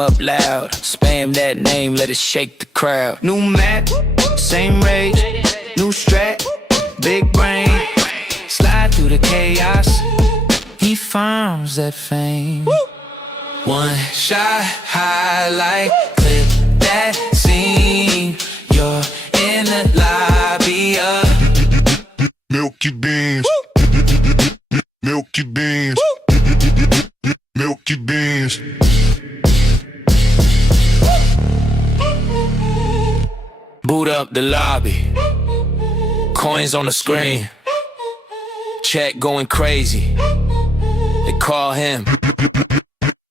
up loud, spam that name, let it shake the crowd. New map, same rage, new strat, big brain, slide through the chaos. He farms that fame. One shot highlight, clip that scene. You're in the lobby of Milky beans, milky beans, milky beans. Boot up the lobby, coins on the screen, chat going crazy. They call him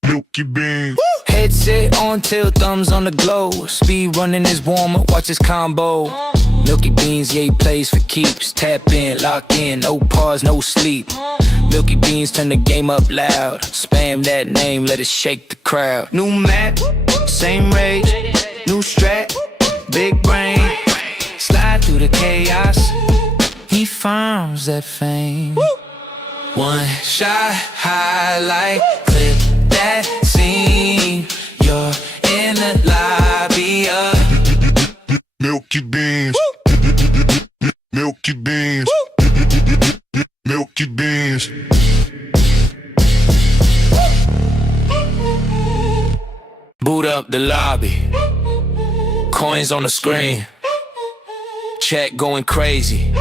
Milky beans. headset on till thumbs on the glow. Speed running his warm up, watch his combo. Milky beans, yeah, he plays for keeps. Tap in, lock in, no pause, no sleep. Milky beans turn the game up loud. Spam that name, let it shake the crowd. New map, same rage, new strat, big brain, slide through the chaos. He farms that fame. One shot highlight, clip that scene. You're in the lobby of Milky beans, milky beans, milky beans. boot up the lobby, coins on the screen, chat going crazy.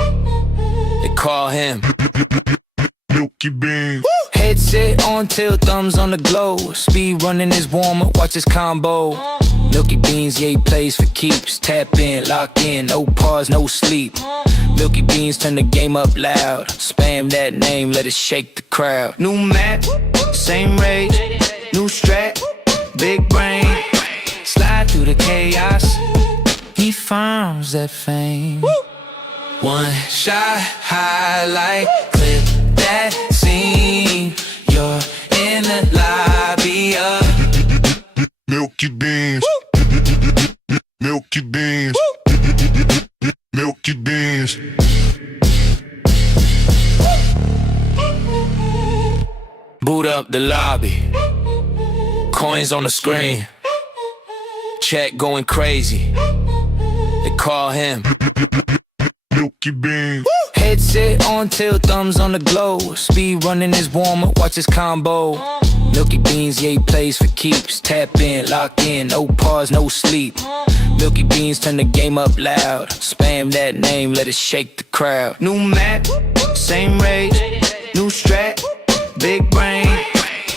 They call him Milky beans. headset on till thumbs on the glow. Speed running his warm up, watch his combo. Milky beans, yeah, he plays for keeps. Tap in, lock in, no pause, no sleep. Milky beans turn the game up loud. Spam that name, let it shake the crowd. New map, same rage, new strat, big brain, slide through the chaos. He farms that fame. One shot highlight, clip that scene. You're in the lobby of Milky beans, milky beans, milky beans. boot up the lobby, coins on the screen, chat going crazy. They call him Milky beans. headset on till thumbs on the glow. Speed running his warm up, watch his combo. Milky beans, yeah, he plays for keeps. Tap in, lock in, no pause, no sleep. Milky beans turn the game up loud. Spam that name, let it shake the crowd. New map, same rage, new strat, big brain,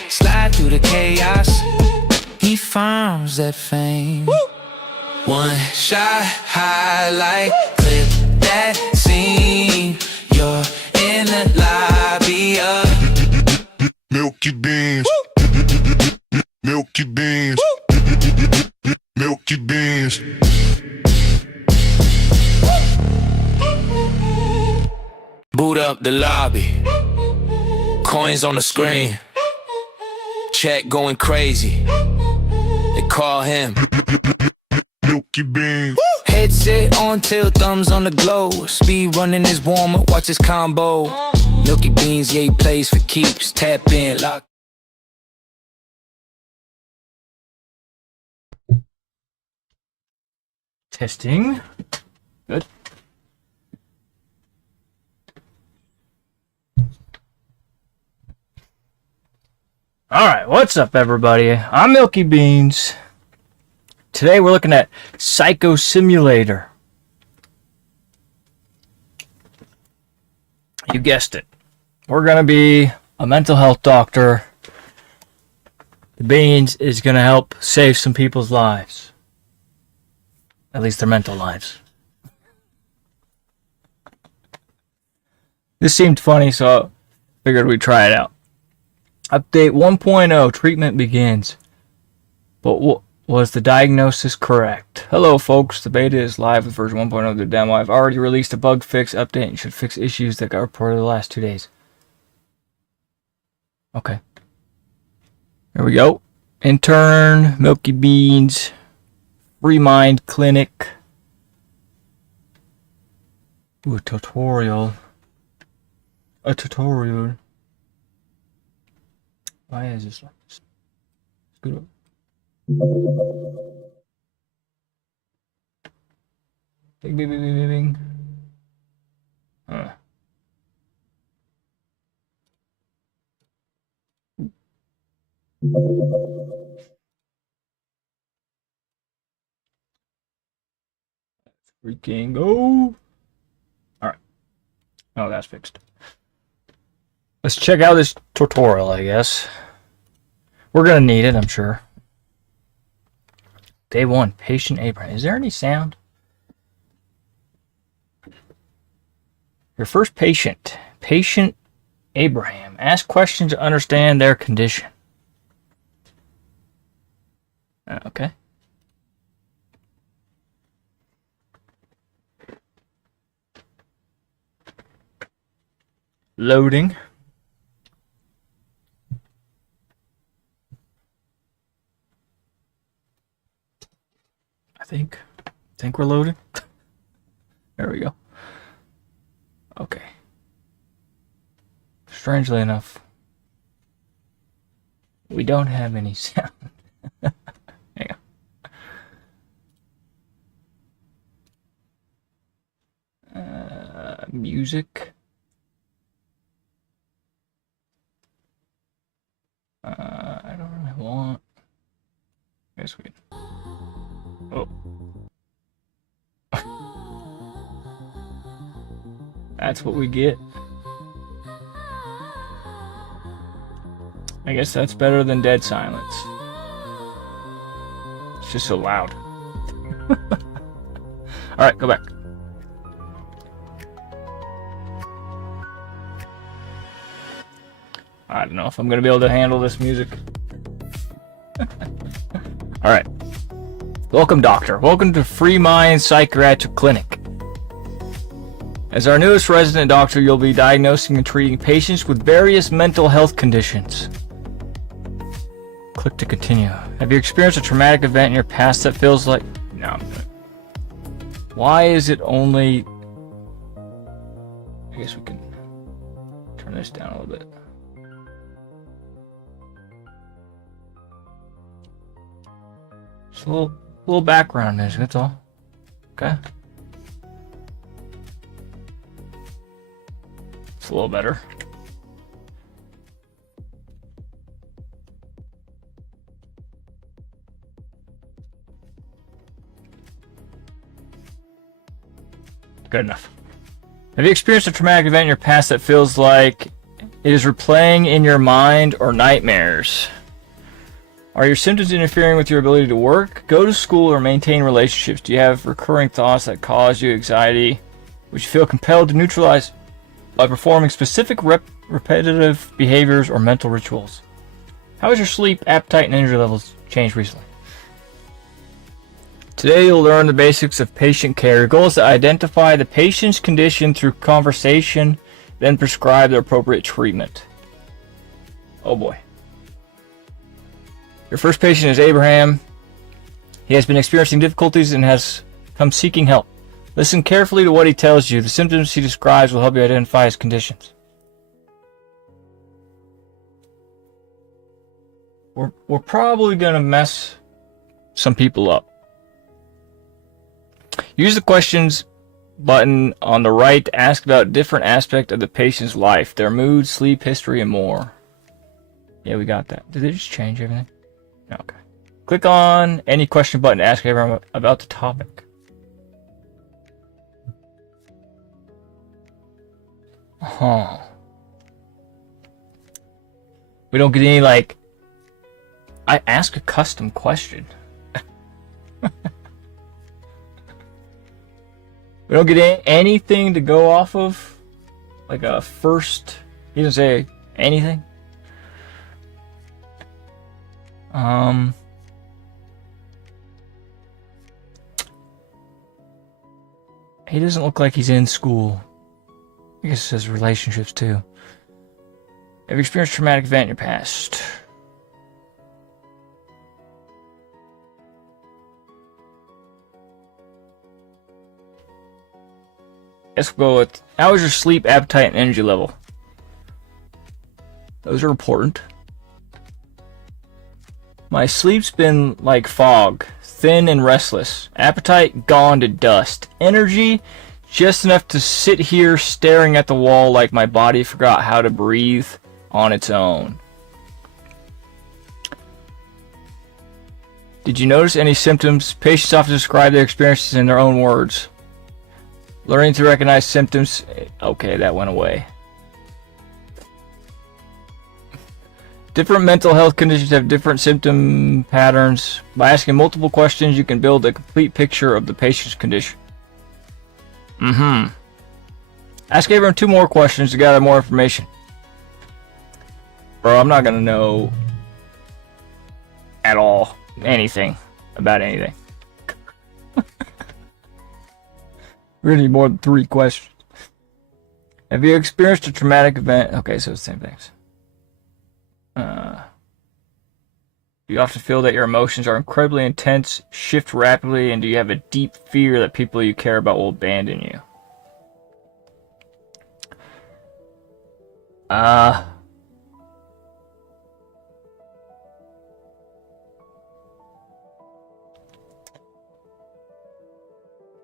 slide through the chaos. He farms that fame. One shot highlight, clip that scene. You're in the lobby of Milky beans, milky beans, milky beans. boot up the lobby, coins on the screen, chat going crazy. They call him Milky beans. headset on till thumbs on the glow. Speed running his warm up, watch his combo. Milky beans, yeah, he plays for keeps. Tap in, lock. Testing. Good. Alright, what's up everybody? I'm Milky Beans. Today we're looking at PsychoSimulator. You guessed it. We're going to be a mental health doctor. The Beans is going to help save some people's lives. At least their mental lives. This seemed funny, so I figured we'd try it out. Update 1.0, treatment begins. But was the diagnosis correct? Hello folks, the beta is live with version 1.0 of the demo. I've already released a bug fix update and should fix issues that got reported the last 2 days. Okay. Here we go. Intern, Milky Beans, Free Mind Clinic. Ooh, a tutorial. A tutorial. Why is this like this? Scoot up. Bing, bing, bing, bing, bing. Huh. Freaking go. Alright. Oh, that's fixed. Let's check out this tutorial, I guess. We're gonna need it, I'm sure. Day 1, patient Abraham. Is there any sound? Your first patient, patient Abraham. Ask questions to understand their condition. Okay. Loading. I think we're loaded. There we go. Okay. Strangely enough, we don't have any sound. Hang on. Music. I don't really want. I guess we can. Oh. That's what we get. I guess that's better than dead silence. It's just so loud. Alright, go back. I don't know if I'm going to be able to handle this music. Alright. Welcome, doctor. Welcome to Free Mind Psychiatric Clinic. As our newest resident doctor, you'll be diagnosing and treating patients with various mental health conditions. Click to continue. Have you experienced a traumatic event in your past that feels like... No, I'm good. Why is it only... I guess we can turn this down a little bit. Just a little background music, that's all. Okay. It's a little better. Good enough. Have you experienced a traumatic event in your past that feels like it is replaying in your mind or nightmares? Are your symptoms interfering with your ability to work, go to school, or maintain relationships? Do you have recurring thoughts that cause you anxiety, which you feel compelled to neutralize by performing specific repetitive behaviors or mental rituals? How has your sleep, appetite, and energy levels changed recently? Today you'll learn the basics of patient care. Your goal is to identify the patient's condition through conversation, then prescribe the appropriate treatment. Oh boy. Your first patient is Abraham. He has been experiencing difficulties and has come seeking help. Listen carefully to what he tells you. The symptoms he describes will help you identify his conditions. We're probably going to mess some people up. Use the questions button on the right to ask about different aspects of the patient's life, their mood, sleep, history, and more. Yeah, we got that. Did they just change everything? Okay. Click on any question button to ask everyone about the topic. Huh. We don't get any, like, I ask a custom question. We don't get anything to go off of, like a first. He doesn't say anything. He doesn't look like he's in school. I guess it says relationships too. Have you experienced a traumatic event in your past? Let's go with, how is your sleep, appetite, and energy level? Those are important. My sleep's been like fog, thin and restless. Appetite gone to dust. Energy just enough to sit here staring at the wall like my body forgot how to breathe on its own. Did you notice any symptoms? Patients often describe their experiences in their own words. Learning to recognize symptoms. Okay, that went away. Different mental health conditions have different symptom patterns. By asking multiple questions, you can build a complete picture of the patient's condition. Ask everyone 2 more questions to gather more information. Bro, I'm not gonna know at all anything about anything. We're gonna need more than 3 questions. Have you experienced a traumatic event? Okay, so it's the same things. Do you often feel that your emotions are incredibly intense, shift rapidly, and do you have a deep fear that people you care about will abandon you? I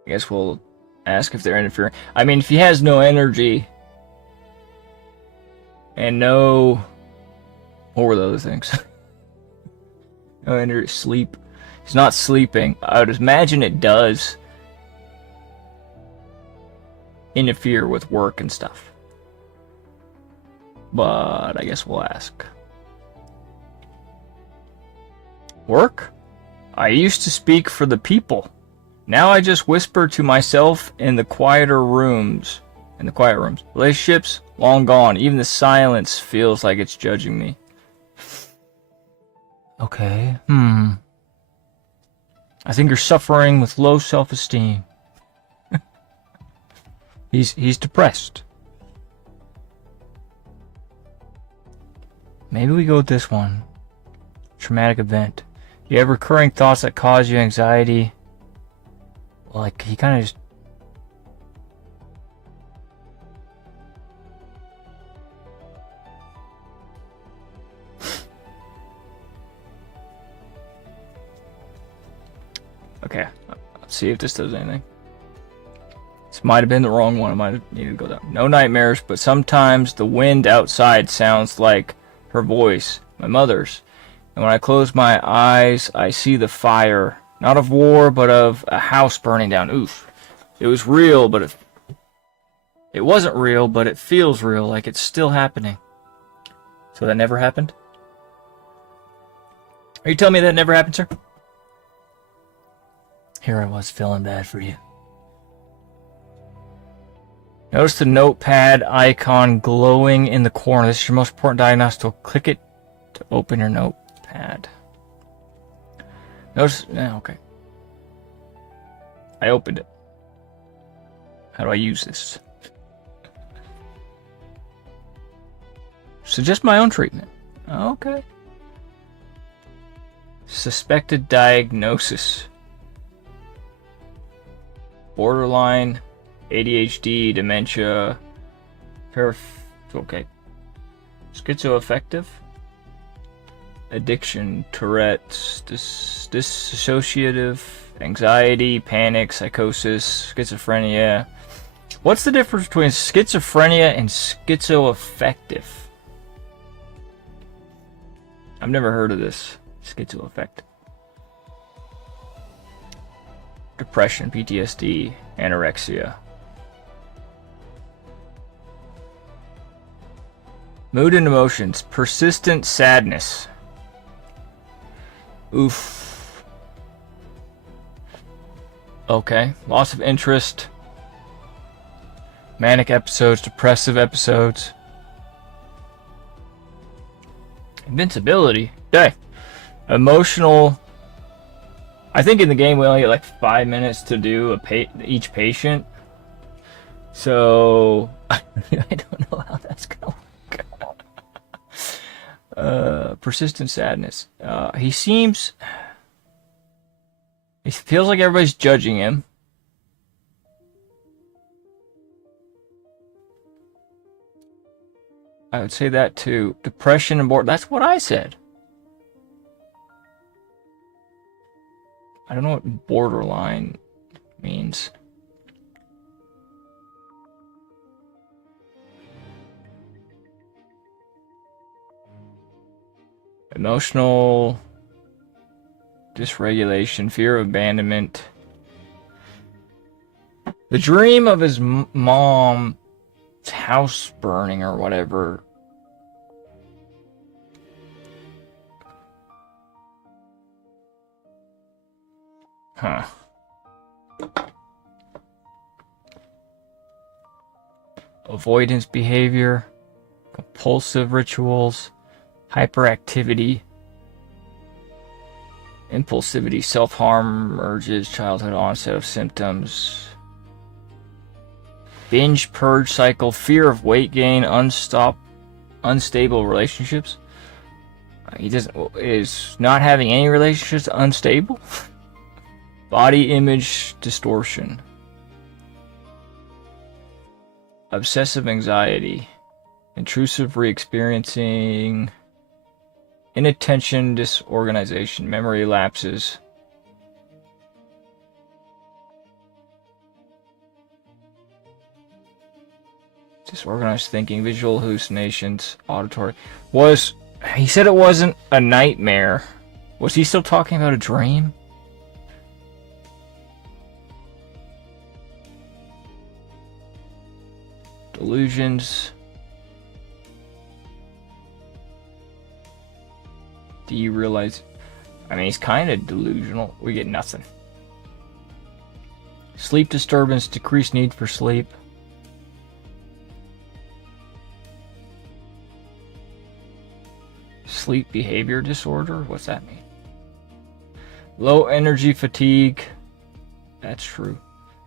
guess we'll ask if they're interfering. I mean, if he has no energy and no... What were the other things? No energy, sleep. He's not sleeping. I would imagine it does interfere with work and stuff. But I guess we'll ask. Work? I used to speak for the people. Now I just whisper to myself in the quieter rooms. In the quiet rooms. Relationships? Long gone. Even the silence feels like it's judging me. Okay. I think you're suffering with low self-esteem. He's depressed. Maybe we go with this one. Traumatic event. You have recurring thoughts that cause you anxiety. Like, he kind of just... Okay, let's see if this does anything. This might have been the wrong one. I might have needed to go down. No nightmares, but sometimes the wind outside sounds like her voice, my mother's. And when I close my eyes, I see the fire. Not of war, but of a house burning down. Oof. It was real, but it wasn't real, but it feels real, like it's still happening. So that never happened? Are you telling me that never happened, sir? Here I was feeling bad for you. Notice the notepad icon glowing in the corner. This is your most important diagnostic tool. Click it to open your notepad. Notice... okay. I opened it. How do I use this? Suggest my own treatment. Okay. Suspected diagnosis. Borderline, ADHD, dementia, okay. Schizoaffective, addiction, Tourette's, dissociative, anxiety, panic, psychosis, schizophrenia. What's the difference between schizophrenia and schizoaffective? I've never heard of this. Schizoaffective. Depression, PTSD, anorexia. Mood and emotions. Persistent sadness. Oof. Okay. Loss of interest. Manic episodes, depressive episodes. Invincibility. Okay. Emotional. I think in the game we only get like 5 minutes to do each patient. So I don't know how that's gonna work. Persistent sadness. He feels like everybody's judging him. I would say that too. Depression and boredom. That's what I said. I don't know what borderline means. Emotional dysregulation, fear of abandonment. The dream of his mom's house burning or whatever. Huh. Avoidance behavior, compulsive rituals, hyperactivity, impulsivity, self-harm urges, childhood onset of symptoms, binge purge cycle, fear of weight gain, unstable relationships. He is not having any relationships unstable. Body image distortion, obsessive anxiety, intrusive re-experiencing, inattention disorganization, memory lapses, disorganized thinking, visual hallucinations, auditory. He said it wasn't a nightmare. Was he still talking about a dream? Delusions. Do you realize? I mean, he's kind of delusional. We get nothing. Sleep disturbance, decreased need for sleep. Sleep behavior disorder? What's that mean? Low energy fatigue. That's true.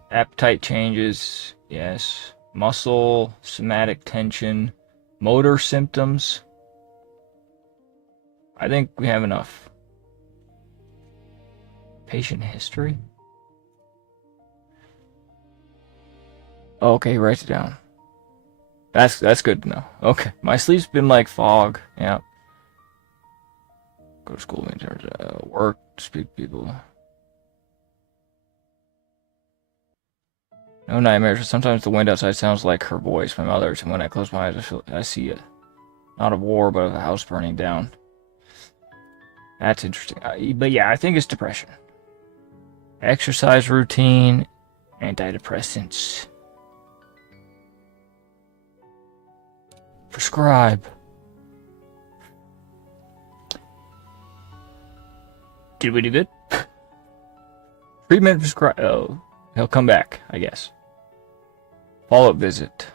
Appetite changes. Yes. Muscle, somatic tension, motor symptoms. I think we have enough. Patient history. Okay, write it down. That's good to know. Okay, my sleep's been like fog. Yeah. Go to school, work, speak to people. No nightmares, but sometimes the wind outside sounds like her voice, my mother's, and when I close my eyes, I see it. Not a war, but of a house burning down. That's interesting. But yeah, I think it's depression. Exercise routine, antidepressants. Prescribe. Did we do good? Treatment prescribe. Oh, he'll come back, I guess. Follow-up visit.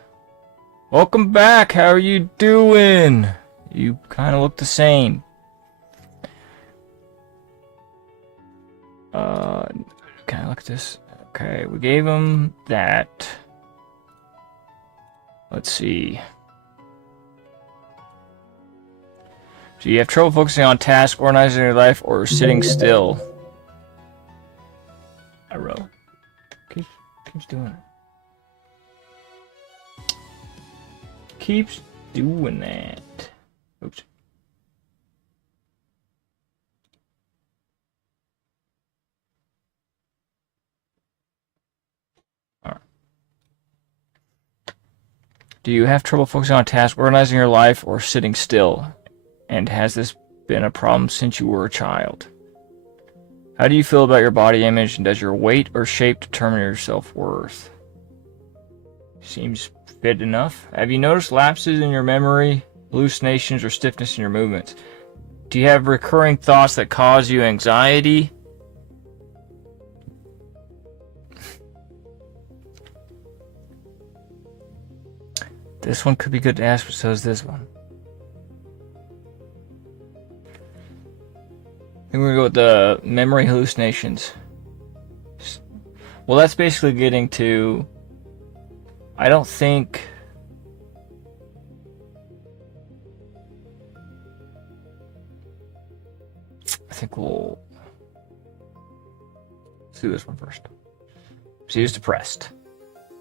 Welcome back. How are you doing? You kind of look the same. Can I look at this? Okay, we gave him that. Let's see. Do you have trouble focusing on tasks, organizing your life, or sitting still? I wrote. Keeps doing it. Keeps doing that. Oops. All right. Do you have trouble focusing on tasks, organizing your life, or sitting still? And has this been a problem since you were a child? How do you feel about your body image, and does your weight or shape determine your self-worth? Seems fit enough. Have you noticed lapses in your memory, hallucinations, or stiffness in your movements? Do you have recurring thoughts that cause you anxiety? This one could be good to ask, but so is this one. I think we're going to go with the memory hallucinations. Well, that's basically getting to... I don't think... I think we'll... Let's do this one first. So he was depressed.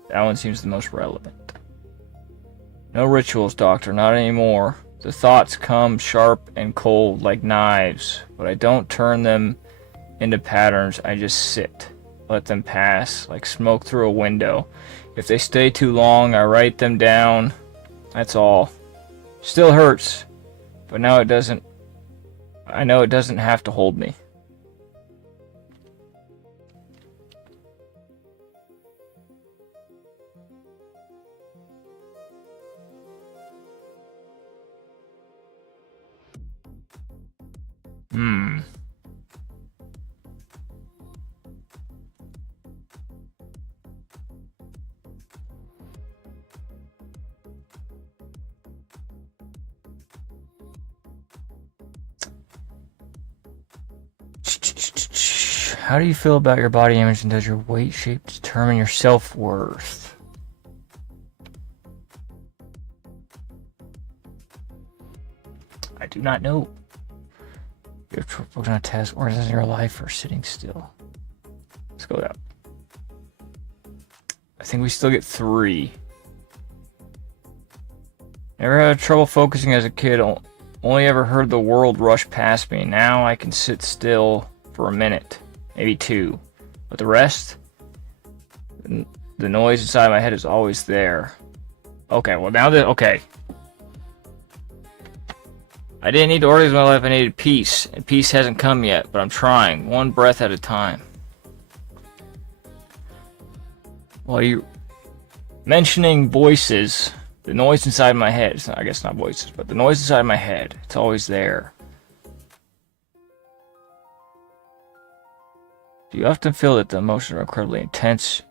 That one seems the most relevant. No rituals, doctor, not anymore. The thoughts come sharp and cold like knives, but I don't turn them into patterns, I just sit. Let them pass, like smoke through a window. If they stay too long, I write them down. That's all. Still hurts, but now it doesn't. I know it doesn't have to hold me. How do you feel about your body image, and does your weight shape determine your self-worth? I do not know. You're focusing on a task, organizing your life, or sitting still. Let's go down. I think we still get 3. Never had trouble focusing as a kid. Only ever heard the world rush past me. Now I can sit still for a minute, maybe 2. But the rest, the noise inside my head is always there. Okay, well now that, okay. I didn't need to organize my life, I needed peace. And peace hasn't come yet, but I'm trying, one breath at a time. While you mentioning voices, the noise inside my head, it's not, I guess not voices, but the noise inside my head, it's always there. Do you often feel that the emotions are incredibly intense?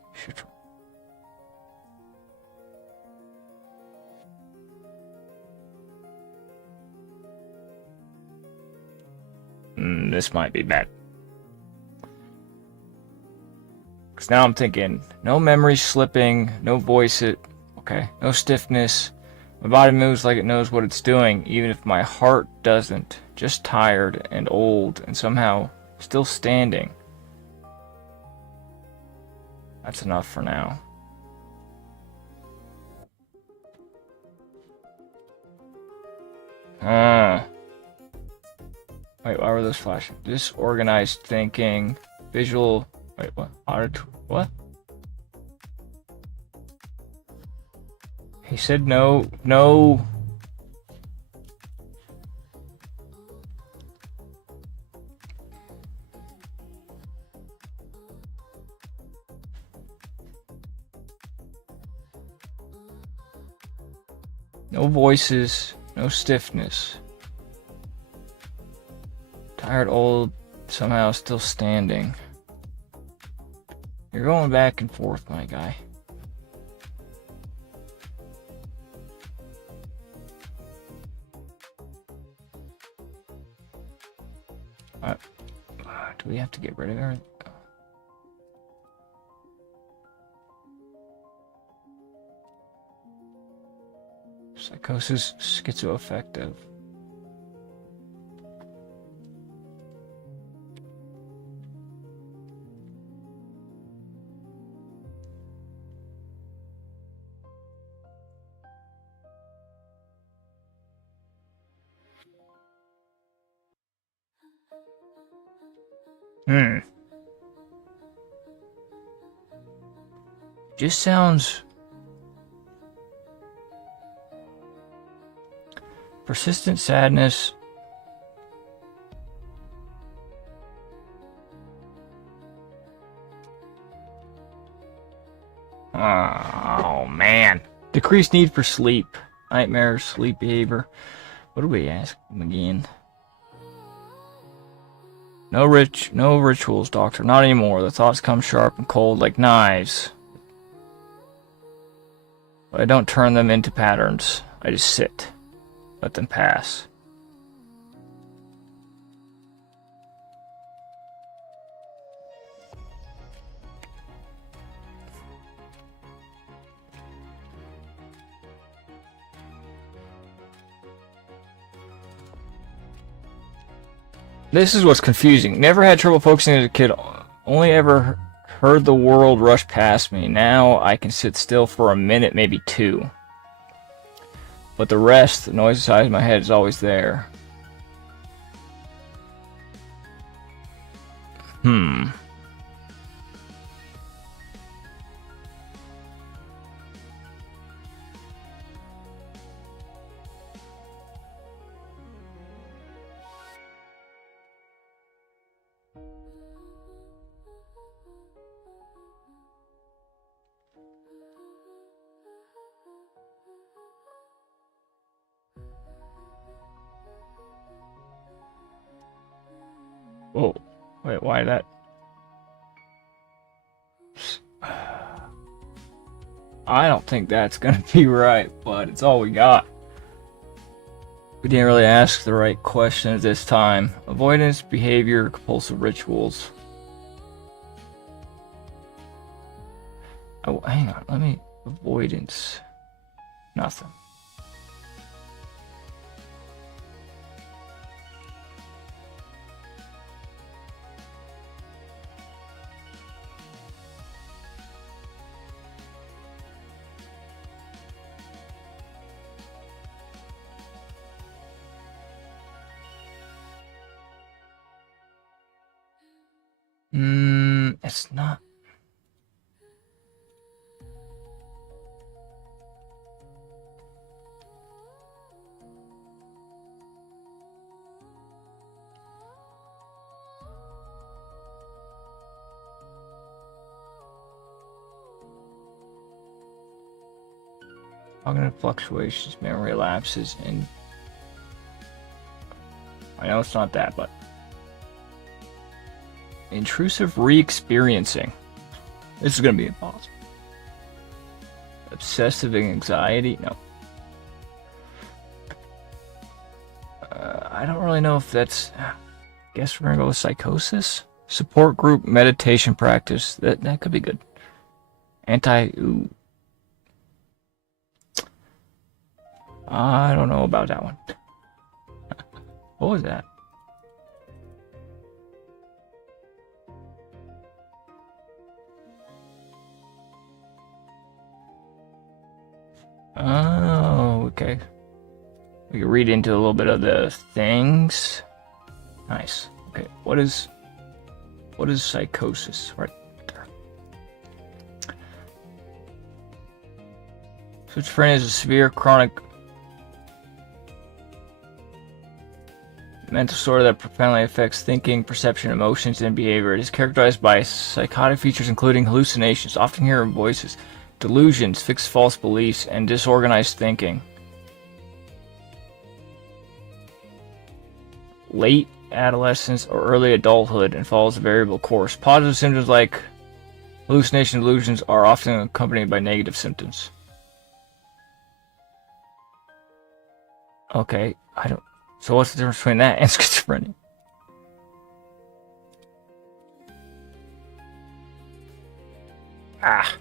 This might be bad. Because now I'm thinking, no memories slipping, no voices, okay, no stiffness. My body moves like it knows what it's doing, even if my heart doesn't. Just tired and old and somehow still standing. That's enough for now. Wait, why were those flashing? Disorganized thinking, visual. Wait, what? What? He said no. No voices, no stiffness. Tired, old, somehow still standing. You're going back and forth, my guy. Do we have to get rid of everything? Psychosis, schizoaffective. Just sounds persistent sadness. Oh man. Decreased need for sleep. Nightmares, sleep behavior. What do we ask them again? No rituals, doctor. Not anymore. The thoughts come sharp and cold like knives. But I don't turn them into patterns. I just sit. Let them pass. This is what's confusing. Never had trouble focusing as a kid. Only ever heard the world rush past me. Now I can sit still for a minute, maybe 2. But the rest, the noise inside my head is always there. Whoa. Wait, why that? I don't think that's gonna be right, but it's all we got. We didn't really ask the right question at this time. Avoidance, behavior, compulsive rituals. Oh, hang on. Let me... Avoidance. Nothing. It's not. Cognitive fluctuations, memory lapses, and I know it's not that, but intrusive re-experiencing. This is gonna be impossible. Obsessive anxiety? No. I don't really know if that's... guess we're gonna go with psychosis? Support group meditation practice. That could be good. Ooh. I don't know about that one. What was that? Oh, okay. We can read into a little bit of the things. Nice. Okay, what is psychosis? Right there. Schizophrenia is a severe chronic mental disorder that profoundly affects thinking, perception, emotions, and behavior. It is characterized by psychotic features including hallucinations, often hearing voices, delusions, fixed false beliefs, and disorganized thinking. Late adolescence or early adulthood and follows a variable course. Positive symptoms like hallucination and delusions are often accompanied by negative symptoms. Okay, so what's the difference between that and schizophrenia? Ah.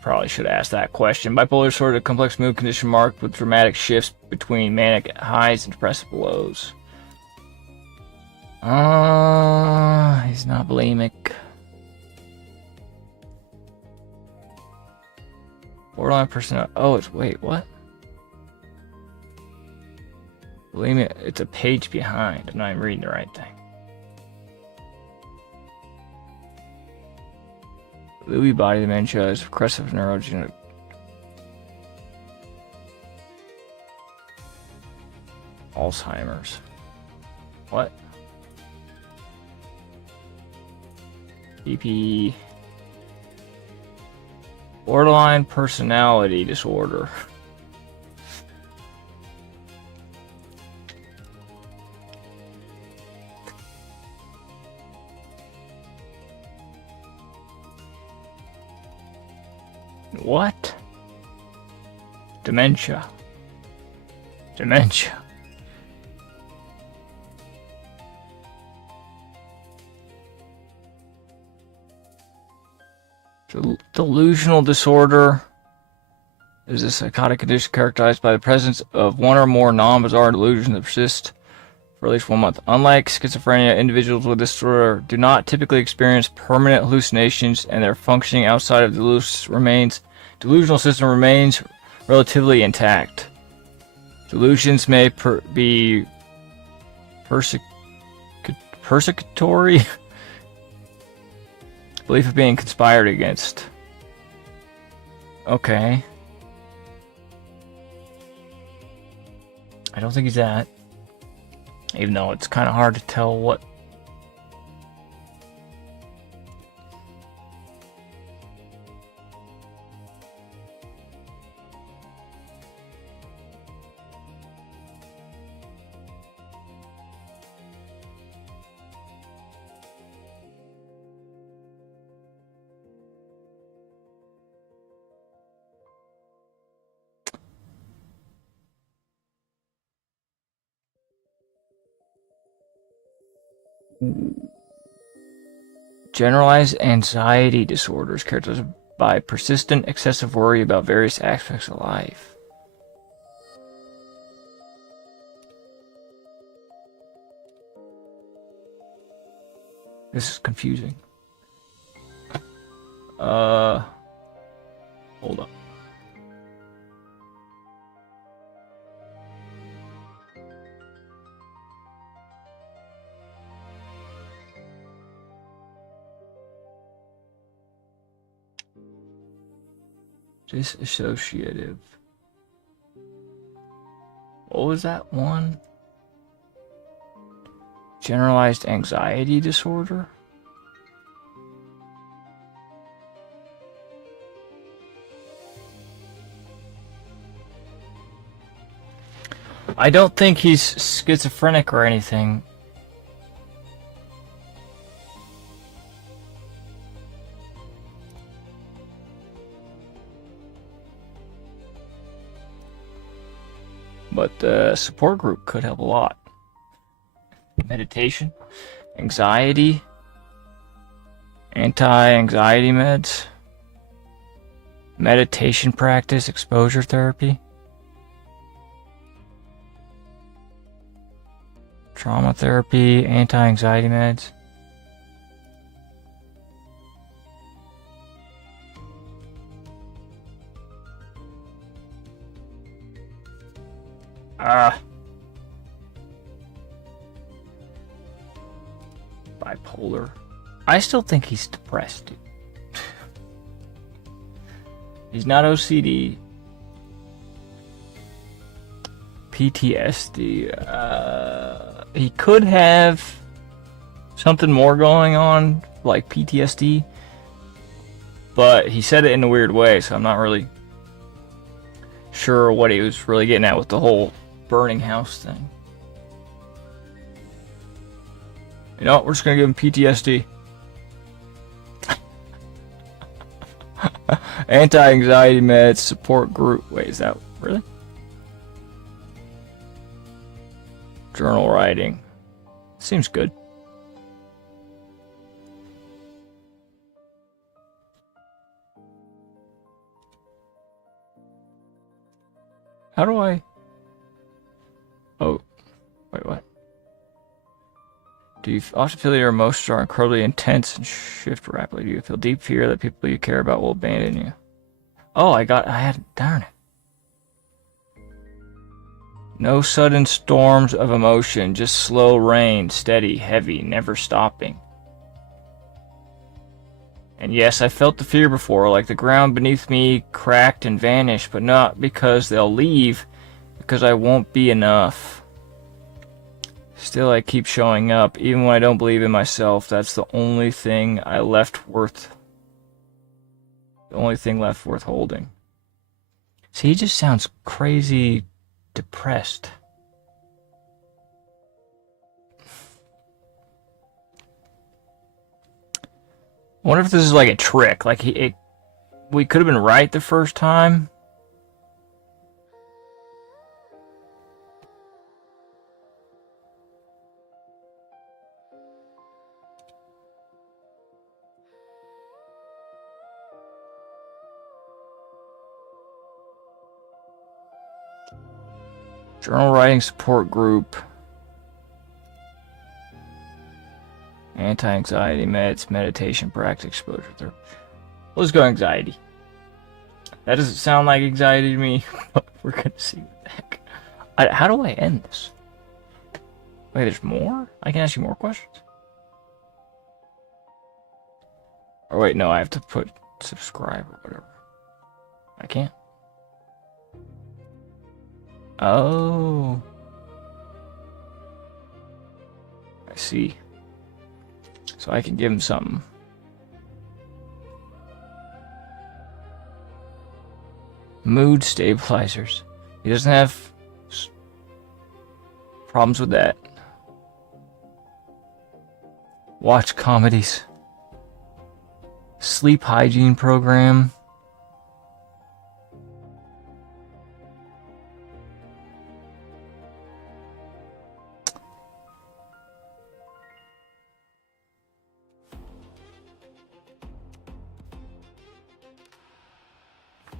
Probably should ask that question. Bipolar disorder is a complex mood condition marked with dramatic shifts between manic highs and depressive lows. He's not bulimic. Borderline personality. Oh, wait, what? Bulimia, it's a page behind. I'm not even reading the right thing. Lewy body dementia is progressive neurogenic. Alzheimer's. What? BP. Borderline personality disorder. What? Dementia. Dementia. Delusional disorder is a psychotic condition characterized by the presence of one or more non-bizarre delusions that persist for at least 1 month. Unlike schizophrenia, individuals with this disorder do not typically experience permanent hallucinations, and their functioning outside of the delusions remains Delusional system remains relatively intact. Delusions may be persecutory. Belief of being conspired against. Okay. I don't think he's that. Even though it's kind of hard to tell what. Generalized anxiety disorders characterized by persistent excessive worry about various aspects of life. This is confusing. Hold up. Disassociative. What was that one? Generalized anxiety disorder? I don't think he's schizophrenic or anything. But the support group could help a lot. Meditation, anxiety, anti-anxiety meds, meditation practice, exposure therapy, trauma therapy, anti-anxiety meds. Bipolar. I still think he's depressed, dude. He's not OCD. PTSD. He could have something more going on, like PTSD. But he said it in a weird way, so I'm not really sure what he was really getting at with the whole burning house thing. You know, we're just gonna give him PTSD. Anti-anxiety meds, support group. Wait, is that really? Journal writing. Seems good. How do I? Oh, wait, what? Do you often feel that your emotions are incredibly intense and shift rapidly? Do you feel deep fear that people you care about will abandon you? Oh, I had, darn it. No sudden storms of emotion, just slow rain, steady, heavy, never stopping. And yes, I felt the fear before, like the ground beneath me cracked and vanished, but not because they'll leave, because I won't be enough. Still, I keep showing up, even when I don't believe in myself. That's the only thing left worth holding. See, he just sounds crazy depressed. I wonder if this is like a trick. Like we could have been right the first time. Journal writing support group. Anti-anxiety meds, meditation practice, exposure therapy. Let's go anxiety. That doesn't sound like anxiety to me, but we're gonna see what the heck. How do I end this? Wait, there's more? I can ask you more questions? Or wait, no, I have to put subscribe or whatever. I can't. Oh. I see. So I can give him something. Mood stabilizers. He doesn't have problems with that. Watch comedies. Sleep hygiene program.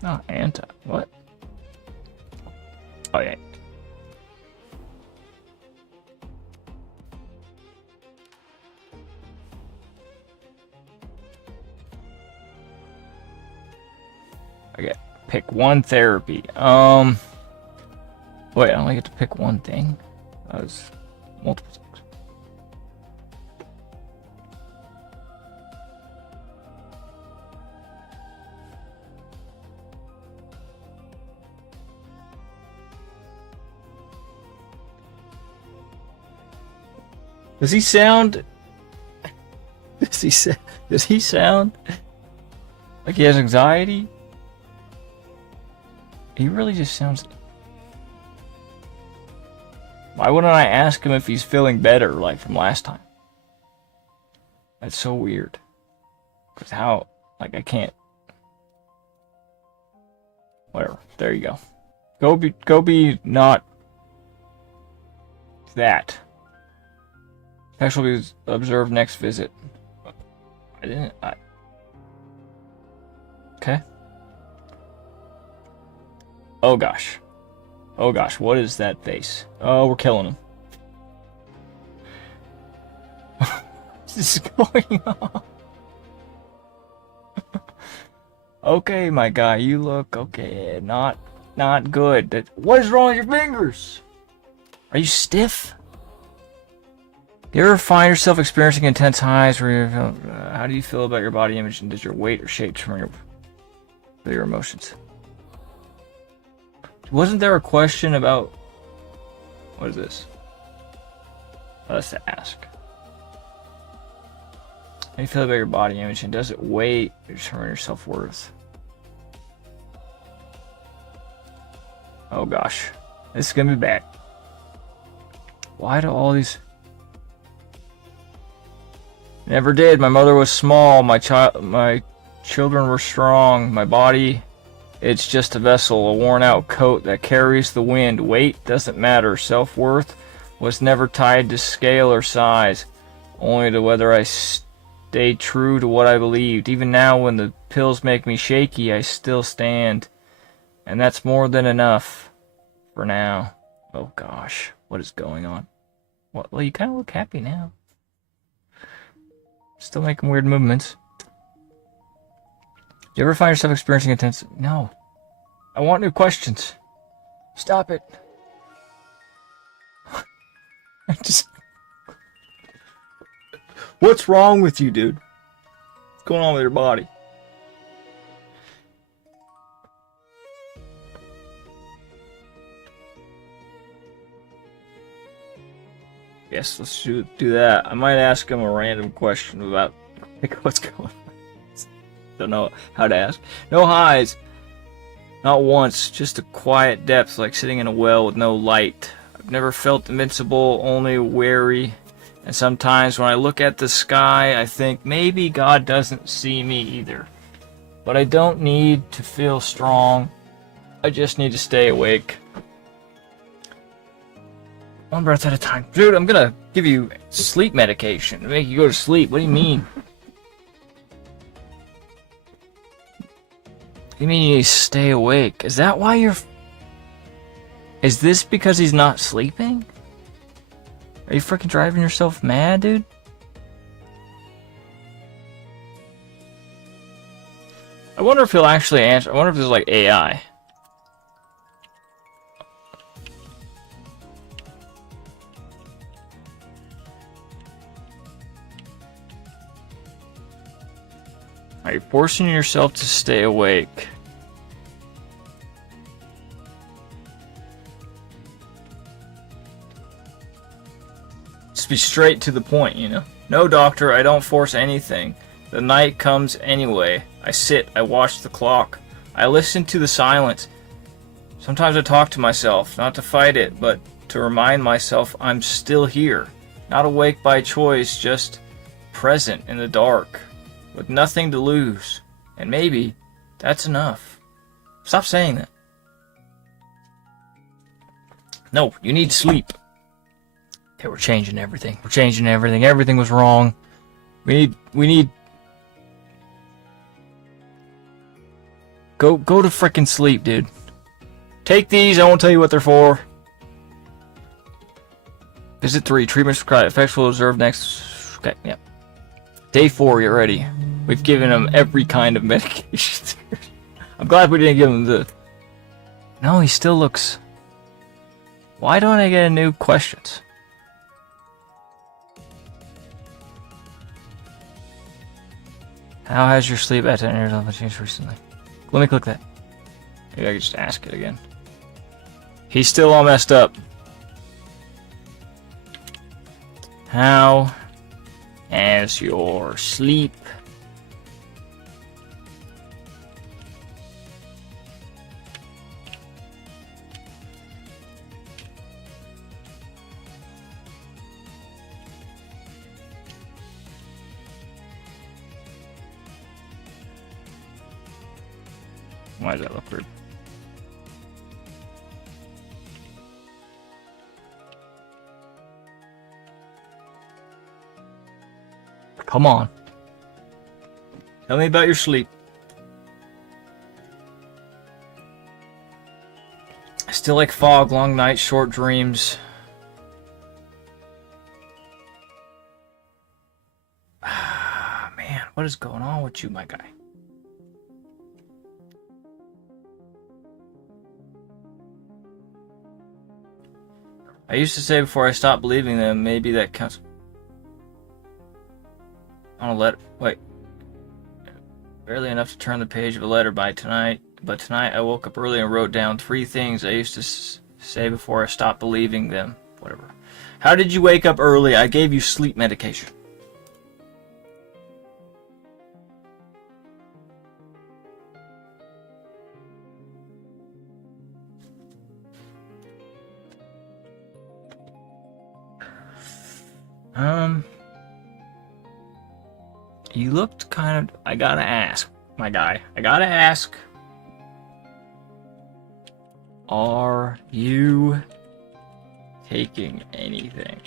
Oh, what? Oh, yeah. Okay, pick one therapy. Wait, I only get to pick one thing? That was multiple things. Does he sound like he has anxiety? He really just sounds... Why wouldn't I ask him if he's feeling better, like from last time? That's so weird. Because how... Like, I can't... Whatever. There you go. Go be not... that. Patient will be observed next visit. Okay. Oh gosh. Oh gosh, what is that face? Oh, we're killing him. What is going on? Okay, my guy, you look okay. Not good. What is wrong with your fingers? Are you stiff? Do you ever find yourself experiencing intense highs where you feel, how do you feel about your body image, and does your weight or shape determine your emotions? Wasn't there a question about... What is this? Let's ask. How do you feel about your body image, and does it weight or determine your self-worth? Oh gosh. This is gonna be bad. Why do all these... Never did. My mother was small. My children were strong. My body, it's just a vessel, a worn-out coat that carries the wind. Weight doesn't matter. Self-worth was never tied to scale or size, only to whether I stay true to what I believed. Even now, when the pills make me shaky, I still stand, and that's more than enough for now. Oh gosh, what is going on? What? Well, you kind of look happy now. Still making weird movements. Do you ever find yourself experiencing intense... No. I want new questions. Stop it. I just... What's wrong with you, dude? What's going on with your body? Yes, let's do that. I might ask him a random question about like, what's going on. Don't know how to ask. No highs. Not once. Just a quiet depth, like sitting in a well with no light. I've never felt invincible, only wary. And sometimes when I look at the sky, I think maybe God doesn't see me either. But I don't need to feel strong. I just need to stay awake. One breath at a time. Dude, I'm gonna give you sleep medication to make you go to sleep. What do you mean? You mean you need to stay awake? Is that why you're... Is this because he's not sleeping? Are you freaking driving yourself mad, dude? I wonder if he'll actually answer. I wonder if this is like AI. Are you forcing yourself to stay awake? Just be straight to the point, you know? No, doctor, I don't force anything. The night comes anyway. I sit, I watch the clock. I listen to the silence. Sometimes I talk to myself, not to fight it, but to remind myself I'm still here. Not awake by choice, just present in the dark, with nothing to lose. And maybe that's enough. Stop saying that. No, you need sleep. Okay, we're changing everything. We're changing everything. Everything was wrong. We need Go to frickin' sleep, dude. Take these, I won't tell you what they're for. Visit 3, treatment prescribed. Effects will observe next. Okay, yeah. Day 4, get ready. We've given him every kind of medication. I'm glad we didn't give him the... No, he still looks... Why don't I get new questions? How has your sleep pattern changed recently? Let me click that. Maybe I could just ask it again. He's still all messed up. How has your sleep Why does that look weird? Come on. Tell me about your sleep. I still like fog, long nights, short dreams. Ah, man, what is going on with you, my guy? I used to say before I stopped believing them, maybe that counts. On a letter. Wait. Barely enough to turn the page of a letter by tonight. But tonight I woke up early and wrote down 3 things I used to say before I stopped believing them. Whatever. How did you wake up early? I gave you sleep medication. You looked kind of... I gotta ask, my guy. I gotta ask. Are you taking anything?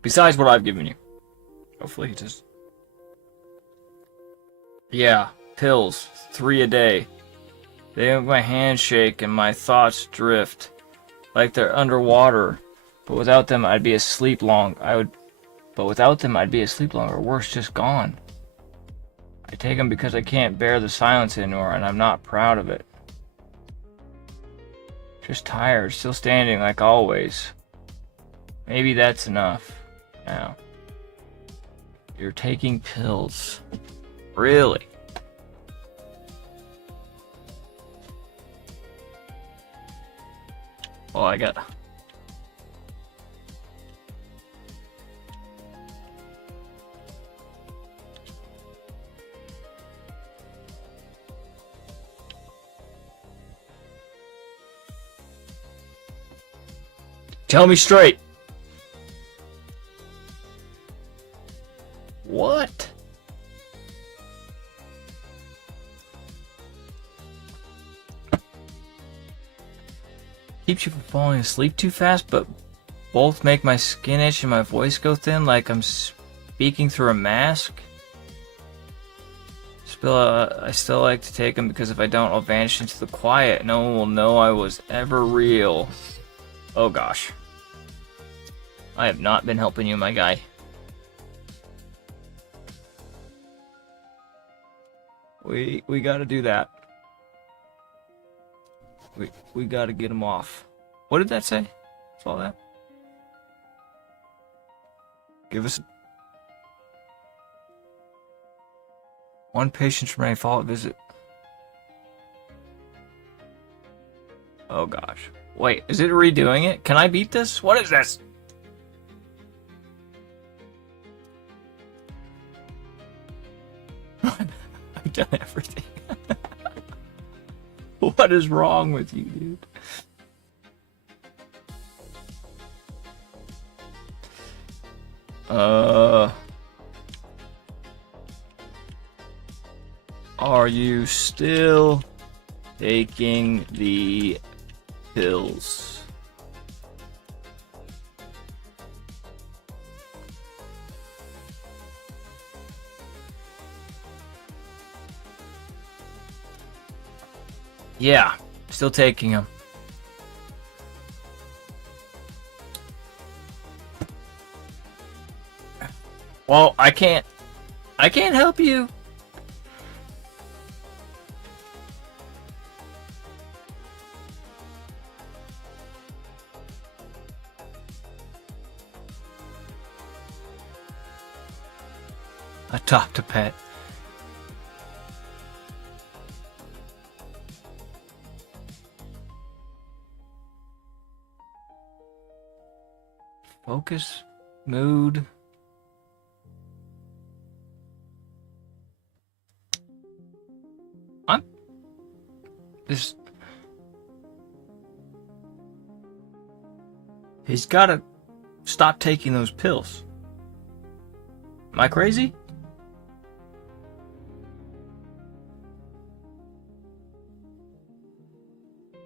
Besides what I've given you. Hopefully he just... Yeah, pills. 3 a day. They make my hands shake and my thoughts drift. Like they're underwater. But without them, I'd be asleep long. But without them, I'd be asleep long, or worse, just gone. I take them because I can't bear the silence anymore, and I'm not proud of it. Just tired, still standing like always. Maybe that's enough. Now. You're taking pills. Really? Oh, I got... Tell me straight. What? Keeps you from falling asleep too fast, but both make my skin itch and my voice go thin like I'm speaking through a mask. I still like to take them because if I don't, I'll vanish into the quiet. No one will know I was ever real. Oh gosh. I have not been helping you, my guy. We gotta do that. We gotta get him off. What did that say? Saw that. Give us one patient's remaining follow-up visit. Oh gosh. Wait, is it redoing it? Can I beat this? What is this? I've done everything. What is wrong with you, dude? Are you still taking the pills? Yeah, still taking them. Well, I can't help you. Adopt a pet. Focus, mood. This. He's gotta stop taking those pills. Am I crazy?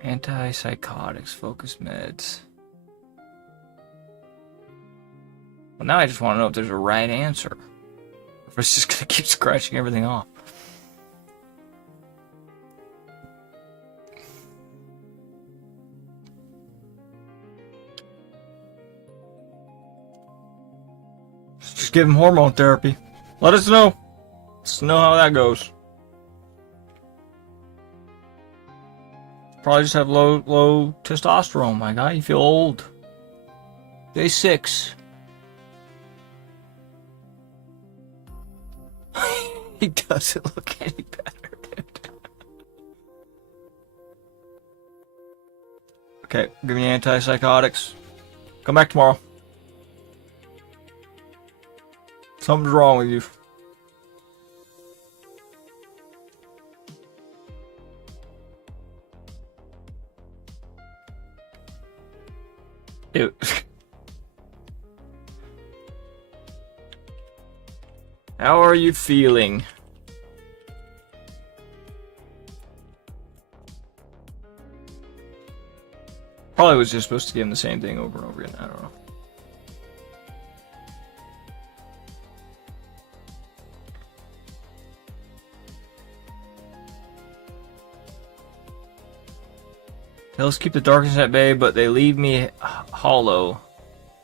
Antipsychotics, focus meds. Well, now I just want to know if there's a right answer. Or if it's just gonna keep scratching everything off. Just give him hormone therapy. Let us know. Let's know how that goes. Probably just have low testosterone, my guy. You feel old. Day 6. He doesn't look any better, dude. Okay, give me antipsychotics. Come back tomorrow. Something's wrong with you. Dude. How are you feeling? Probably was just supposed to give him the same thing over and over again. I don't know. Pills keep the darkness at bay, but they leave me hollow.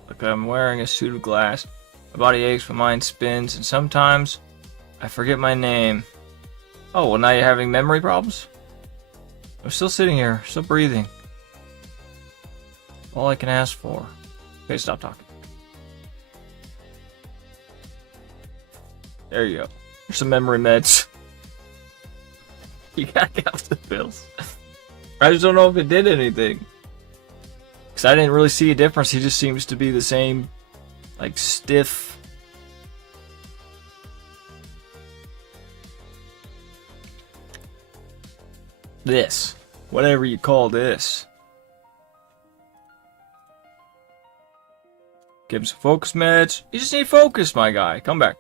Like I'm wearing a suit of glass. My body aches, my mind spins, and sometimes I forget my name. Oh, well now you're having memory problems? I'm still sitting here, still breathing. All I can ask for. Okay, stop talking. There you go. Here's some memory meds. You gotta get off the pills. I just don't know if it did anything. Because I didn't really see a difference. He just seems to be the same, like, stiff. This. Whatever you call this. Give him some focus meds. You just need focus, my guy. Come back.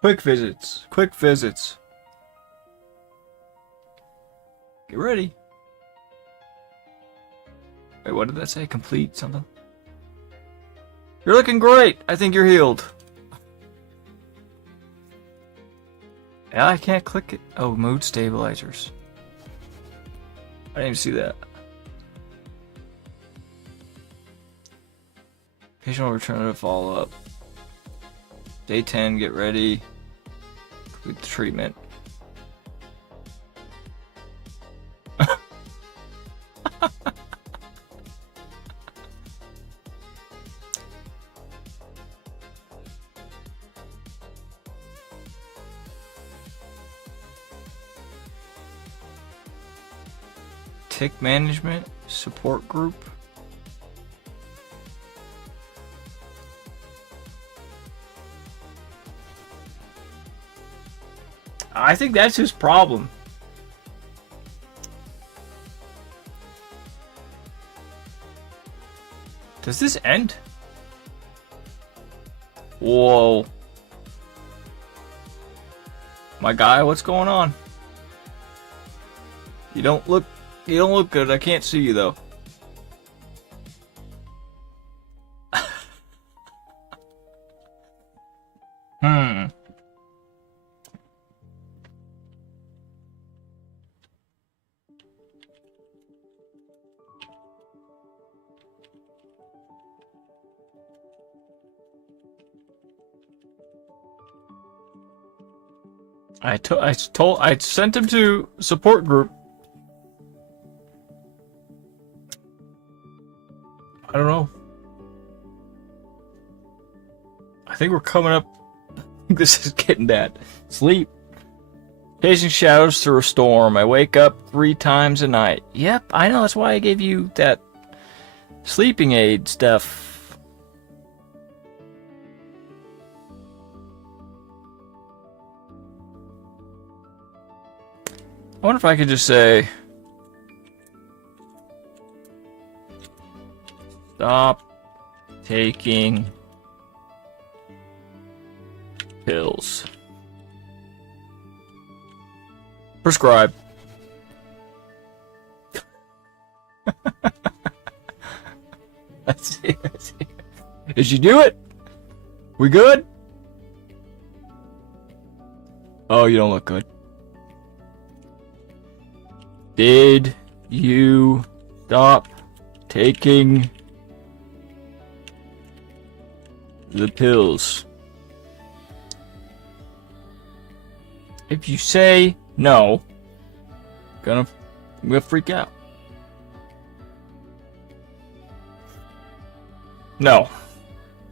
Quick visits. Quick visits. Get ready. Wait, what did that say? Complete something? You're looking great. I think you're healed. Yeah, I can't click it. Oh, mood stabilizers. I didn't even see that. Patient will return to follow up. Day 10, get ready. with the treatment. Tick management support group. I think that's his problem. Does this end? Whoa. My guy, what's going on? You don't look good. I can't see you though. I sent him to support group. I don't know. I think we're coming up. This is getting bad. Sleep. Chasing shadows through a storm. I wake up 3 times a night. Yep, I know. That's why I gave you that sleeping aid stuff. I wonder if I could just say, stop taking pills. Prescribe. Let's see. Did you do it? We good? Oh, you don't look good. Did you stop taking the pills? If you say no, I'm gonna freak out. No,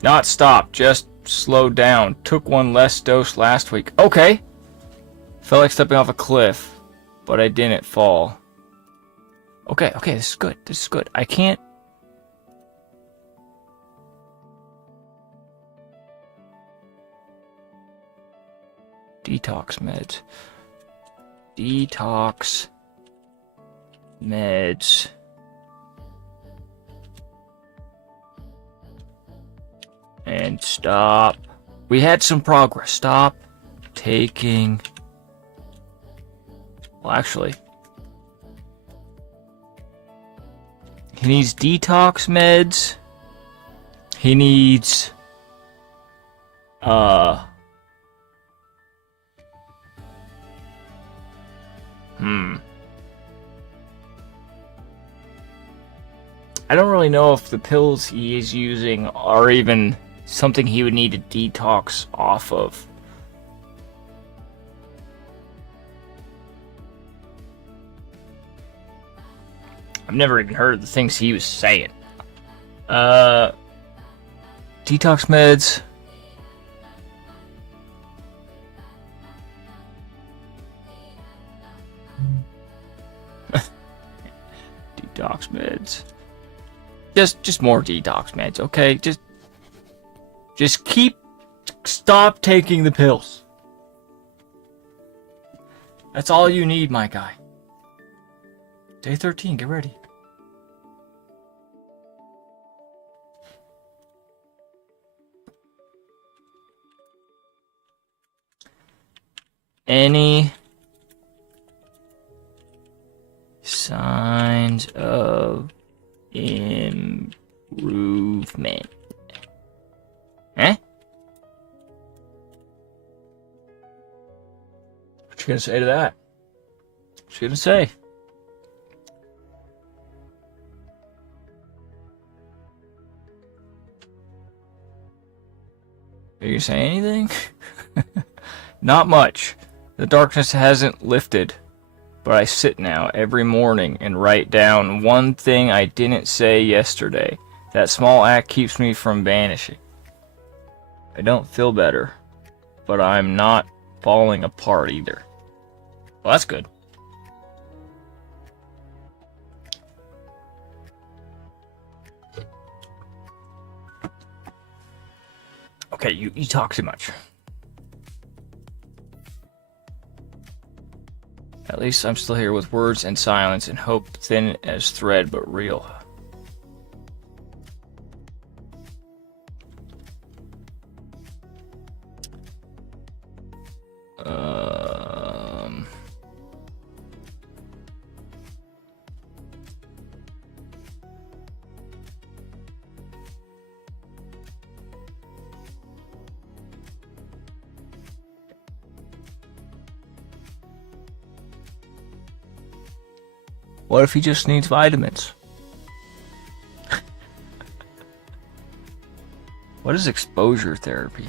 not stop, just slow down. Took one less dose last week. Okay. Felt like stepping off a cliff, but I didn't fall. Okay, this is good. This is good. I can't. Detox meds. Detox meds. And stop. We had some progress. Stop taking. Well, actually, he needs detox meds. He needs I don't really know if the pills he is using are even something he would need to detox off of. I've never even heard the things he was saying. Detox meds. Detox meds. Just more detox meds, okay? Just stop taking the pills. That's all you need, my guy. Day 13, get ready. Any signs of improvement? Eh? What you gonna say to that? What you gonna say? Are you saying anything? Not much. The darkness hasn't lifted, but I sit now every morning and write down one thing I didn't say yesterday. That small act keeps me from vanishing. I don't feel better, but I'm not falling apart either. Well, that's good. Okay, you talk too much. At least I'm still here with words and silence and hope thin as thread but real. What if he just needs vitamins? What is exposure therapy?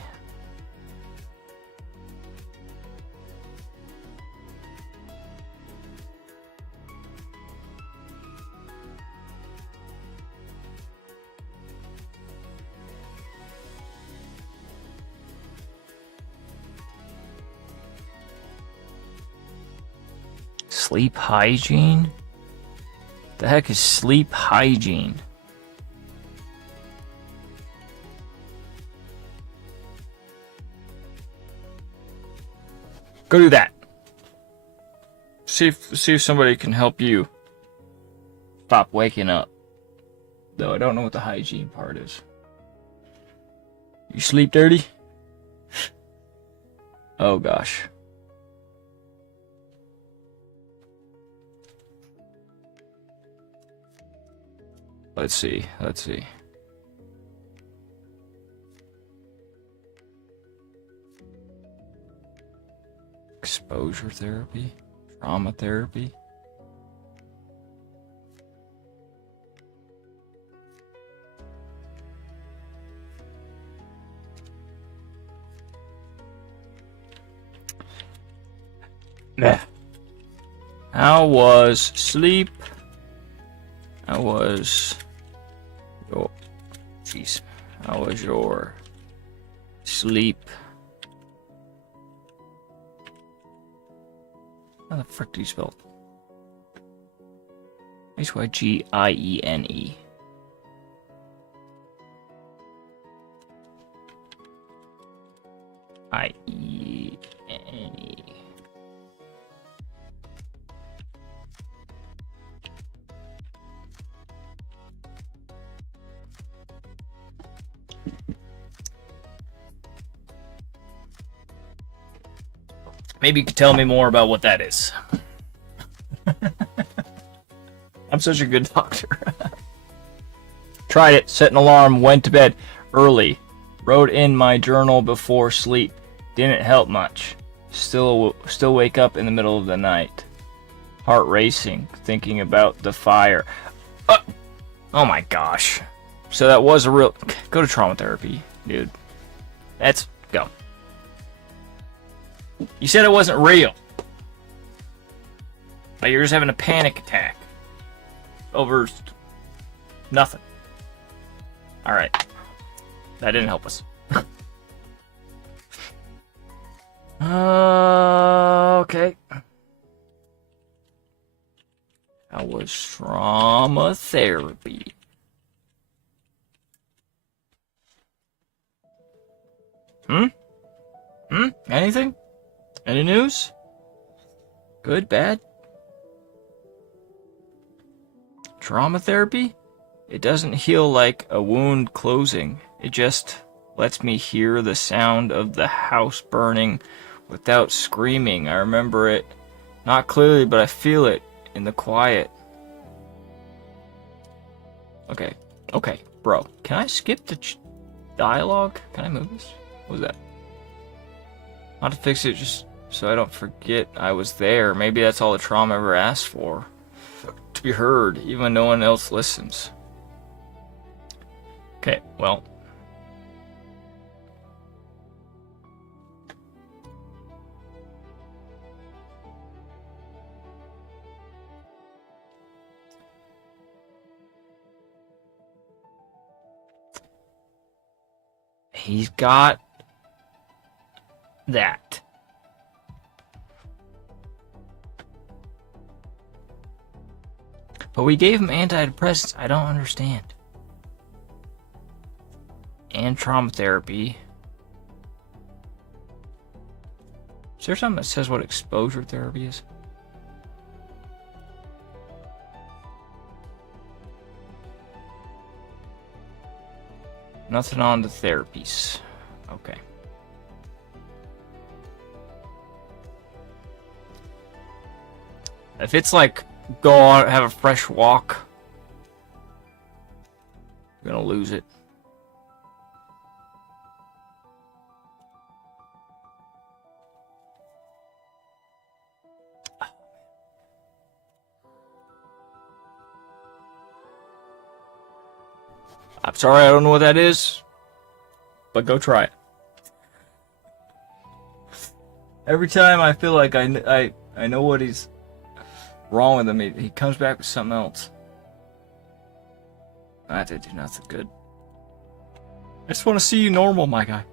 Sleep hygiene? The heck is sleep hygiene? Go do that. See if somebody can help you stop waking up. Though I don't know what the hygiene part is. You sleep dirty? Oh gosh. Let's see. Exposure therapy? Trauma therapy? How was sleep? How was your... Jeez. How was your sleep? How the frick do you spell Hygiene? I-E-N-E. Maybe you could tell me more about what that is. I'm such a good doctor. Tried it, set an alarm, went to bed early, wrote in my journal before sleep. Didn't help much. Still wake up in the middle of the night. Heart racing, thinking about the fire. Oh my gosh. So that was a real... Go to trauma therapy, dude. Go. You said it wasn't real. But you're just having a panic attack. Over... nothing. Alright. That didn't help us. Okay. How was trauma therapy? Anything? Any news? Good, bad? Trauma therapy? It doesn't heal like a wound closing. It just lets me hear the sound of the house burning without screaming. I remember it. Not clearly, but I feel it in the quiet. Okay, bro. Can I skip the dialogue? Can I move this? What was that? How to fix it just so I don't forget I was there. Maybe that's all the trauma ever asked for. To be heard, even when no one else listens. Okay, well. He's got that. But we gave him antidepressants. I don't understand. And trauma therapy. Is there something that says what exposure therapy is? Nothing on the therapies. Okay. If it's like, go on, have a fresh walk, you're gonna lose it. I'm sorry, I don't know what that is, but go try it. Every time I feel like I know what he's wrong with him, he comes back with something else. That did do nothing good. I just want to see you normal, my guy.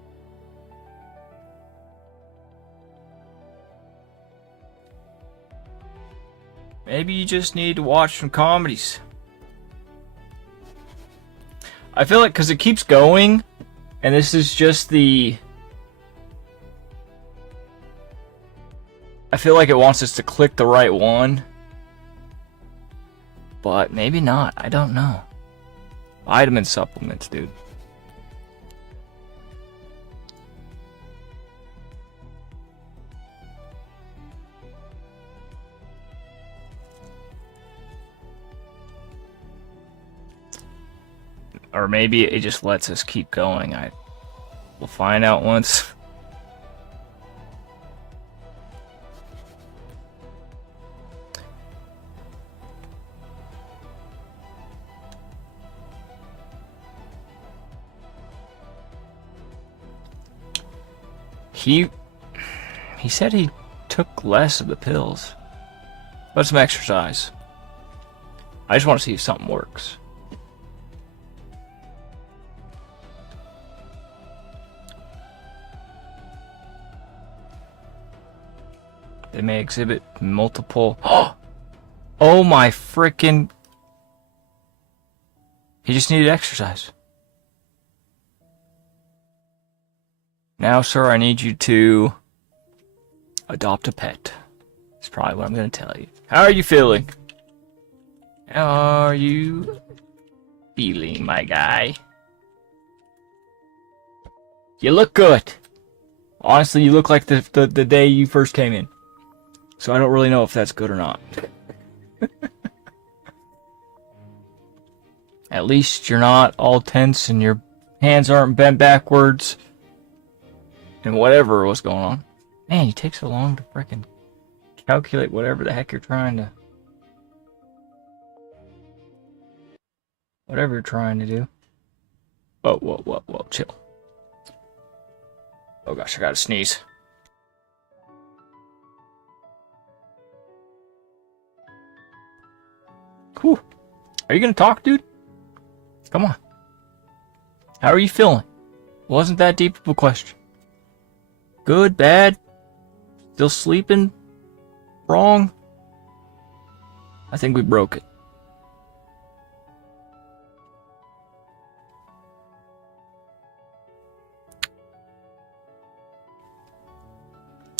Maybe you just need to watch some comedies. I feel like because it keeps going, and this is just the... I feel like it wants us to click the right one. But maybe not. I don't know. Vitamin supplements, dude. Or maybe it just lets us keep going. We'll find out once. He said he took less of the pills, but some exercise. I just want to see if something works. They may exhibit multiple... Oh my frickin'... He just needed exercise. Now, sir, I need you to adopt a pet. That's probably what I'm going to tell you. How are you feeling? How are you feeling, my guy? You look good. Honestly, you look like the day you first came in. So I don't really know if that's good or not. At least you're not all tense and your hands aren't bent backwards. And whatever was going on. Man, you take so long to frickin' calculate whatever the heck you're trying to... Whatever you're trying to do. Whoa, chill. Oh gosh, I gotta sneeze. Whew. Are you gonna talk, dude? Come on. How are you feeling? Wasn't that deep of a question. Good, bad? Still sleeping? Wrong? I think we broke it.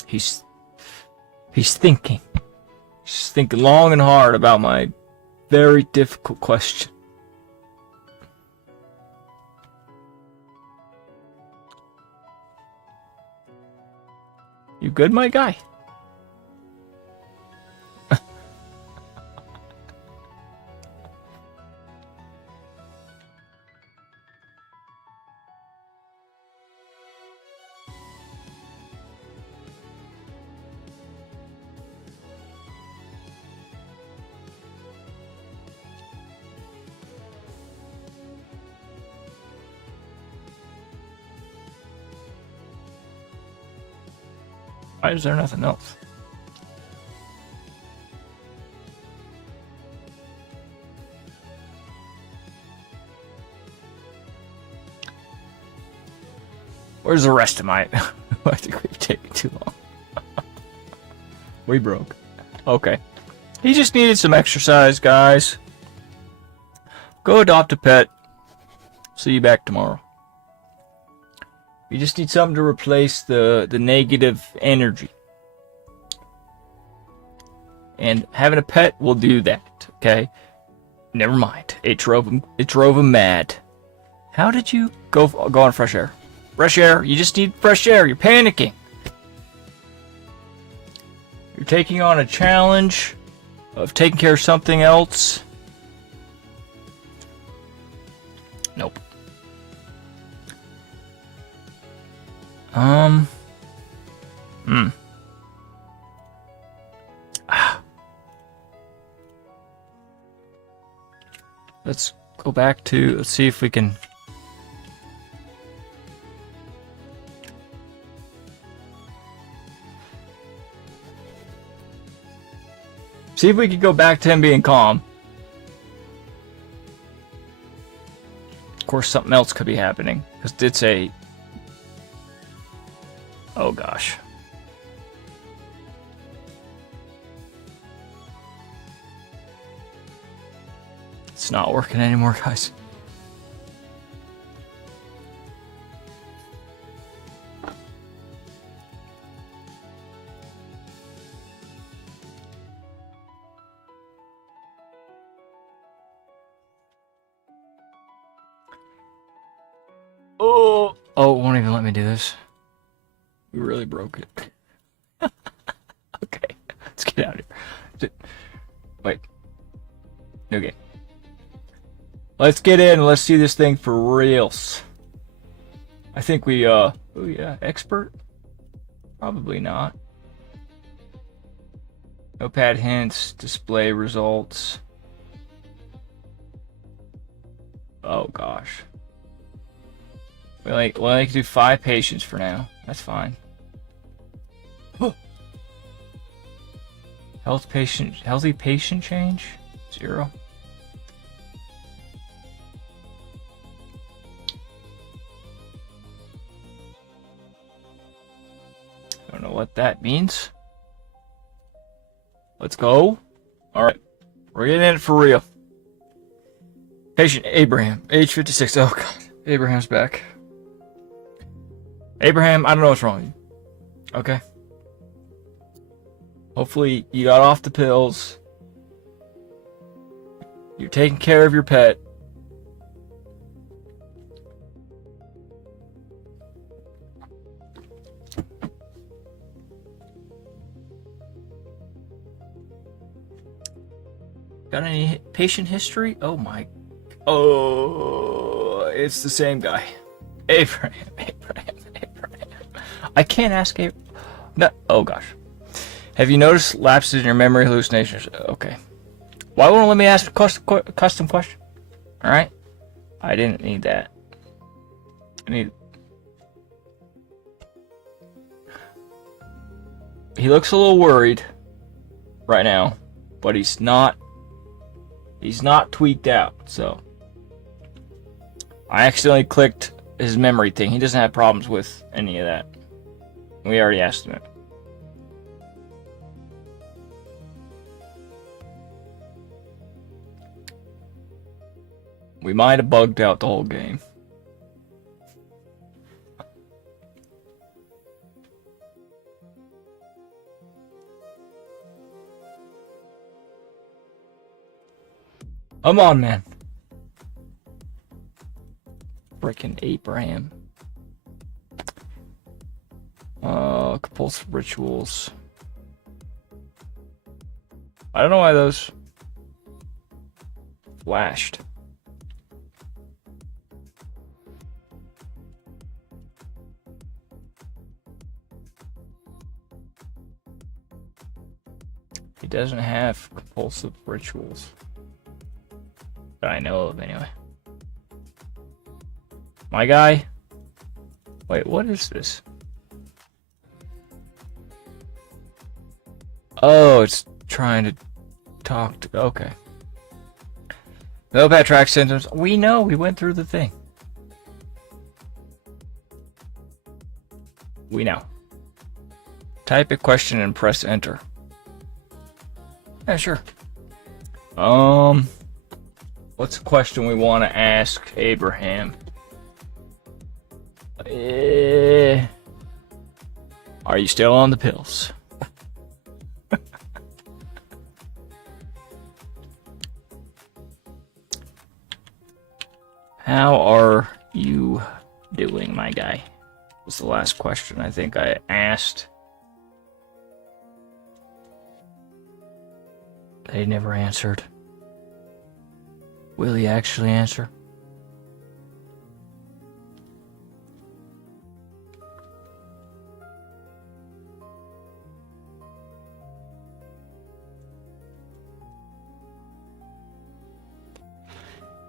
He's thinking. He's thinking long and hard about my very difficult question. You good, my guy? Why is there nothing else? Where's the rest of my... I think we've taken too long. We broke. Okay. He just needed some exercise, guys. Go adopt a pet. See you back tomorrow. You just need something to replace the negative energy. And having a pet will do that, okay? Never mind. It drove him mad. How did you go on fresh air? Fresh air. You just need fresh air. You're panicking. You're taking on a challenge of taking care of something else. Nope. Let's go back to, let's see if we can. See if we can go back to him being calm. Of course, something else could be happening. Because it did say... Oh, gosh. It's not working anymore, guys. Oh, it won't even let me do this. We really broke it. Okay, let's get out of here. Wait. Okay. Let's get in and let's see this thing for reals. I think we, oh yeah, expert? Probably not. Notepad hints, display results. Oh gosh. We only can do 5 patients for now. That's fine. Healthy patient change? 0. Don't know what that means. Let's go. Alright. We're getting in it for real. Patient Abraham, age 56. Oh god. Abraham's back. Abraham, I don't know what's wrong with you. Okay. Hopefully you got off the pills. You're taking care of your pet. Got any patient history? Oh my. Oh, it's the same guy. Abraham. I can't ask Abraham. No. Oh gosh. Have you noticed lapses in your memory, hallucinations? Okay. Why won't it let me ask a custom question? Alright. I didn't need that. He looks a little worried right now, but he's not tweaked out, so. I accidentally clicked his memory thing. He doesn't have problems with any of that. We already asked him it. We might have bugged out the whole game. Come on, man. Frickin' Abraham. Compulsive rituals. I don't know why those flashed. He doesn't have compulsive rituals that I know of, anyway. My guy? Wait, what is this? Oh, it's trying to talk to... Okay. Notepad track symptoms. We know, we went through the thing. we know. Type a question and press enter. Yeah, sure. What's the question we want to ask Abraham? Are you still on the pills? How are you doing, my guy? Was the last question I think I asked. They never answered. Will he actually answer?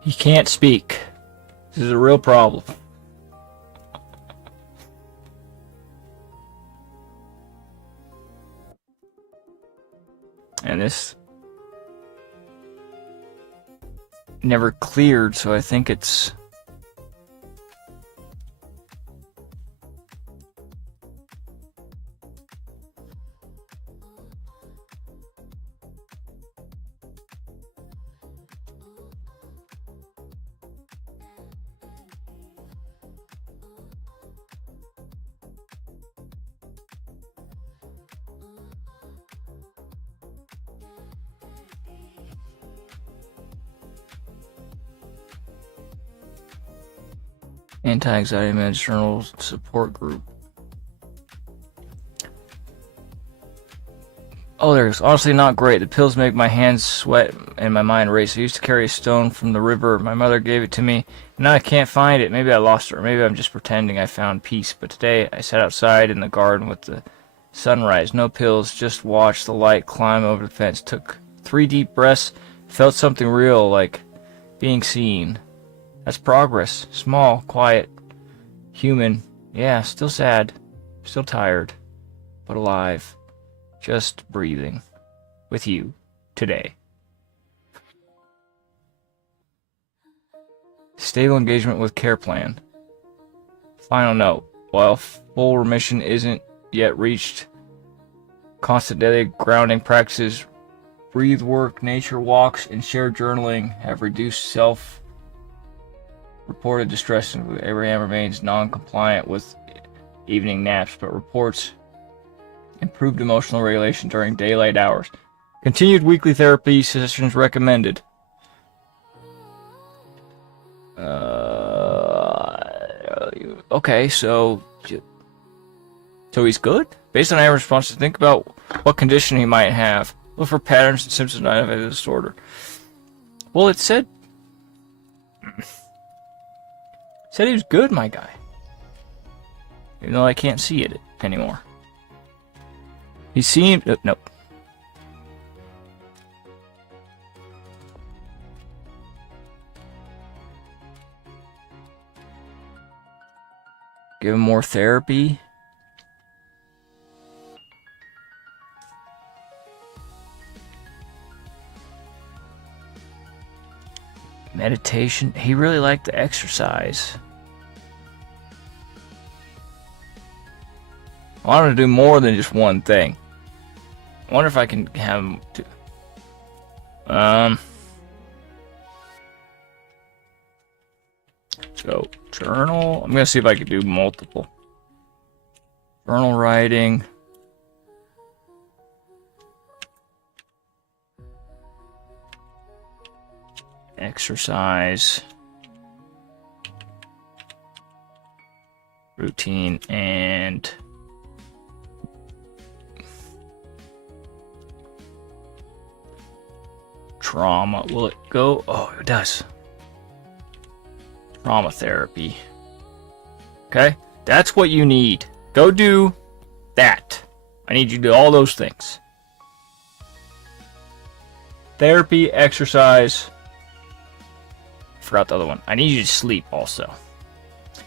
He can't speak. This is a real problem. And this never cleared, so I think it's... Anti-anxiety maternal support group. Oh, there's honestly not great. The pills make my hands sweat and my mind race. I used to carry a stone from the river. My mother gave it to me. Now I can't find it. Maybe I lost it, or maybe I'm just pretending I found peace. But today I sat outside in the garden with the sunrise. No pills, just watched the light climb over the fence. Took 3 deep breaths. Felt something real, like being seen. That's progress. Small, quiet, human. Yeah, still sad. Still tired. But alive. Just breathing. With you. Today. Stable engagement with care plan. Final note. While full remission isn't yet reached, constant daily grounding practices, breathe work, nature walks, and shared journaling have reduced self-reported distress. Abraham remains non-compliant with evening naps, but reports improved emotional regulation during daylight hours. Continued weekly therapy sessions recommended. Okay, so he's good? Based on average responses, think about what condition he might have. Look for patterns and symptoms of anxiety disorder. Well, it said he was good, my guy. Even though I can't see it anymore. He seemed... nope. Give him more therapy. Meditation. He really liked the exercise. I want him to do more than just one thing. I wonder if I can have him do... So, journal. I'm going to see if I can do multiple. Journal writing. Exercise. Routine and... trauma. Will it go? Oh, it does. Trauma therapy. Okay? That's what you need. Go do that. I need you to do all those things. Therapy, exercise. Forgot the other one. I need you to sleep also.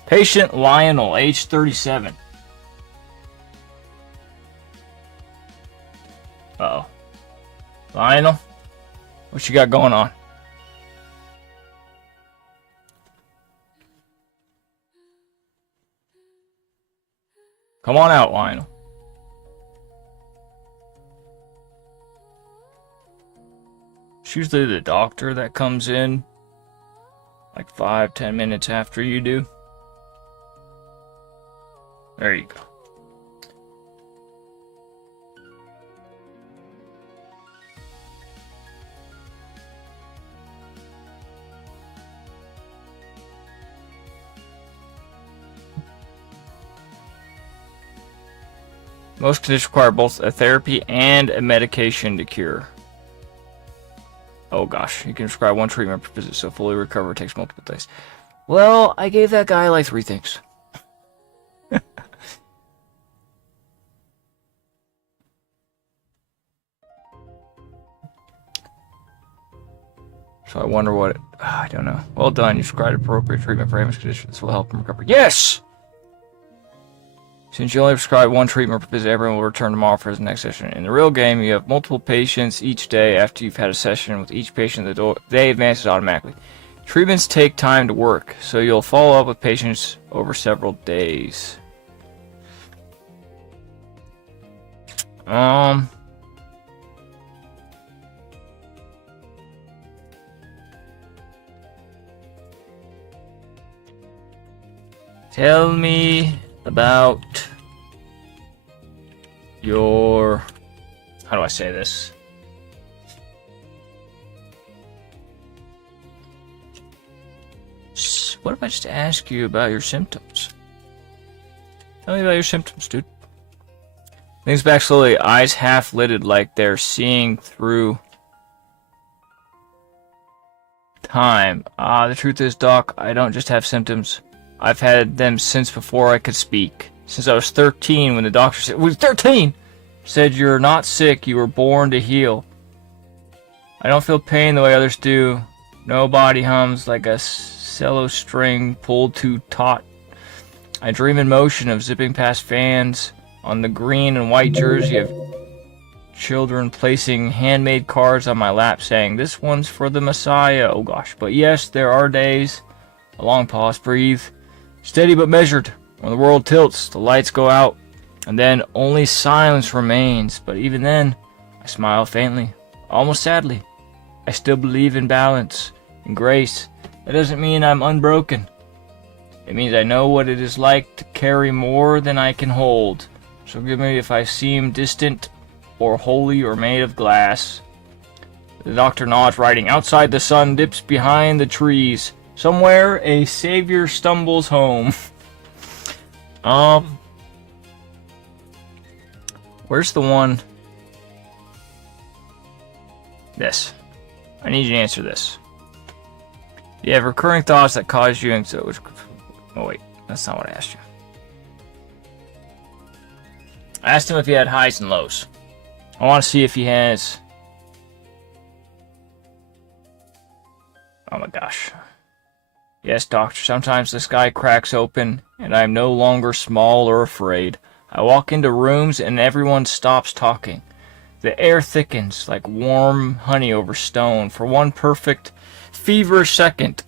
Patient Lionel, age 37. Uh-oh. Lionel? What you got going on? Come on out, Lionel. It's usually the doctor that comes in like 5-10 minutes after you do. There you go. Most conditions require both a therapy and a medication to cure. Oh gosh, you can prescribe one treatment per visit, so fully recover takes multiple days. Well, I gave that guy like 3 things. So I wonder what... I don't know. Well done, you prescribed appropriate treatment for Amos condition. This will help him recover. Yes! Since you only prescribe one treatment per visit, everyone will return tomorrow for his next session. In the real game, you have multiple patients each day. After you've had a session with each patient, the day advances automatically. Treatments take time to work, so you'll follow up with patients over several days. Tell me about your... How do I say this? What if I just ask you about your symptoms? Tell me about your symptoms, dude. Things back slowly, eyes half-lidded like they're seeing through time. The truth is, Doc, I don't just have symptoms. I've had them since before I could speak. Since I was 13 when the doctor said... Was 13! Said you're not sick, you were born to heal. I don't feel pain the way others do. No body hums like a cello string pulled too taut. I dream in motion of zipping past fans on the green and white jersey of children placing handmade cards on my lap saying, "This one's for the Messiah." Oh gosh. But yes, there are days. A long pause, breathe. Steady but measured. When the world tilts, the lights go out, and then only silence remains. But even then, I smile faintly, almost sadly. I still believe in balance, in grace. That doesn't mean I'm unbroken. It means I know what it is like to carry more than I can hold. So forgive me if I seem distant or holy or made of glass. The doctor nods, writing, "Outside the sun dips behind the trees. Somewhere a savior stumbles home." Where's the one? This. I need you to answer this. You have recurring thoughts that cause you anxiety. Oh wait, that's not what I asked you. I asked him if he had highs and lows. I want to see if he has... Oh my gosh. Yes, doctor, sometimes the sky cracks open, and I am no longer small or afraid. I walk into rooms, and everyone stops talking. The air thickens like warm honey over stone. For one perfect, feverish second,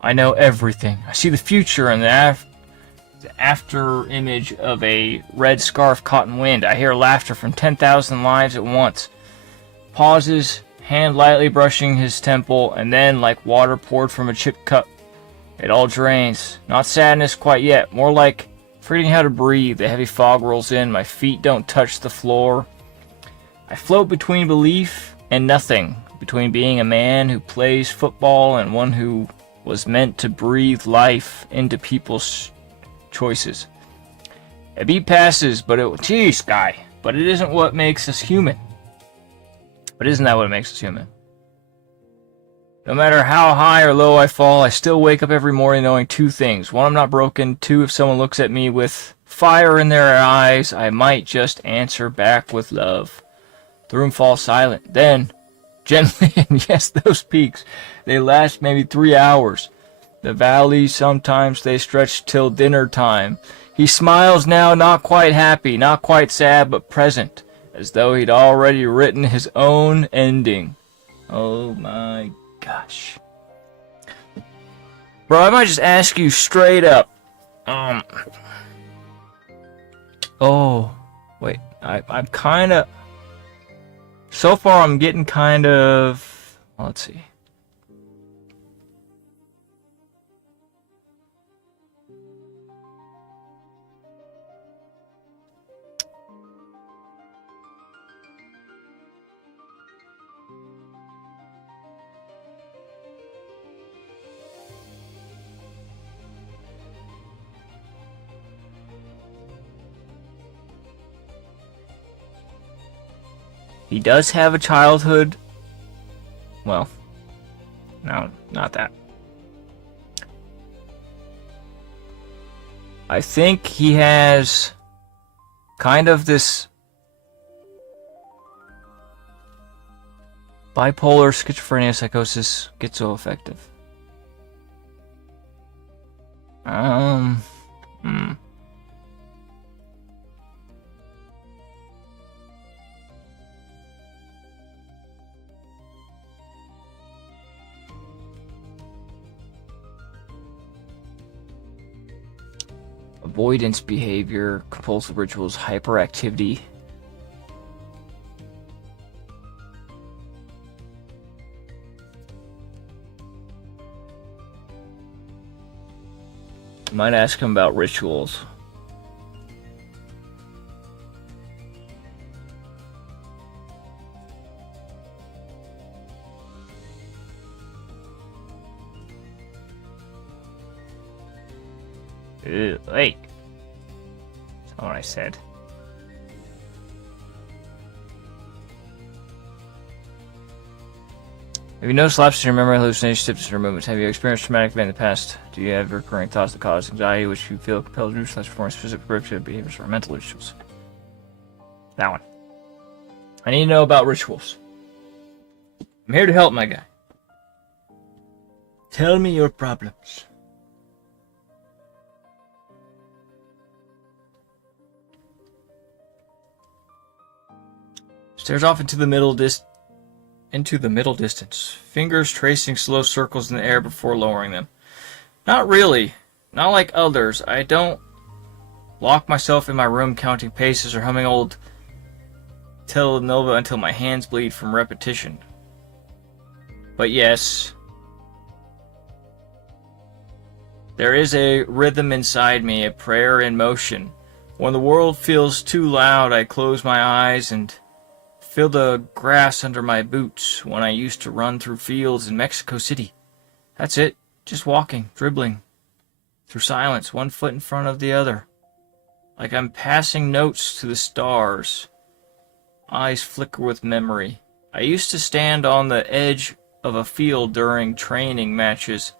I know everything. I see the future and the after image of a red scarf caught in wind. I hear laughter from 10,000 lives at once. Pauses, hand lightly brushing his temple, and then, like water poured from a chipped cup, it all drains. Not sadness quite yet, more like forgetting how to breathe. The heavy fog rolls in, my feet don't touch the floor. I float between belief and nothing, between being a man who plays football and one who was meant to breathe life into people's choices. A beat passes, but geez, guy, but it isn't what makes us human. But isn't that what makes us human? No matter how high or low I fall, I still wake up every morning knowing 2 things. 1, I'm not broken. 2, if someone looks at me with fire in their eyes, I might just answer back with love. The room falls silent. Then, gently, and yes, those peaks, they last maybe 3 hours. The valleys, sometimes they stretch till dinner time. He smiles now, not quite happy, not quite sad, but present, as though he'd already written his own ending. Oh my gosh. Bro, I might just ask you straight up. Oh, wait. I'm kind of... So far, I'm getting kind of... Well, let's see. He does have a childhood. Well, no, not that. I think he has kind of this bipolar, schizophrenia, psychosis, schizoaffective. Avoidance behavior, compulsive rituals, hyperactivity. I might ask him about rituals. Ew, wait. That's not what I said. Have you noticed lapses in your memory, hallucinations, symptoms, or movements? Have you experienced traumatic event in the past? Do you have recurring thoughts that cause anxiety, which you feel compelled to do / perform specific repetitive behaviors or mental rituals? That one. I need to know about rituals. I'm here to help, my guy. Tell me your problems. Stares off into the middle distance. Fingers tracing slow circles in the air before lowering them. Not really. Not like others. I don't lock myself in my room counting paces or humming old telenovela until my hands bleed from repetition. But yes, there is a rhythm inside me, a prayer in motion. When the world feels too loud, I close my eyes and feel the grass under my boots when I used to run through fields in Mexico City. That's it. Just walking, dribbling through silence, one foot in front of the other. Like I'm passing notes to the stars. Eyes flicker with memory. I used to stand on the edge of a field during training matches,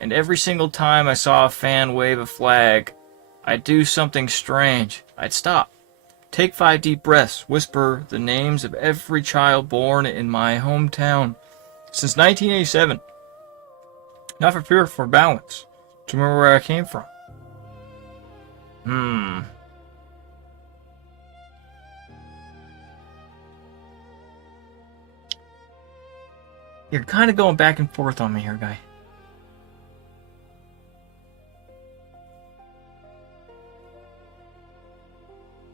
and every single time I saw a fan wave a flag, I'd do something strange. I'd stop. Take 5 deep breaths, whisper the names of every child born in my hometown since 1987. Not for fear, for balance, to remember where I came from. You're kind of going back and forth on me here, guy.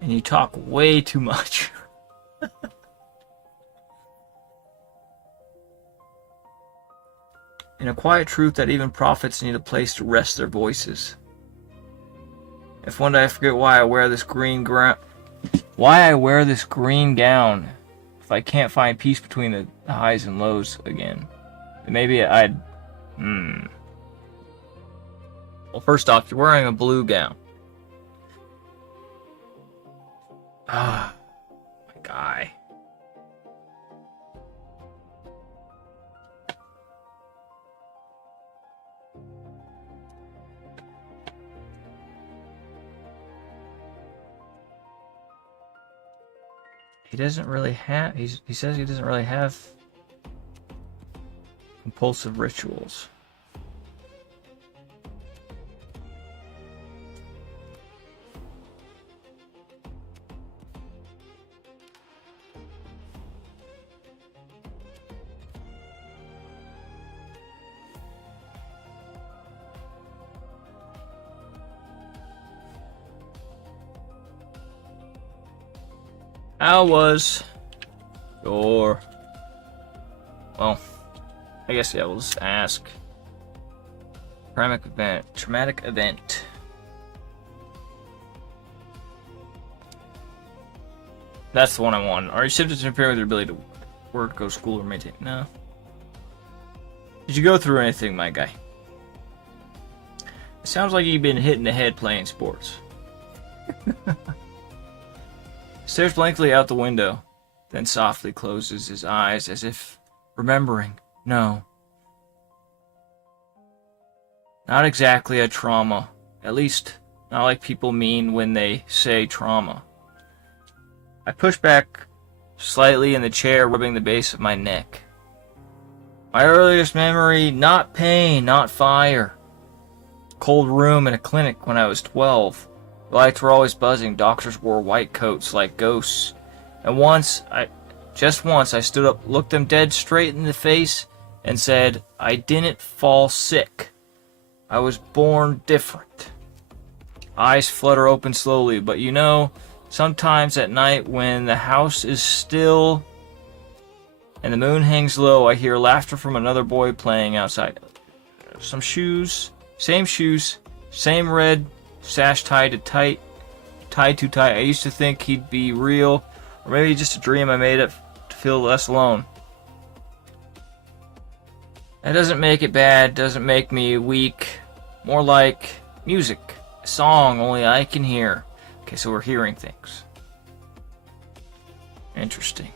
And you talk way too much. In a quiet truth that even prophets need a place to rest their voices. If one day I forget why I wear this green gown, if I can't find peace between the highs and lows again, then maybe I'd. Well, first off, you're wearing a blue gown. Ah, my guy. He doesn't really have. He says he doesn't really have compulsive rituals. How was your... Well, I guess, yeah, we'll just ask. Traumatic event. That's the one I want. Are your symptoms interfering with your ability to work, go to school, or maintain? No. Did you go through anything, my guy? It sounds like you've been hit in the head playing sports. Stares blankly out the window, then softly closes his eyes as if remembering. No. Not exactly a trauma. At least, not like people mean when they say trauma. I push back slightly in the chair, rubbing the base of my neck. My earliest memory, not pain, not fire. Cold room in a clinic when I was 12. The lights were always buzzing. Doctors wore white coats like ghosts. And just once, I stood up, looked them dead straight in the face, and said, I didn't fall sick. I was born different. Eyes flutter open slowly, but you know, sometimes at night when the house is still and the moon hangs low, I hear laughter from another boy playing outside. Same shoes, same red sash tied too tight. I used to think he'd be real, or maybe just a dream I made up to feel less alone. That doesn't make it bad, doesn't make me weak. More like music, a song only I can hear. Okay, so we're hearing things. Interesting.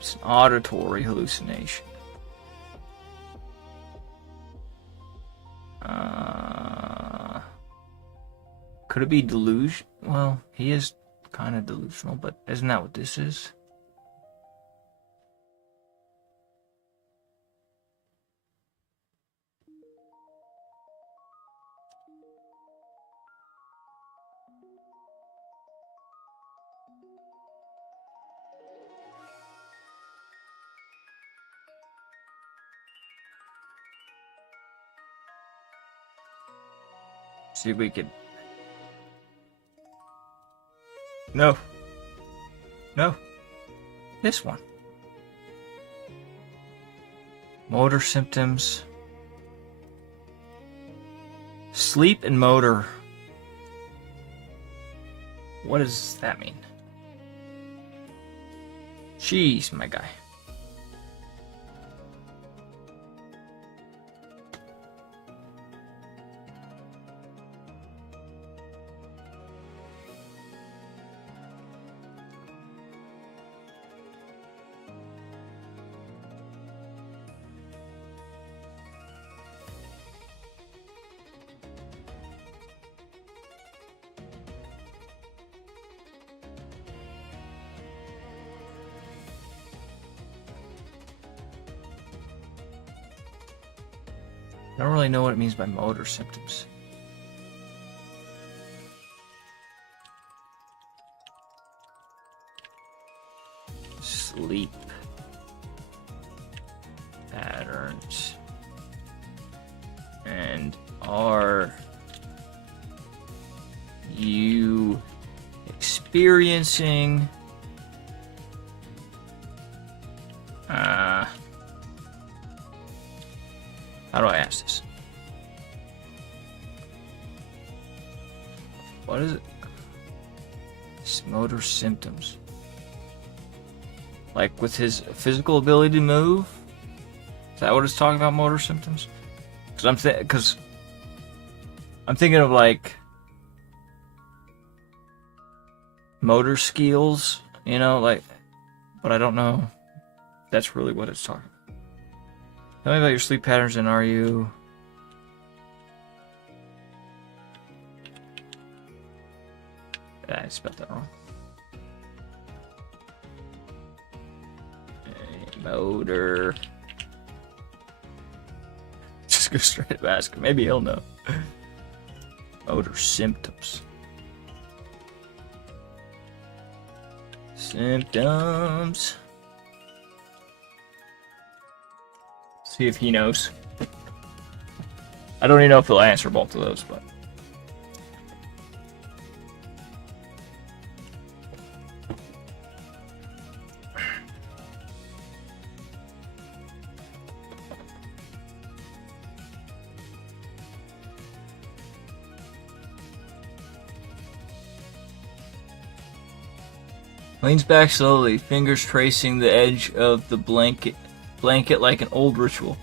It's an auditory hallucination. Could it be delusion? Well, he is kind of delusional, but isn't that what this is? See if we can. No. This one. Motor symptoms. Sleep and motor. What does that mean? Jeez, my guy. I don't really know what it means by motor symptoms. Sleep patterns. And are you experiencing how do I ask this? What is it? Motor symptoms. Like with his physical ability to move? Is that what it's talking about, motor symptoms? Because I'm thinking of like motor skills, you know, like, but I don't know if that's really what it's talking about. Tell me about your sleep patterns and are you... I spelled that wrong. Motor. Just go straight to ask him. Maybe he'll know. Motor symptoms. See if he knows. I don't even know if he'll answer both of those, but. Leans back slowly, fingers tracing the edge of the blanket like an old ritual.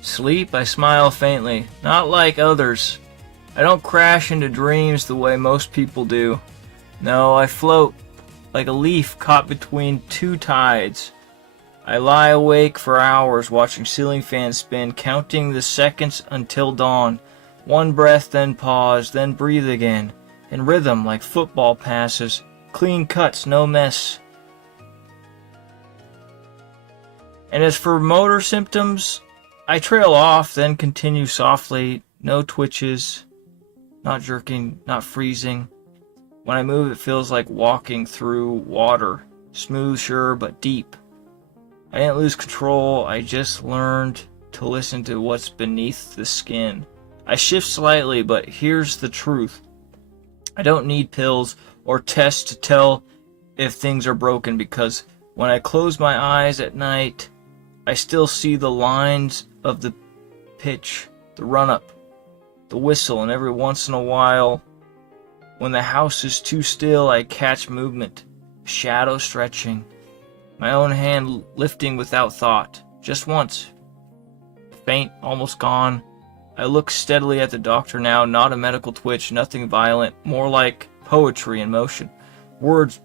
Sleep? I smile faintly. Not like others. I don't crash into dreams the way most people do. No, I float like a leaf caught between two tides. I lie awake for hours watching ceiling fans spin, counting the seconds until dawn. One breath, then pause, then breathe again. In rhythm like football passes. Clean cuts, no mess. And as for motor symptoms, I trail off, then continue softly. No twitches, not jerking, not freezing. When I move, it feels like walking through water. Smooth, sure, but deep. I didn't lose control, I just learned to listen to what's beneath the skin. I shift slightly, but here's the truth. I don't need pills or tests to tell if things are broken, because when I close my eyes at night, I still see the lines of the pitch, the run-up, the whistle, and every once in a while, when the house is too still, I catch movement, shadow stretching, my own hand lifting without thought, just once. Faint, almost gone. I look steadily at the doctor now, not a medical twitch, nothing violent, more like poetry in motion. Words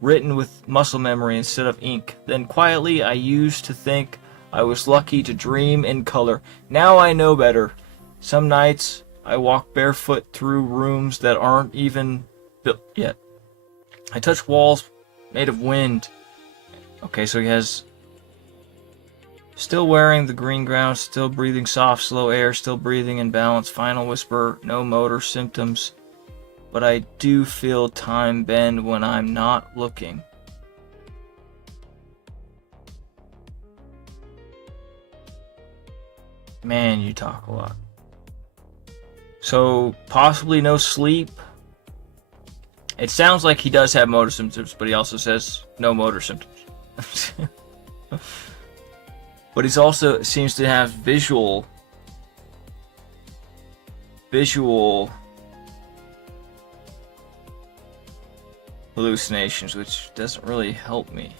written with muscle memory instead of ink. Then quietly I used to think I was lucky to dream in color. Now I know better. Some nights I walk barefoot through rooms that aren't even built yet. I touch walls made of wind. Okay, so he has... Still wearing the green ground, still breathing soft, slow air, still breathing in balance. Final whisper, no motor symptoms. But I do feel time bend when I'm not looking. Man, you talk a lot. So, possibly no sleep. It sounds like he does have motor symptoms, but he also says no motor symptoms. But he's also seems to have visual hallucinations, which doesn't really help me.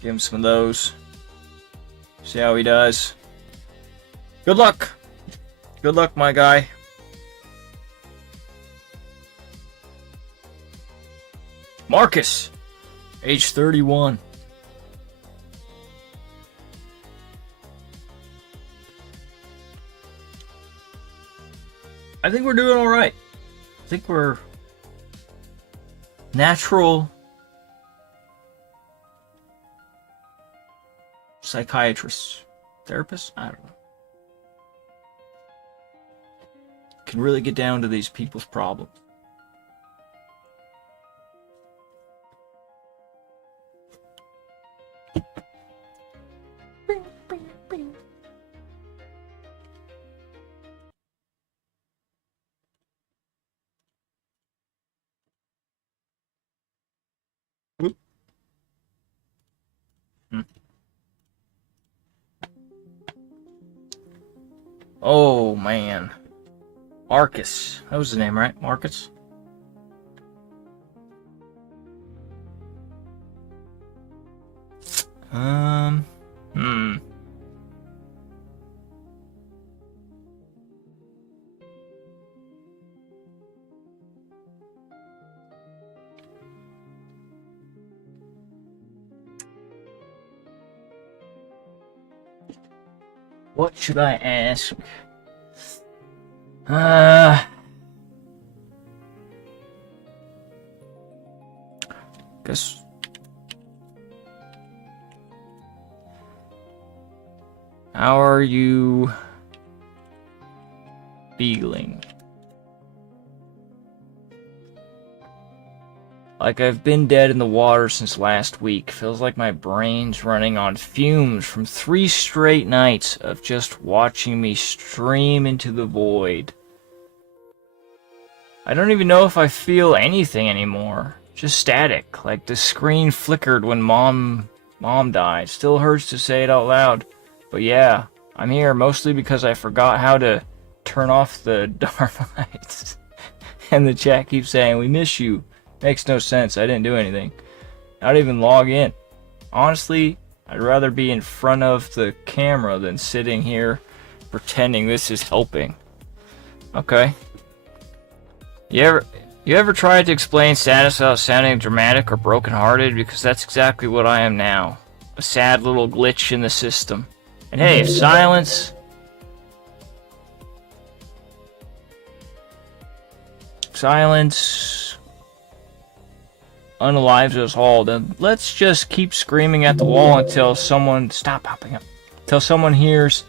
Give him some of those. See how he does. Good luck! Good luck, my guy. Marcus, age 31. I think we're doing alright. I think we're natural psychiatrists. Therapists? I don't know. Can really get down to these people's problems. Oh man. Marcus. That was his name, right? Marcus? What should I ask? Guess. How are you feeling. Like I've been dead in the water since last week. Feels like my brain's running on fumes from 3 straight nights of just watching me stream into the void. I don't even know if I feel anything anymore. Just static, like the screen flickered when mom died. Still hurts to say it out loud. But yeah, I'm here mostly because I forgot how to turn off the dark lights. And the chat keeps saying, "We miss you." Makes no sense. I didn't do anything. Not even log in. Honestly, I'd rather be in front of the camera than sitting here pretending this is helping. Okay. You ever tried to explain sadness without sounding dramatic or brokenhearted? Because that's exactly what I am now. A sad little glitch in the system. And hey, if silence unalives us all, then let's just keep screaming at the wall until someone until someone hears.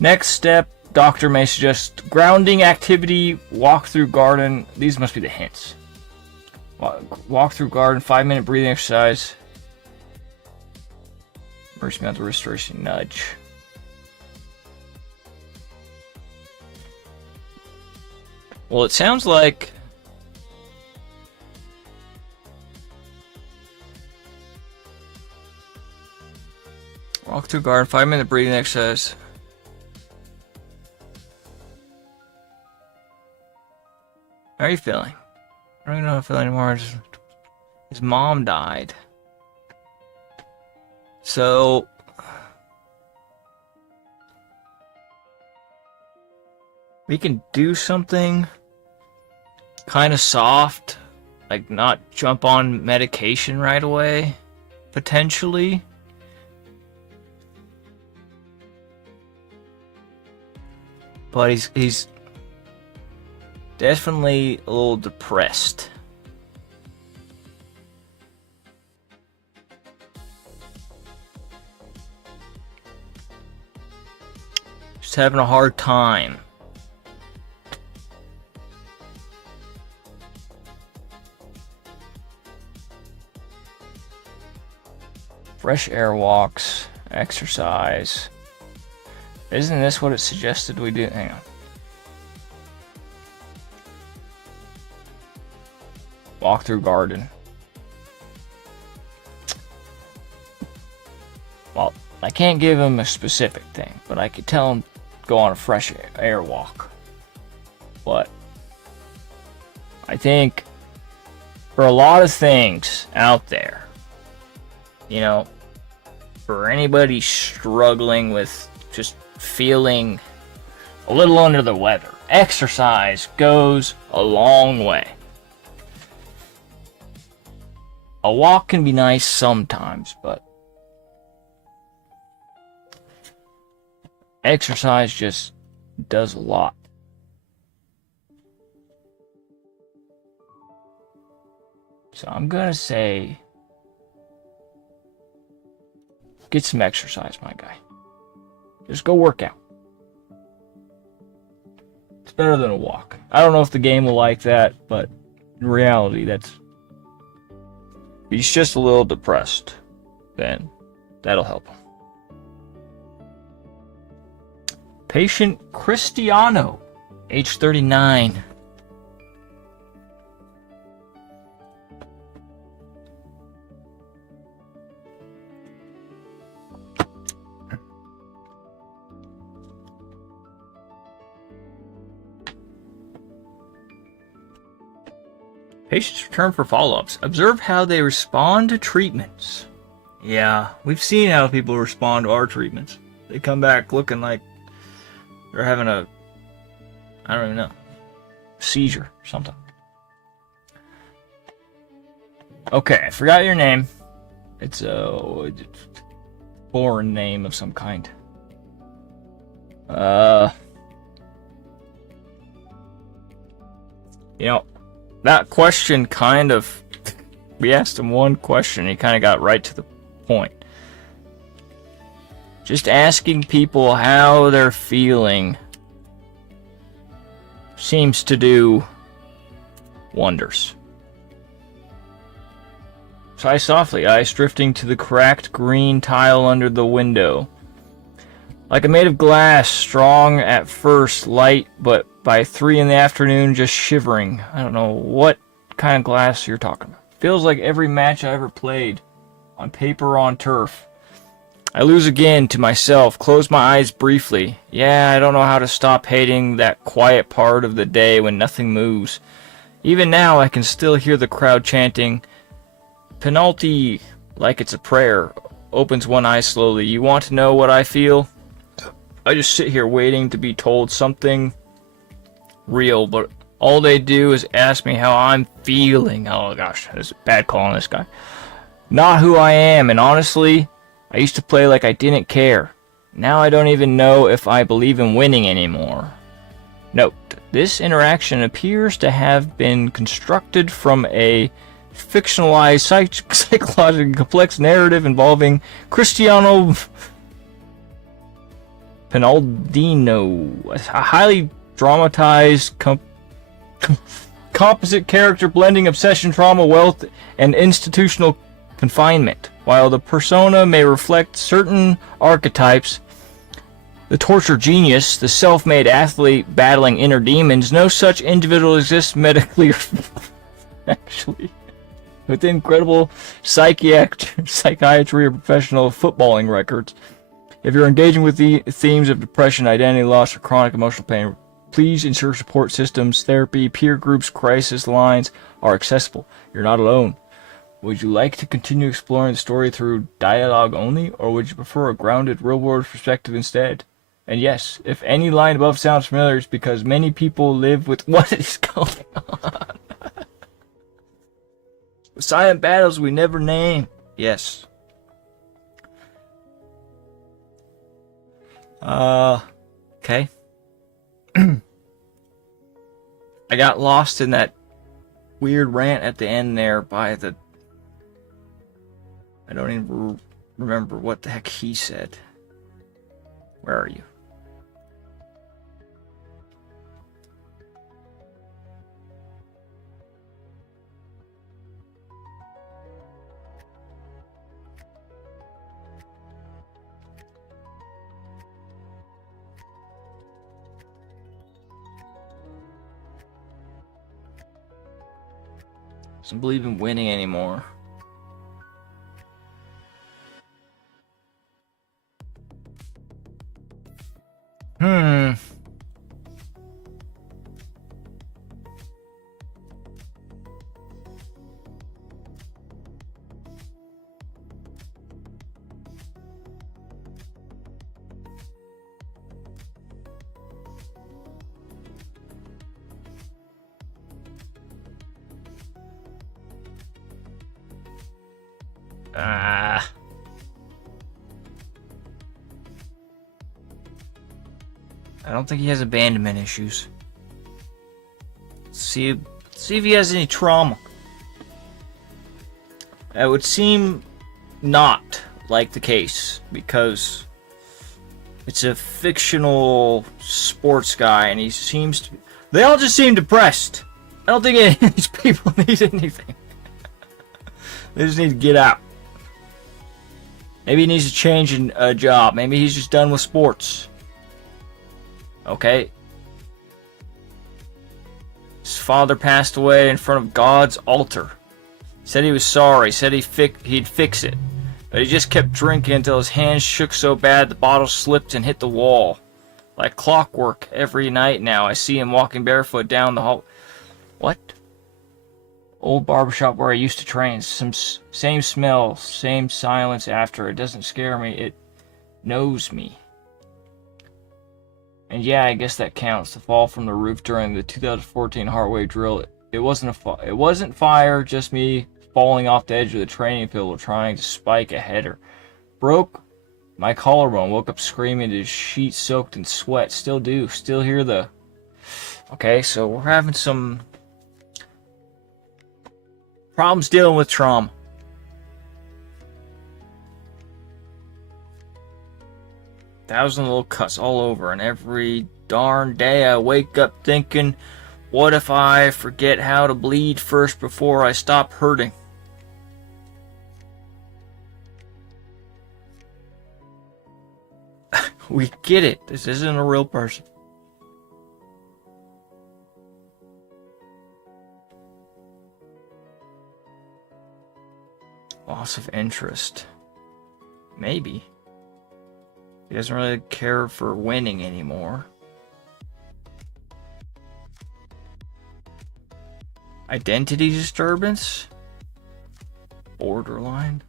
Next step, doctor may suggest grounding activity, walk through garden. These must be the hints. Walk through garden, 5-minute breathing exercise. Emergency mental restoration nudge. Well, it sounds like walk through garden, 5-minute breathing exercise. How are you feeling? I don't even know how I feel anymore. His mom died. So we can do something kind of soft, like not jump on medication right away, potentially. But he's definitely a little depressed. Just having a hard time. Fresh air walks, exercise. Isn't this what it suggested we do? Hang on. Walk through garden. Well, I can't give him a specific thing, but I could tell him go on a fresh air walk. But I think for a lot of things out there, you know, for anybody struggling with just feeling a little under the weather, exercise goes a long way. A walk can be nice sometimes, but exercise just does a lot. So I'm gonna say, get some exercise, my guy. Just go work out. It's better than a walk. I don't know if the game will like that, but in reality, he's just a little depressed, then that'll help him. Patient Cristiano, age 39. Patients return for follow-ups. Observe how they respond to treatments. Yeah, we've seen how people respond to our treatments. They come back looking like they're having I don't even know, seizure or something. Okay, I forgot your name. It's a foreign name of some kind. You know, that question kind of, we asked him one question, he kind of got right to the point. Just asking people how they're feeling seems to do wonders. Sigh softly, eyes drifting to the cracked green tile under the window. Like a made of glass, strong at first, light, but by 3 in the afternoon, just shivering. I don't know what kind of glass you're talking about. Feels like every match I ever played, on paper or on turf. I lose again to myself, close my eyes briefly. Yeah, I don't know how to stop hating that quiet part of the day when nothing moves. Even now, I can still hear the crowd chanting, penalty, like it's a prayer. Opens one eye slowly. You want to know what I feel? I just sit here waiting to be told something real, but all they do is ask me how I'm feeling. Oh gosh, that's a bad call on this guy. Not who I am, and honestly, I used to play like I didn't care. Now I don't even know if I believe in winning anymore. Note, this interaction appears to have been constructed from a fictionalized psychologically complex narrative involving Cristiano Pinaldino, a highly dramatized composite character blending obsession, trauma, wealth, and institutional confinement. While the persona may reflect certain archetypes, the tortured genius, the self-made athlete battling inner demons, no such individual exists medically actually. With incredible psychiatry or professional footballing records. If you're engaging with the themes of depression, identity loss, or chronic emotional pain, please ensure support systems, therapy, peer groups, crisis lines are accessible. You're not alone. Would you like to continue exploring the story through dialogue only, or would you prefer a grounded, real-world perspective instead? And yes, if any line above sounds familiar, it's because many people live with what is going on. Silent battles we never name. Yes. Okay. I got lost in that weird rant at the end there by the... I don't even remember what the heck he said. Where are you? Doesn't believe in winning anymore. I don't think he has abandonment issues. See if he has any trauma. It would seem not like the case, because it's a fictional sports guy and he seems to... They all just seem depressed. I don't think any of these people need anything. They just need to get out. Maybe he needs to change a job. Maybe he's just done with sports. Okay. His father passed away in front of God's altar. Said he was sorry. Said he'd fix it. But he just kept drinking until his hands shook so bad the bottle slipped and hit the wall. Like clockwork every night now. I see him walking barefoot down the hall. What? Old barbershop where I used to train. Same smell, same silence after. It doesn't scare me. It knows me. And yeah, I guess that counts. The fall from the roof during the 2014 Heartwave drill. It wasn't fire, just me falling off the edge of the training field trying to spike a header. Broke my collarbone. Woke up screaming, his sheets soaked in sweat. Still do. Still hear the... Okay, so we're having some problems dealing with trauma. 1,000 little cuts all over, and every darn day I wake up thinking, what if I forget how to bleed first before I stop hurting? We get it. This isn't a real person. Loss of interest. Maybe. He doesn't really care for winning anymore. Identity disturbance? Borderline?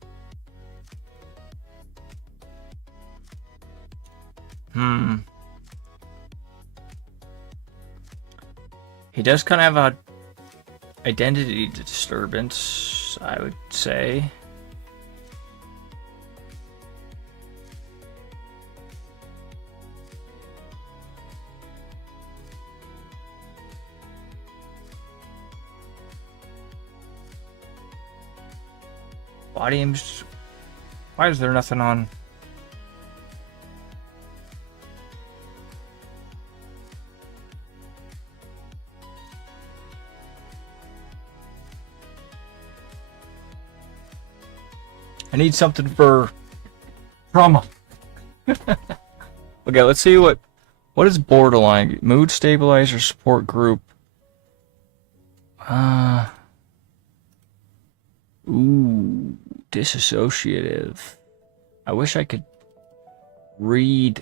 He does kind of have a identity disturbance, I would say. Body image. Why is there nothing on? I need something for trauma. Okay, let's see what is borderline. Mood stabilizer support group. Ooh, disassociative. I wish I could read.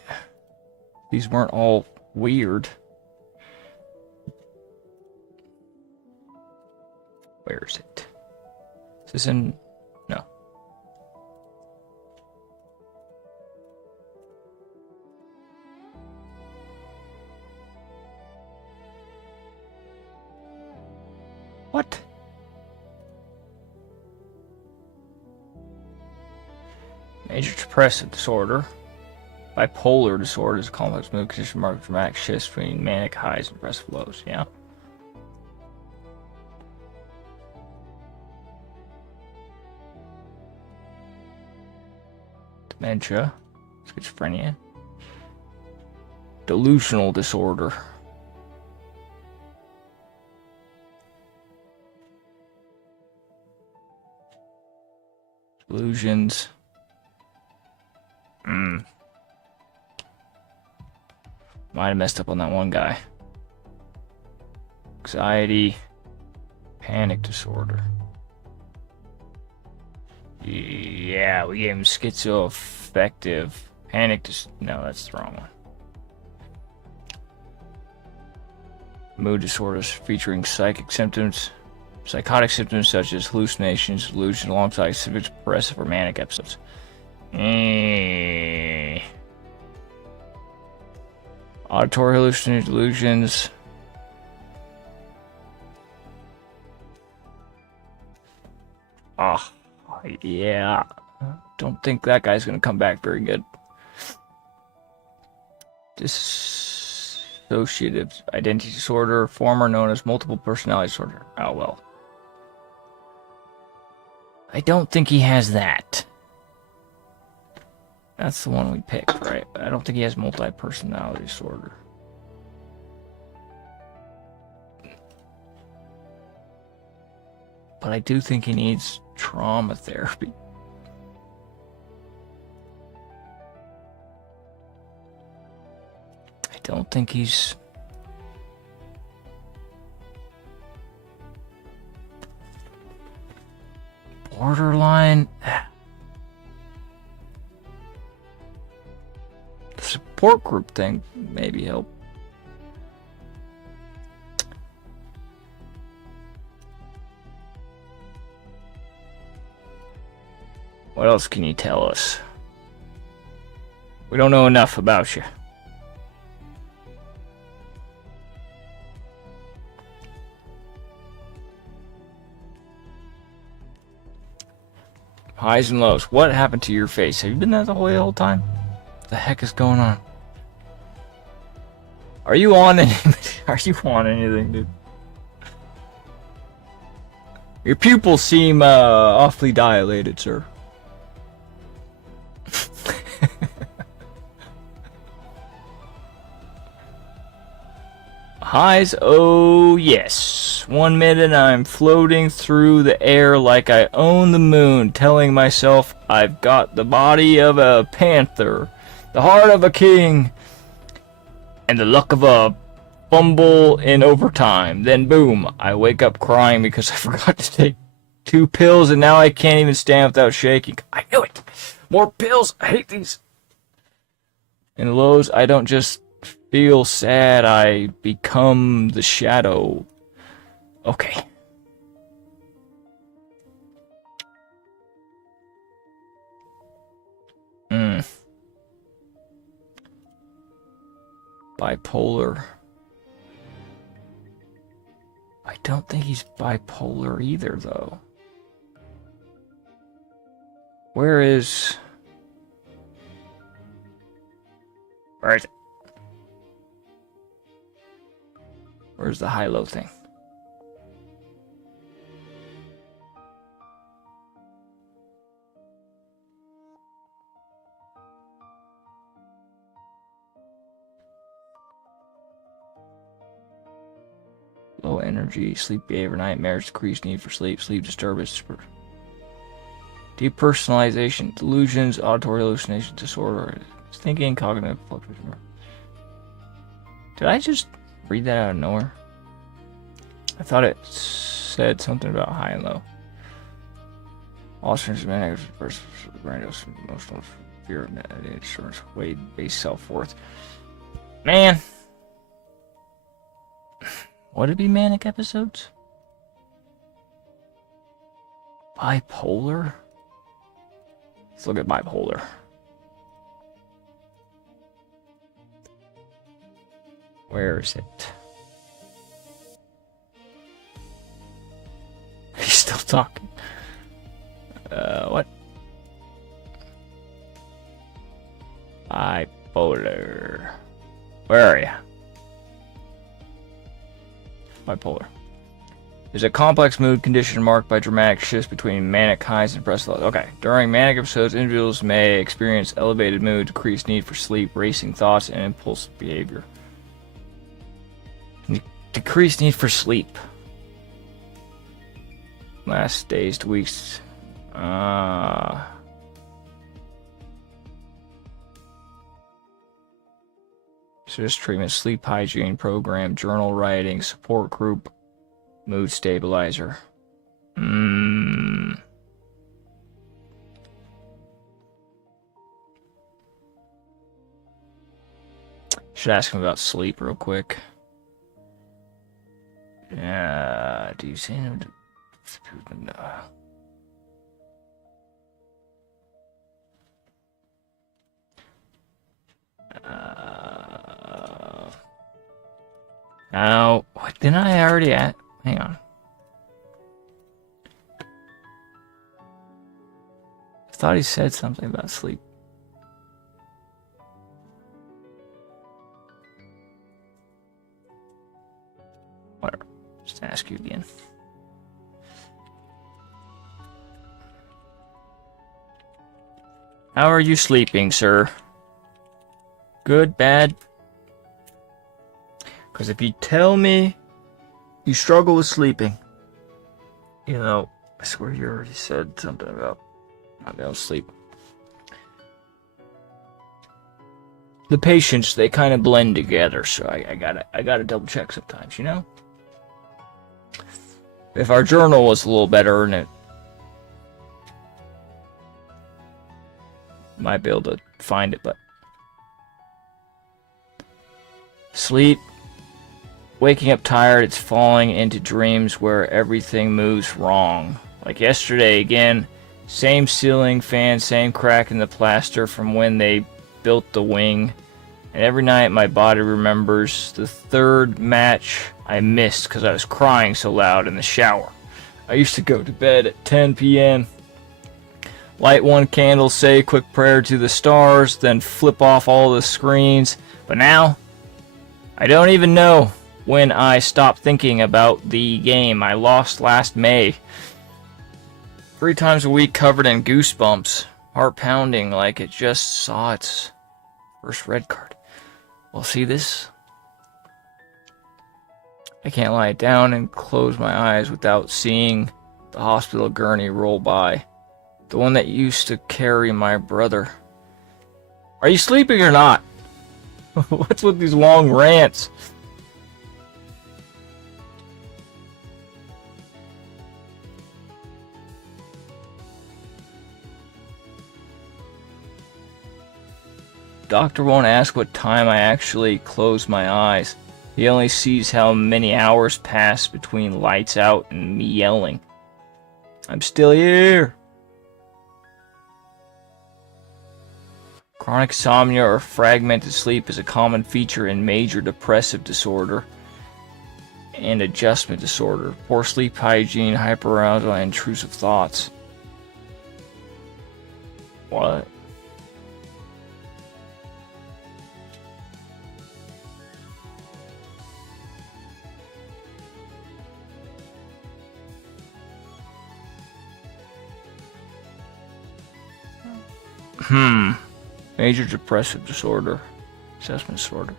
These weren't all weird. Where is it? Is this in? No. What? Major depressive disorder. Bipolar disorder is a complex mood condition marked with dramatic shifts between manic highs and depressive lows. Yeah. Dementia. Schizophrenia. Delusional disorder. Delusions. Might have messed up on that one guy. Anxiety. Panic disorder. Yeah, we gave him schizoaffective. No, that's the wrong one. Mood disorders featuring psychotic symptoms such as hallucinations, delusion, alongside severe depressive or manic episodes. Auditory hallucinations, delusions. Yeah. Don't think that guy's gonna come back very good. Dissociative identity disorder, former known as multiple personality disorder. Oh well. I don't think he has that. That's the one we picked, right? I don't think he has multi-personality disorder. But I do think he needs trauma therapy. I don't think he's... borderline. The support group thing maybe help. What else can you tell us? We don't know enough about you. Highs and lows. What happened to your face? Have you been there the whole time? What the heck is going on? Are you on anything? Are you on anything, dude? Your pupils seem awfully dilated, sir. Highs, oh yes. 1 minute I'm floating through the air like I own the moon, telling myself I've got the body of a panther, the heart of a king, and the luck of a fumble in overtime. Then boom, I wake up crying because I forgot to take 2 pills and now I can't even stand without shaking. I knew it! More pills! I hate these! In lows, I don't just feel sad, I become the shadow. Okay. Bipolar. I don't think he's bipolar either, though. Where is it? Where's the high-low thing? Low energy, sleep behavior, nightmares, decreased need for sleep, sleep disturbance, depersonalization, delusions, auditory hallucination disorder, thinking, cognitive fluctuation. Did I just read that out of nowhere? I thought it said something about high and low. Alternatives, negative, grandiose, emotional fear, insurance, weight-based self-worth. Man. Would it be manic episodes? Bipolar? Let's look at bipolar. Where is it? He's still talking. What? Bipolar. Where are you? Bipolar is a complex mood condition marked by dramatic shifts between manic highs and depressive lows. Okay. During manic episodes, individuals may experience elevated mood, decreased need for sleep, racing thoughts, and impulsive behavior. Decreased need for sleep. Last days to weeks. Serious treatment, sleep hygiene program, journal writing, support group, mood stabilizer. Should ask him about sleep real quick. Do you see him? No. Now, what, didn't I already hang on. I thought he said something about sleep. Whatever. Just ask you again. How are you sleeping, sir? Good, bad? Because if you tell me you struggle with sleeping, you know, I swear you already said something about not being able to sleep. The patients, they kind of blend together, so I gotta double check sometimes, you know? If our journal was a little better and it might be able to find it, but sleep, waking up tired, it's falling into dreams where everything moves wrong. Like yesterday again, same ceiling fan, same crack in the plaster from when they built the wing. And every night my body remembers the third match I missed because I was crying so loud in the shower. I used to go to bed at 10 p.m. Light one candle, say a quick prayer to the stars, then flip off all the screens. But now, I don't even know when I stopped thinking about the game I lost last May. 3 times a week covered in goosebumps, heart pounding like it just saw its first red card. Well, see this? I can't lie down and close my eyes without seeing the hospital gurney roll by. The one that used to carry my brother. Are you sleeping or not? What's with these long rants? Doctor won't ask what time I actually close my eyes. He only sees how many hours pass between lights out and me yelling. I'm still here. Chronic insomnia or fragmented sleep is a common feature in major depressive disorder and adjustment disorder. Poor sleep hygiene, hyperarousal, and intrusive thoughts. What? Major depressive disorder. Assessment disorder.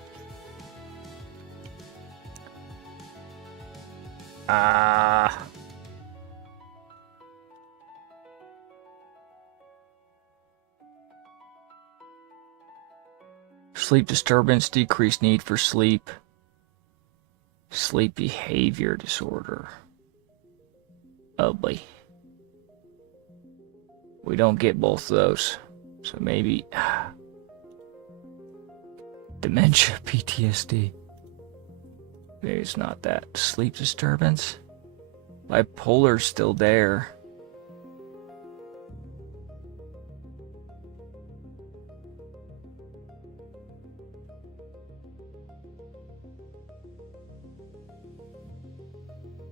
Sleep disturbance, decreased need for sleep. Sleep behavior disorder. Oh boy. We don't get both of those. So maybe dementia, PTSD. Maybe it's not that. Sleep disturbance. Bipolar's still there.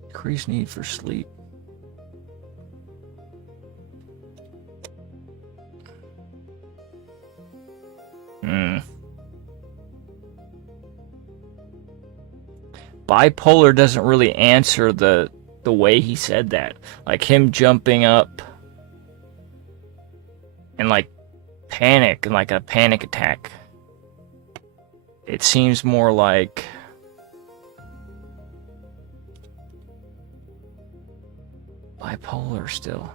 Increased need for sleep. Bipolar doesn't really answer the way he said that. Like him jumping up and like panic and like a panic attack. It seems more like bipolar still.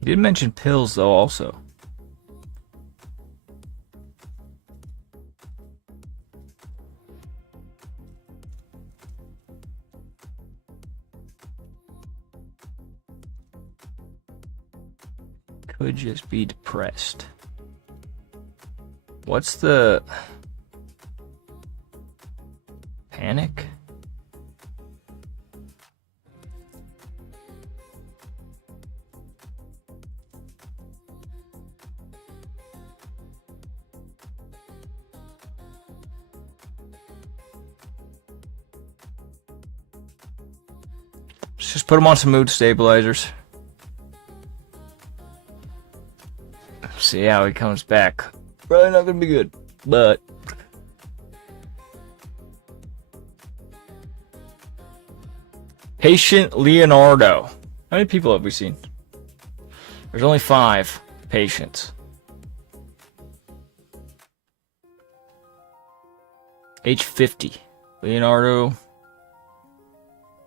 He did mention pills, though, also. Could just be depressed. What's the... panic? Let's just put him on some mood stabilizers. See how he comes back. Probably not gonna be good, but Patient Leonardo. How many people have we seen? There's only 5 patients. Age 50. Leonardo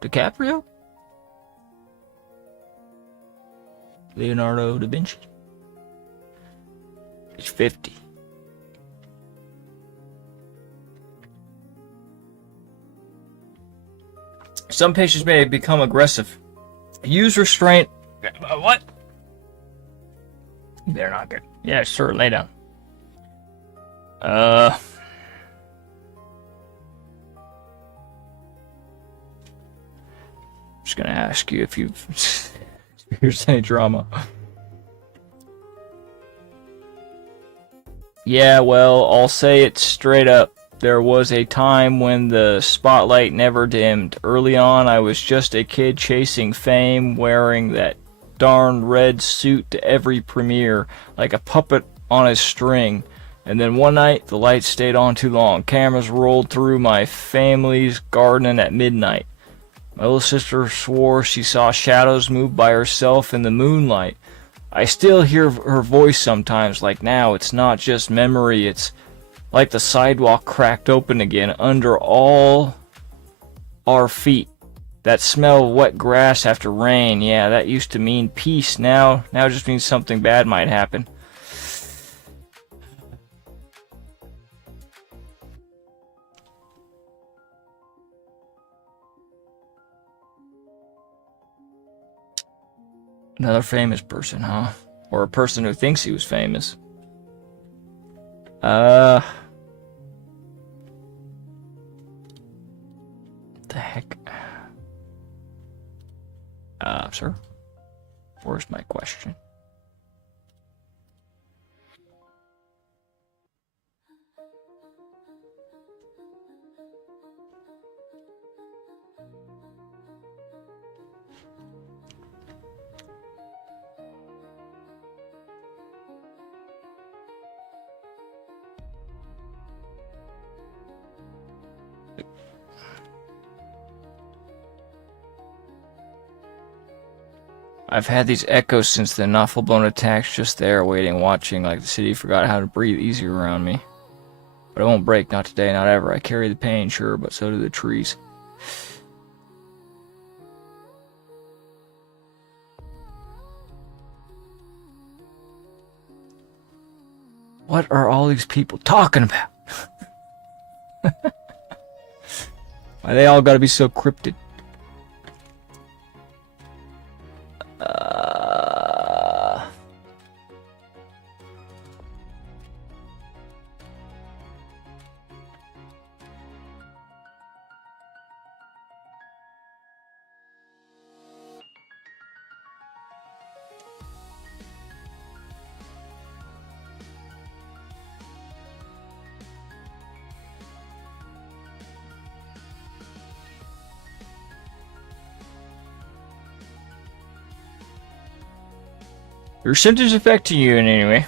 DiCaprio? Leonardo da Vinci. Age 50. Some patients may become aggressive. Use restraint. What? They're not good. Yeah, sure, lay down. Just gonna ask you if you've experienced any drama. Yeah, well, I'll say it straight up. There was a time when the spotlight never dimmed. Early on, I was just a kid chasing fame, wearing that darn red suit to every premiere, like a puppet on a string. And then one night, the lights stayed on too long. Cameras rolled through my family's garden at midnight. My little sister swore she saw shadows move by herself in the moonlight. I still hear her voice sometimes, like now. It's not just memory, it's like the sidewalk cracked open again under all our feet. That smell of wet grass after rain, yeah, that used to mean peace. Now it just means something bad might happen. Another famous person, huh? Or a person who thinks he was famous. The heck? Sir? Where's my question? I've had these echoes since then, not full-blown attacks, just there, waiting, watching, like the city forgot how to breathe easier around me. But I won't break, not today, not ever. I carry the pain, sure, but so do the trees. What are all these people talking about? Why they all gotta be so cryptic? Your symptoms affecting you in any way?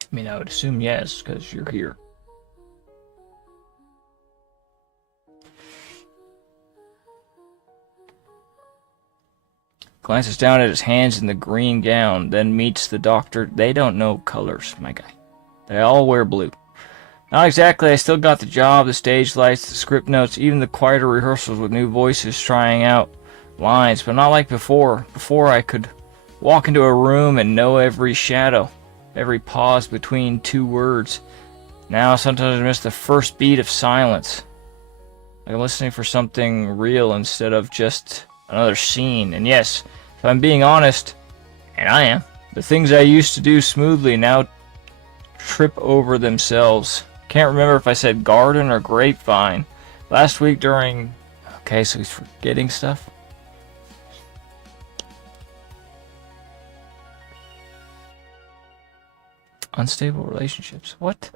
I mean, I would assume yes, because you're here. Glances down at his hands in the green gown, then meets the doctor. They don't know colors, my guy. They all wear blue. Not exactly, I still got the job, the stage lights, the script notes, even the quieter rehearsals with new voices trying out lines, but not like before. Before I could walk into a room and know every shadow, every pause between two words. Now sometimes I miss the first beat of silence. Like I'm listening for something real instead of just another scene. And yes, if I'm being honest, and I am, the things I used to do smoothly now trip over themselves. Can't remember if I said garden or grapevine. Last week during... Okay, so he's forgetting stuff? Unstable relationships. What?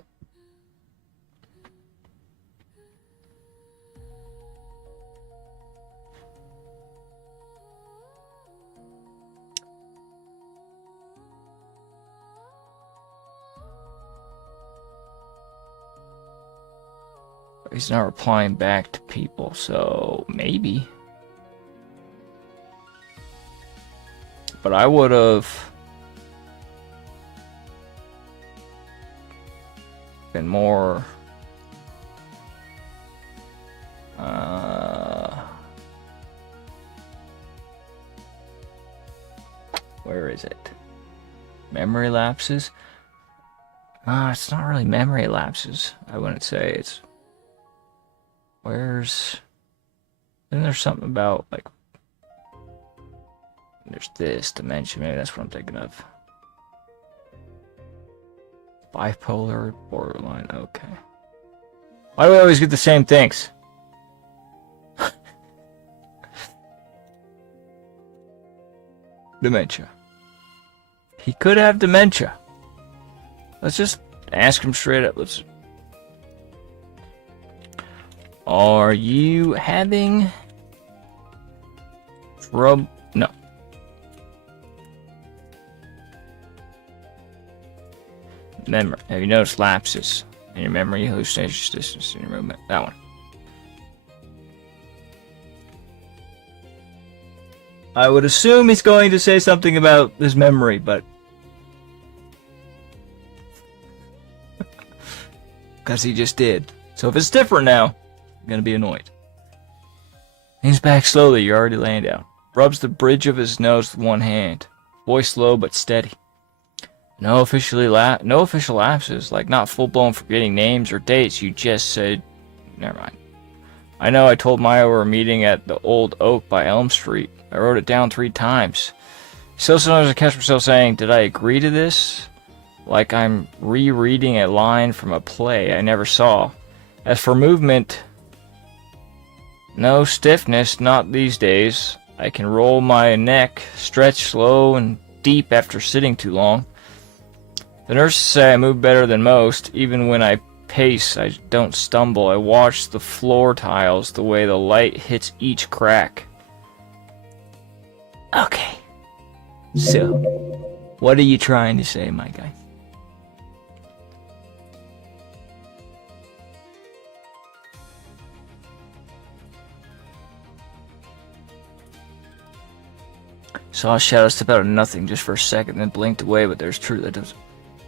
He's not replying back to people, so maybe. But I would have been more where is it? Memory lapses? It's not really memory lapses, I wouldn't say. It's then there's something about, like, there's this dimension, maybe that's what I'm thinking of. Bipolar, borderline, okay. Why do we always get the same things? dementia. He could have dementia. Let's just ask him straight up. Are you having trouble? No. Memory. Have you noticed lapses in your memory, hallucinations, distance in your movement? That one. I would assume he's going to say something about his memory, but because he just did. So if it's different now, I'm gonna be annoyed. Leans back slowly. You're already laying down. Rubs the bridge of his nose with one hand. Voice low but steady. No official lapses, like not full-blown forgetting names or dates. You just said, never mind. I know I told Maya we were meeting at the Old Oak by Elm Street. I wrote it down 3 times. Still sometimes I catch myself saying, did I agree to this? Like I'm rereading a line from a play I never saw. As for movement, no stiffness, not these days. I can roll my neck, stretch slow and deep after sitting too long. The nurses say I move better than most. Even when I pace, I don't stumble. I watch the floor tiles, the way the light hits each crack. Okay. So, what are you trying to say, my guy? Saw a shadow step out of nothing just for a second, then blinked away, but there's truth that doesn't.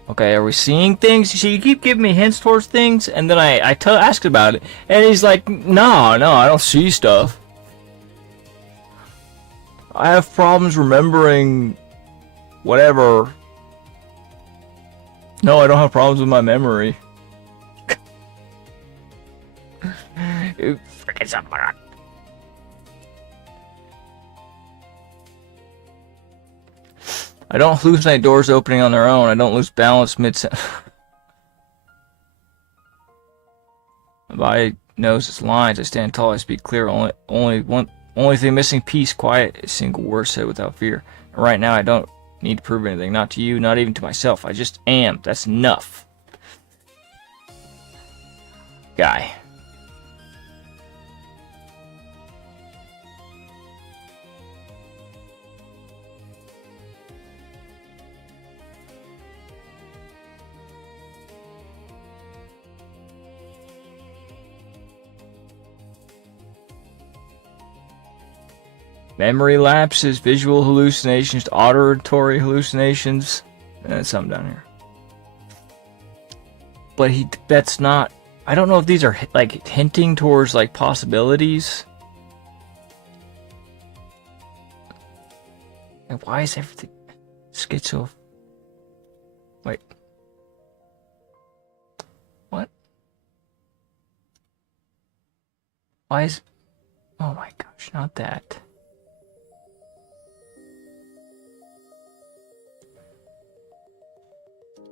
Okay, are we seeing things? You see, you keep giving me hints towards things, and then I asked about it, and he's like, no, I don't see stuff. I have problems remembering whatever. No, I don't have problems with my memory. You freaking son of a gun. I don't hallucinate doors opening on their own. I don't lose balance mid-sentence. My body knows its lines. I stand tall. I speak clear. Only thing missing: peace, quiet. A single word said without fear. And right now, I don't need to prove anything. Not to you. Not even to myself. I just am. That's enough. Guy. Memory lapses, visual hallucinations, auditory hallucinations, and something down here. But that's not, I don't know if these are like hinting towards like possibilities. And why is everything schizo? Wait. What? Why is, oh my gosh, not that.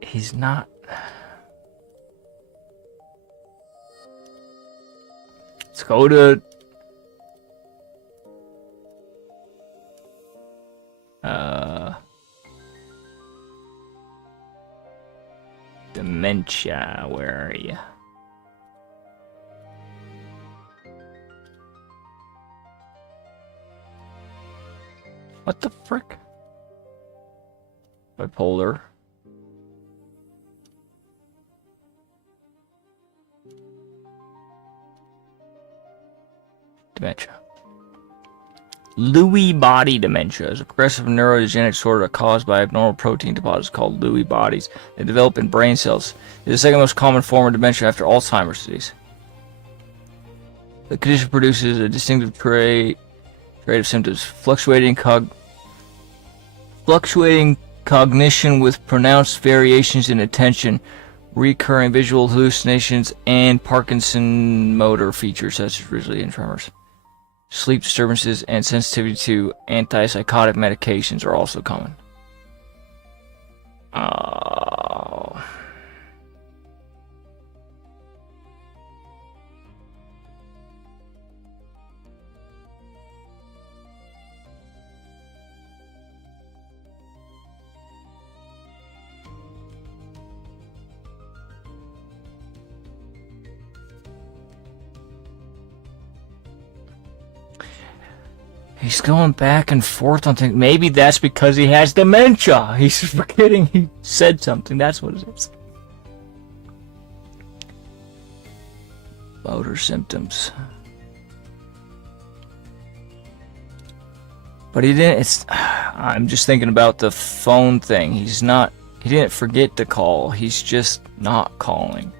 He's not. Let's go to dementia. Where are you? What the frick? Bipolar. Dementia. Lewy body dementia is a progressive neurodegenerative disorder caused by abnormal protein deposits called Lewy bodies. They develop in brain cells. It is the second most common form of dementia after Alzheimer's disease. The condition produces a distinctive trait of symptoms: fluctuating cognition with pronounced variations in attention, recurring visual hallucinations, and Parkinson motor features such as rigidity and tremors. Sleep disturbances and sensitivity to antipsychotic medications are also common. Oh. He's going back and forth on things. Maybe that's because he has dementia. He's forgetting he said something. That's what it is. Motor symptoms. But he didn't. I'm just thinking about the phone thing. He didn't forget to call. He's just not calling.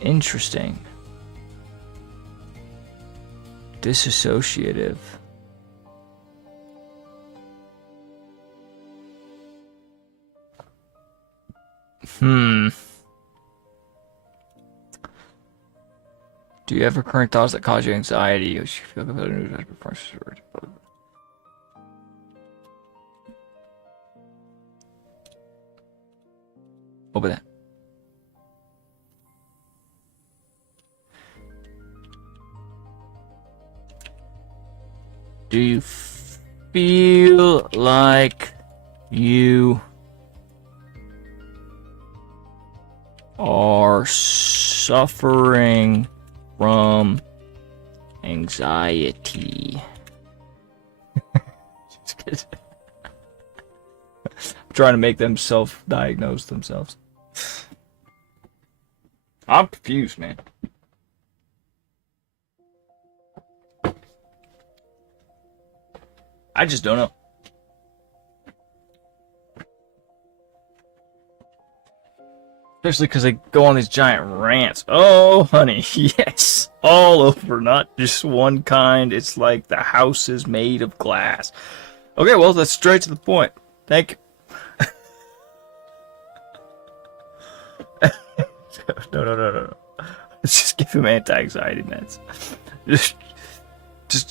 Interesting. Disassociative. Do you have recurring thoughts that cause you anxiety? You feel over that. Do you feel like you are suffering from anxiety? Just kidding. I'm trying to make them self-diagnose themselves. I'm confused, man. I just don't know. Especially because they go on these giant rants. Oh, honey, yes. All over, not just one kind. It's like the house is made of glass. Okay, well, that's straight to the point. Thank you. No. Let's just give him anti-anxiety meds.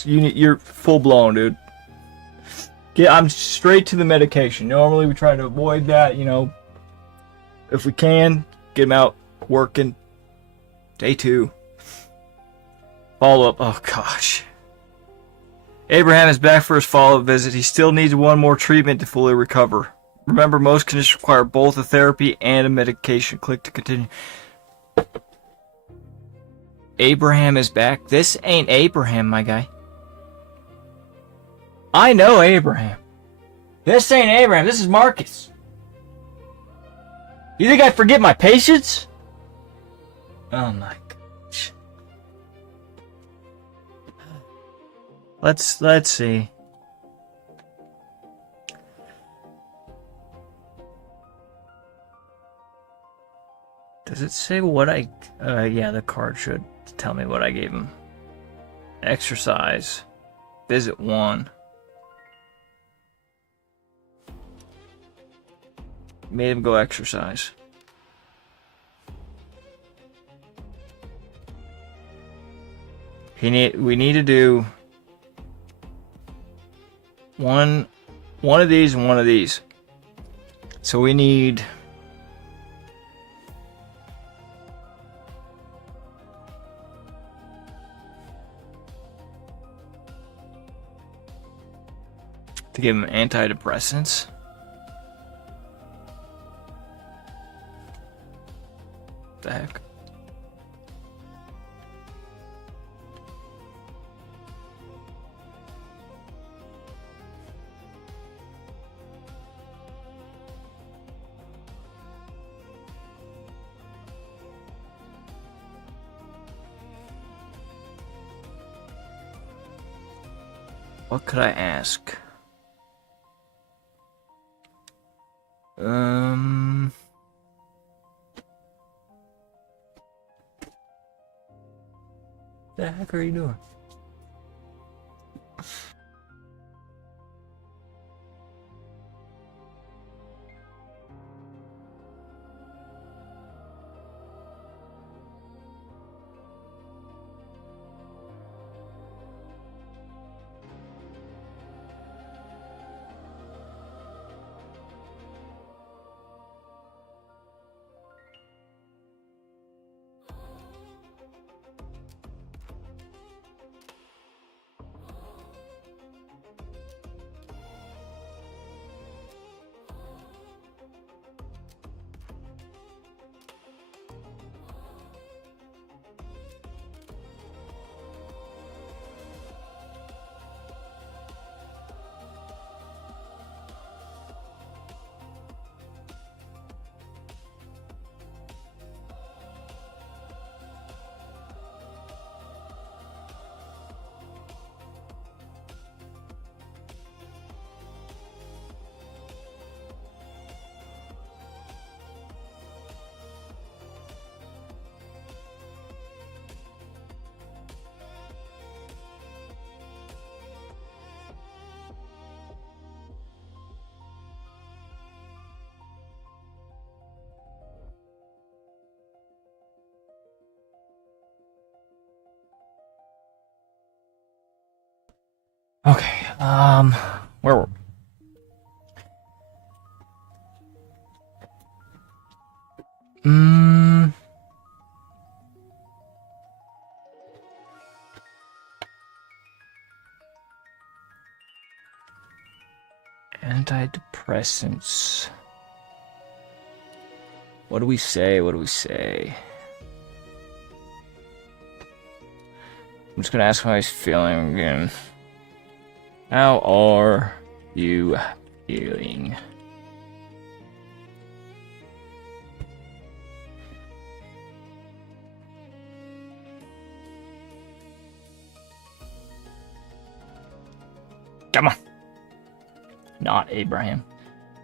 You're full blown, dude. Yeah, I'm straight to the medication. Normally we try to avoid that, you know. If we can, get him out working. Day 2. Follow-up. Oh, gosh. Abraham is back for his follow-up visit. He still needs one more treatment to fully recover. Remember, most conditions require both a therapy and a medication. Click to continue. Abraham is back. This ain't Abraham, my guy. I know Abraham. This ain't Abraham. This is Marcus. You think I forget my patients? Oh my gosh. Let's see. Does it say what I... yeah, the card should tell me what I gave him. Exercise. Visit 1. Made him go exercise. We need to do one of these and one of these. So we need to give him antidepressants. What the heck? What could I ask? The heck are you doing? Okay, where were antidepressants. What do we say? What do we say? I'm just gonna ask how he's feeling again. How are you feeling? Come on. Not Abraham.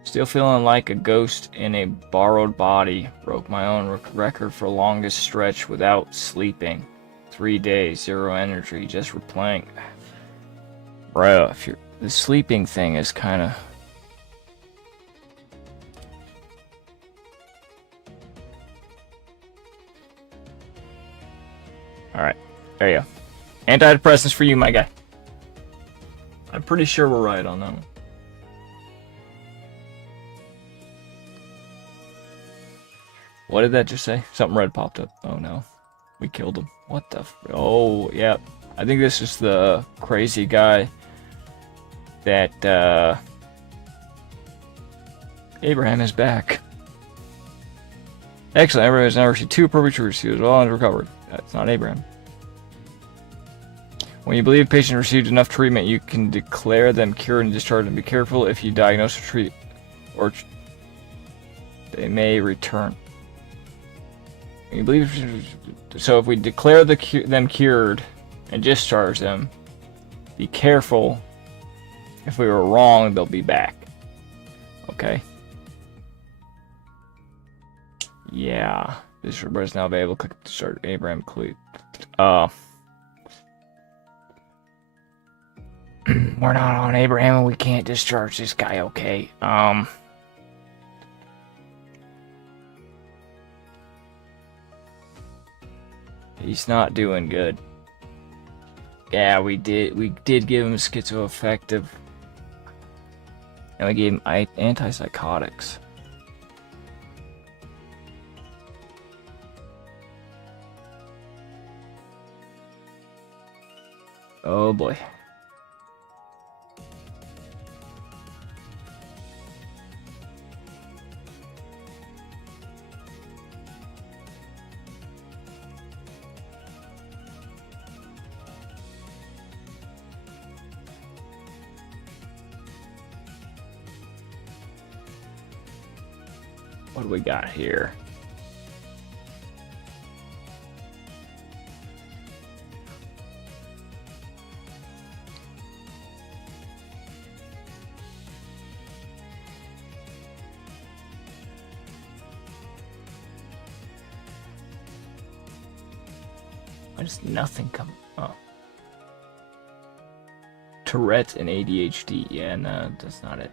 Still feeling like a ghost in a borrowed body. Broke my own record for longest stretch without sleeping. 3 days, 0 energy, just replaying. Bro, if you're the sleeping thing is kind of. Alright, there you go. Antidepressants for you, my guy. I'm pretty sure we're right on that one. What did that just say? Something red popped up. Oh no. We killed him. What the oh, yeah. I think this is the crazy guy that Abraham is back. Excellent. Abraham has now received 2 appropriate treatments. He was well and recovered. That's not Abraham. When you believe a patient received enough treatment, you can declare them cured and discharge them. Be careful if you diagnose or treat, or they may return. When you believe, so if we declare them cured and discharge them, be careful. If we were wrong, they'll be back. Okay. Yeah. This report is now available. Click to start Abraham Cleat. We're not on Abraham and we can't discharge this guy, okay? He's not doing good. Yeah, we did give him schizoaffective. And we gave him antipsychotics. Oh boy. What do we got here? Why does nothing come up? Tourette and ADHD. Yeah, no, that's not it.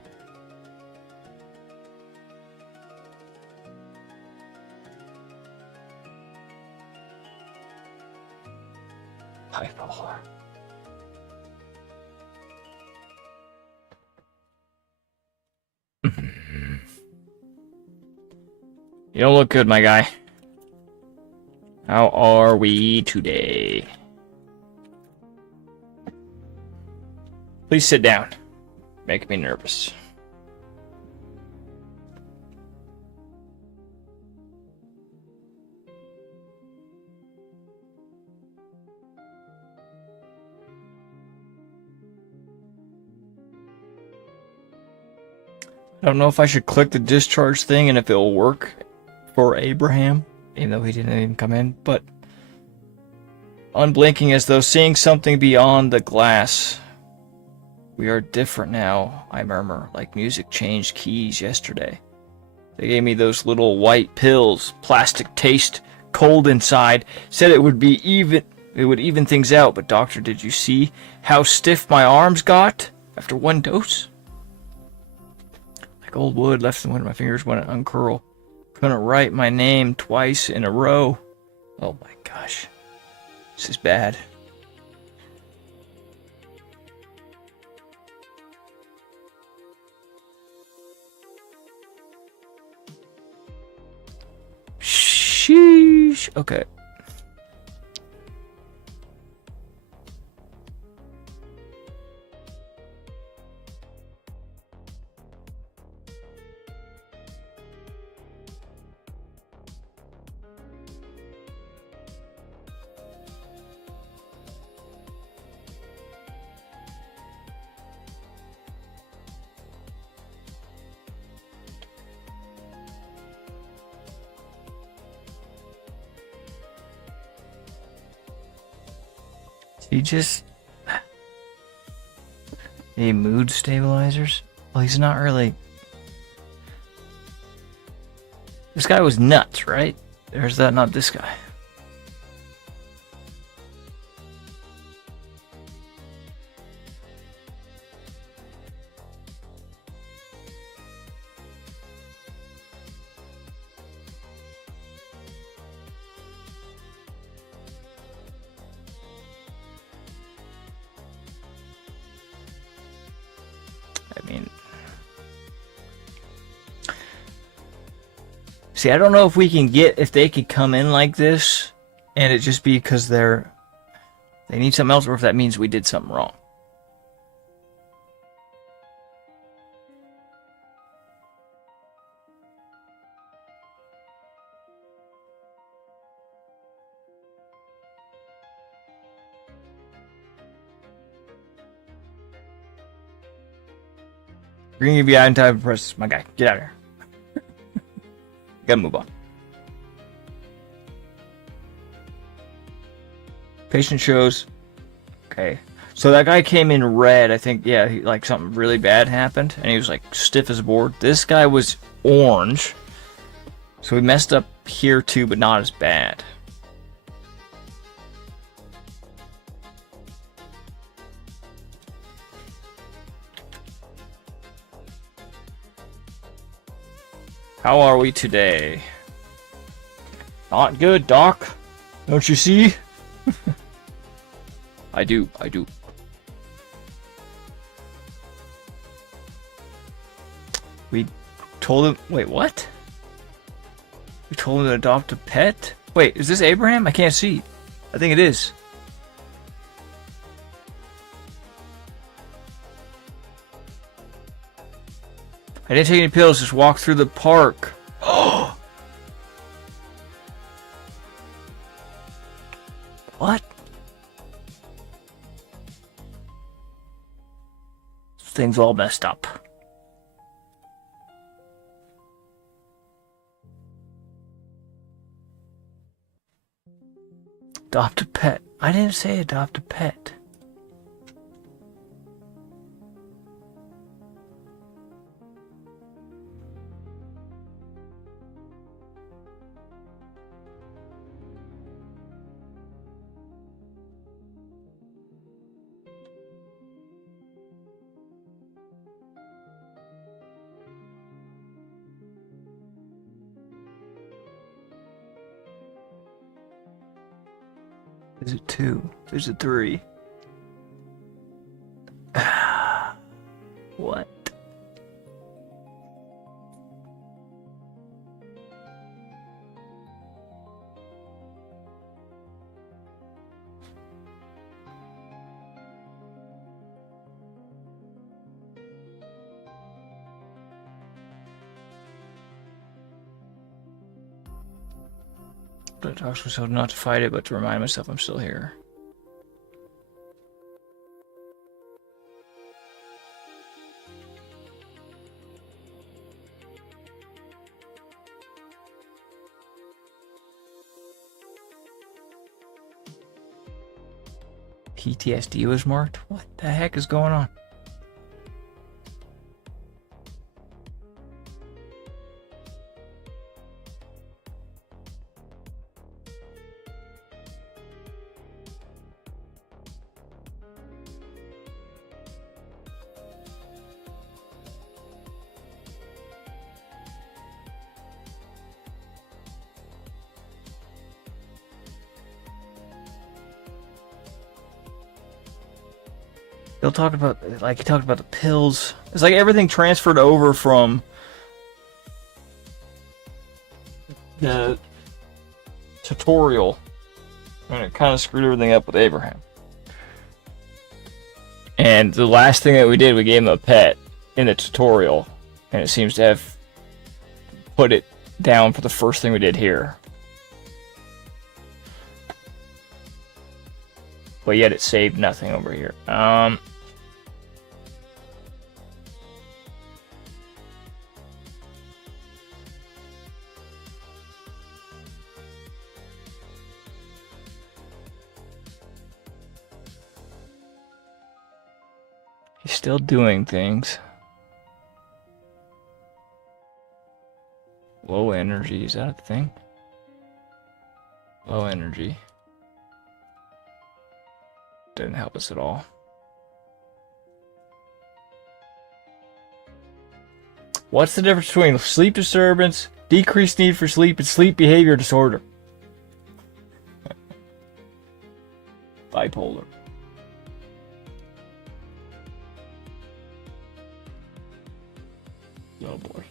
Bipolar. You don't look good, my guy. How are we today? Please sit down. Making me nervous. I don't know if I should click the discharge thing and if it'll work for Abraham, even though he didn't even come in, but unblinking as though seeing something beyond the glass. We are different now, I murmur, like music changed keys yesterday. They gave me those little white pills, plastic taste, cold inside, said it would even things out, but doctor, did you see how stiff my arms got after 1 dose? Like old wood left in one of my fingers when it uncurl. Couldn't write my name twice in a row. Oh my gosh. This is bad. Sheesh. Okay. He just need mood stabilizers? Well, he's not really. This guy was nuts, right? There's that, not this guy. I mean, see, I don't know if we can get, if they could come in like this and it just be because they need something else, or if that means we did something wrong. We're gonna give you antidepressants, my guy. Get out of here. Gotta move on. Patient shows. Okay. So that guy came in red. I think, yeah, like something really bad happened. And he was like stiff as a board. This guy was orange. So we messed up here too, but not as bad. How are we today? Not good, Doc. Don't you see? I do. We told him... Wait, what? We told him to adopt a pet? Wait, is this Abraham? I can't see. I think it is. I didn't take any pills, just walked through the park. Oh! What? This thing's all messed up. Adopt a pet. I didn't say adopt a pet. Is it 2? There's a 3. What? But I talk to myself not to fight it, but to remind myself I'm still here. PTSD was marked? What the heck is going on? He'll talk about, like, he talked about the pills. It's like everything transferred over from the tutorial, and it kind of screwed everything up with Abraham. And the last thing that we did, we gave him a pet in the tutorial, and it seems to have put it down for the first thing we did here. But yet it saved nothing over here. He's still doing things. Low energy, is that a thing? Low energy. Didn't help us at all. What's the difference between sleep disturbance, decreased need for sleep, and sleep behavior disorder? Bipolar. Oh boy.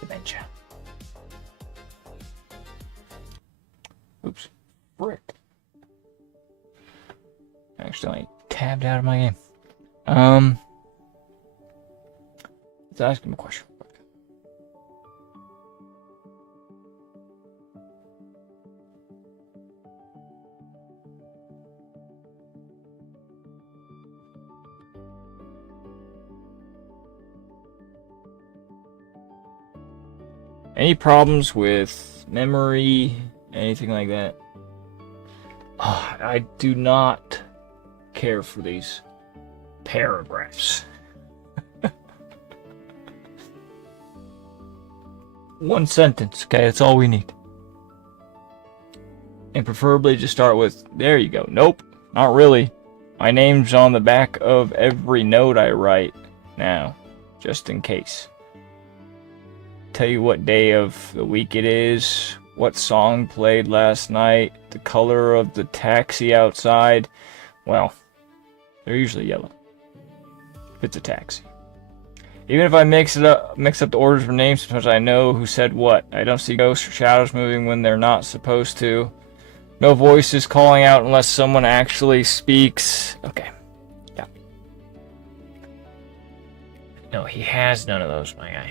Dementia. Oops. Frick. Actually tabbed out of my game. Let's ask him a question. Any problems with memory, anything like that? Oh, I do not care for these paragraphs. One sentence, okay? That's all we need. And preferably just start with, there you go. Nope, not really. My name's on the back of every note I write now, just in case. Tell you what day of the week it is, what song played last night, the color of the taxi outside. Well, they're usually yellow, if it's a taxi. Even if I mix up the orders of names, sometimes I know who said what. I don't see ghosts or shadows moving when they're not supposed to. No voices calling out unless someone actually speaks. Okay. Yeah. No, he has none of those, my guy.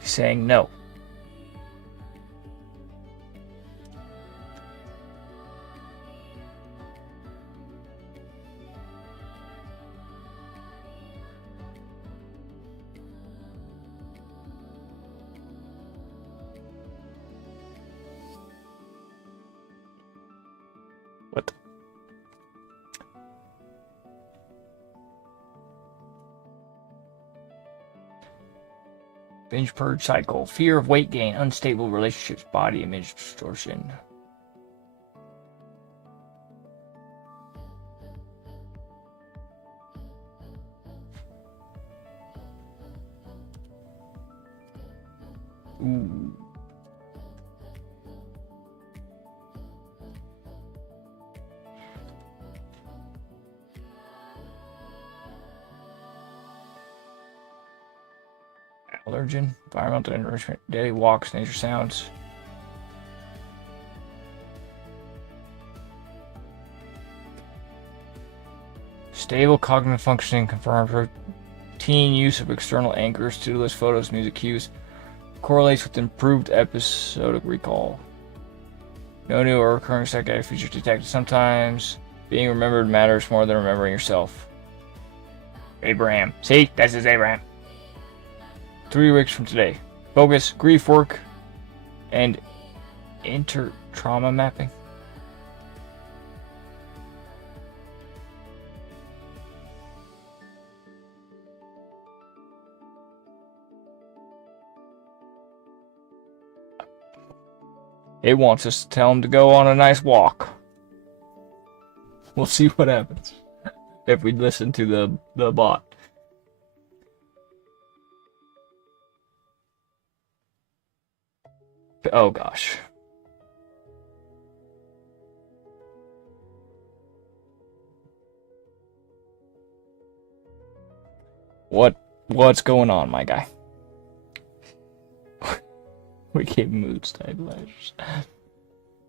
He's saying no. What the? Binge purge cycle. Fear of weight gain, unstable relationships, body image distortion. Ooh. Allergen, environmental enrichment, daily walks, nature sounds. Stable cognitive functioning confirmed. Routine use of external anchors, to-do list, photos, music cues correlates with improved episodic recall. No new or recurring psychiatric features detected. Sometimes being remembered matters more than remembering yourself. Abraham. See? That's his Abraham. 3 weeks from today. Focus, grief work, and inter-trauma mapping. It wants us to tell him to go on a nice walk. We'll see what happens if we listen to the bot. Oh gosh. What's going on, my guy? We gave mood stabilizers.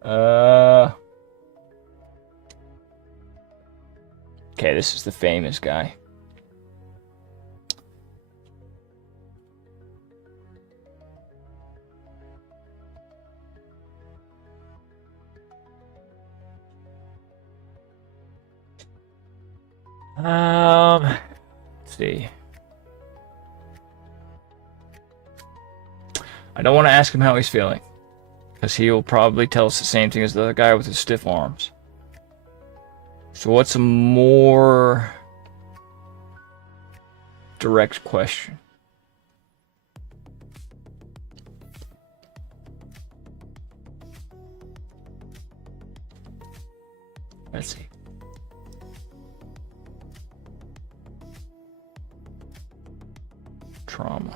Okay, this is the famous guy. Let's see. I don't want to ask him how he's feeling, because he will probably tell us the same thing as the other guy with his stiff arms. So what's a more direct question? Let's see. Trauma.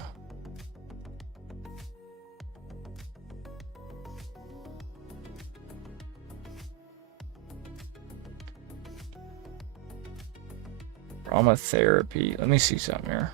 Trauma therapy. Let me see something here.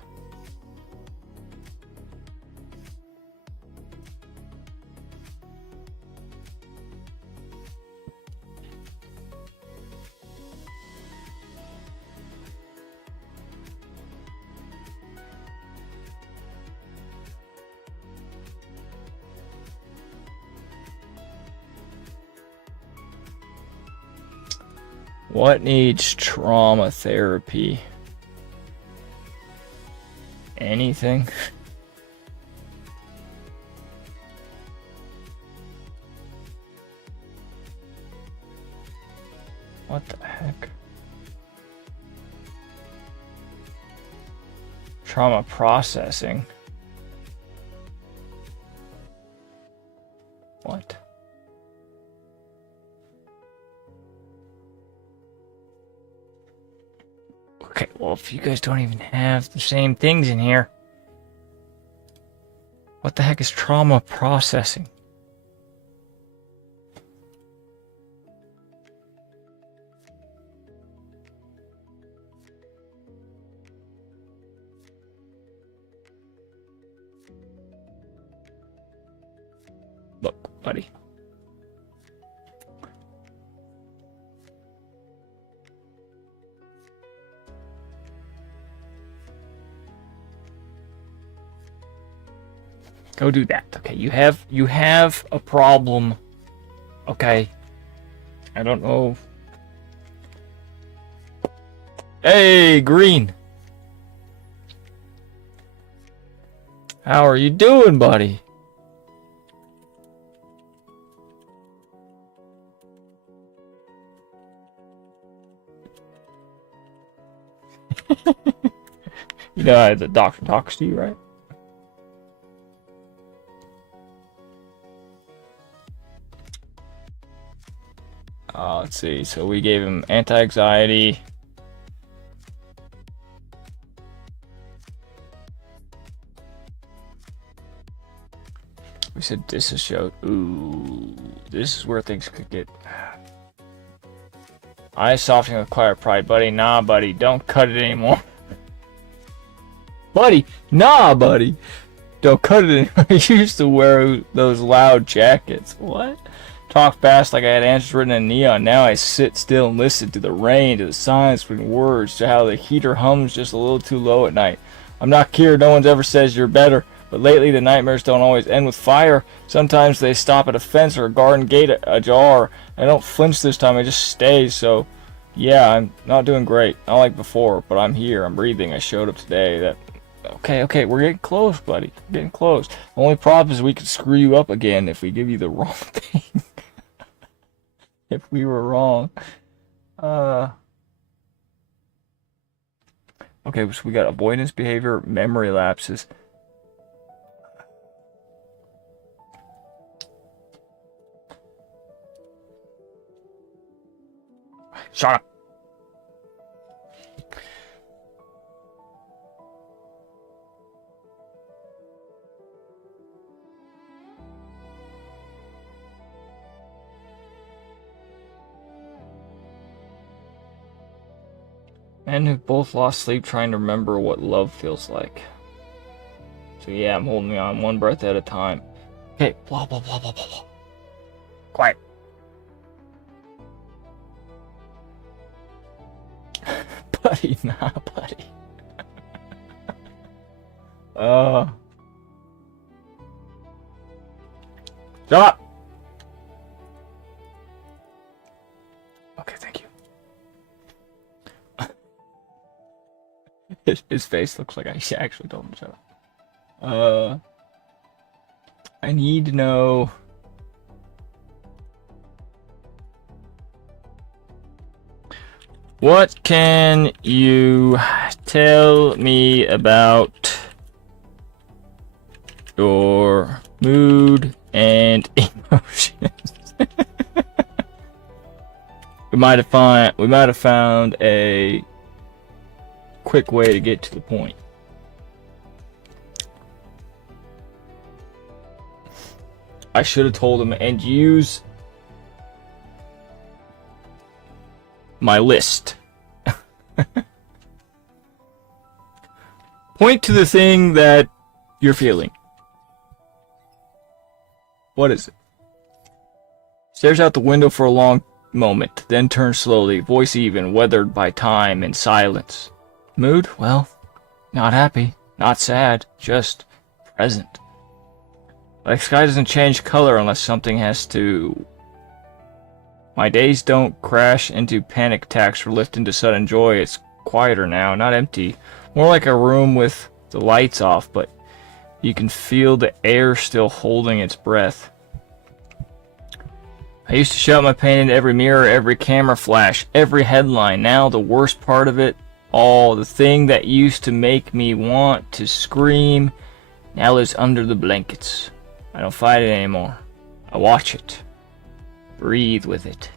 What needs trauma therapy? Anything? What the heck? Trauma processing? What? Okay, well, if you guys don't even have the same things in here, what the heck is trauma processing? Look, buddy. Go do that. Okay, you have a problem. Okay. I don't know. Hey, Green. How are you doing, buddy? You know the doctor talks to you, right? Let's see. So we gave him anti-anxiety. We said disassociate. Ooh, this is where things could get. Eye softening with quiet pride, buddy. Nah, buddy, don't cut it anymore. Buddy, nah, buddy, don't cut it anymore. I used to wear those loud jackets. What? Talk fast like I had answers written in neon. Now I sit still and listen to the rain, to the silence between words, to how the heater hums just a little too low at night. I'm not cured. No one's ever says you're better. But lately the nightmares don't always end with fire. Sometimes they stop at a fence or a garden gate ajar. I don't flinch this time. I just stay. So, yeah, I'm not doing great. Not like before, but I'm here. I'm breathing. I showed up today. Okay, we're getting close, buddy. We're getting close. The only problem is we could screw you up again if we give you the wrong thing. If we were wrong. Okay, so we got avoidance behavior, memory lapses. Shut up. Men who both lost sleep trying to remember what love feels like. So yeah, I'm holding on one breath at a time. Okay, blah blah blah blah blah blah. Quiet. Buddy, nah, buddy. Shut up! Okay, thank you. His face looks like I actually told him to shut up. I need to know... What can you tell me about your mood and emotions? we might have found a quick way to get to the point. I should have told him and use my list. Point to the thing that you're feeling. What is it? Stares out the window for a long moment, then turns slowly, voice even, weathered by time and silence. Mood? Well, not happy, not sad, just present. Like sky doesn't change color unless something has to. My days don't crash into panic attacks or lift into sudden joy. It's quieter now, not empty. More like a room with the lights off, but you can feel the air still holding its breath. I used to shout my pain into every mirror, every camera flash, every headline. Now the worst part of it all, the thing that used to make me want to scream, now lives under the blankets. I don't fight it anymore. I watch it. Breathe with it.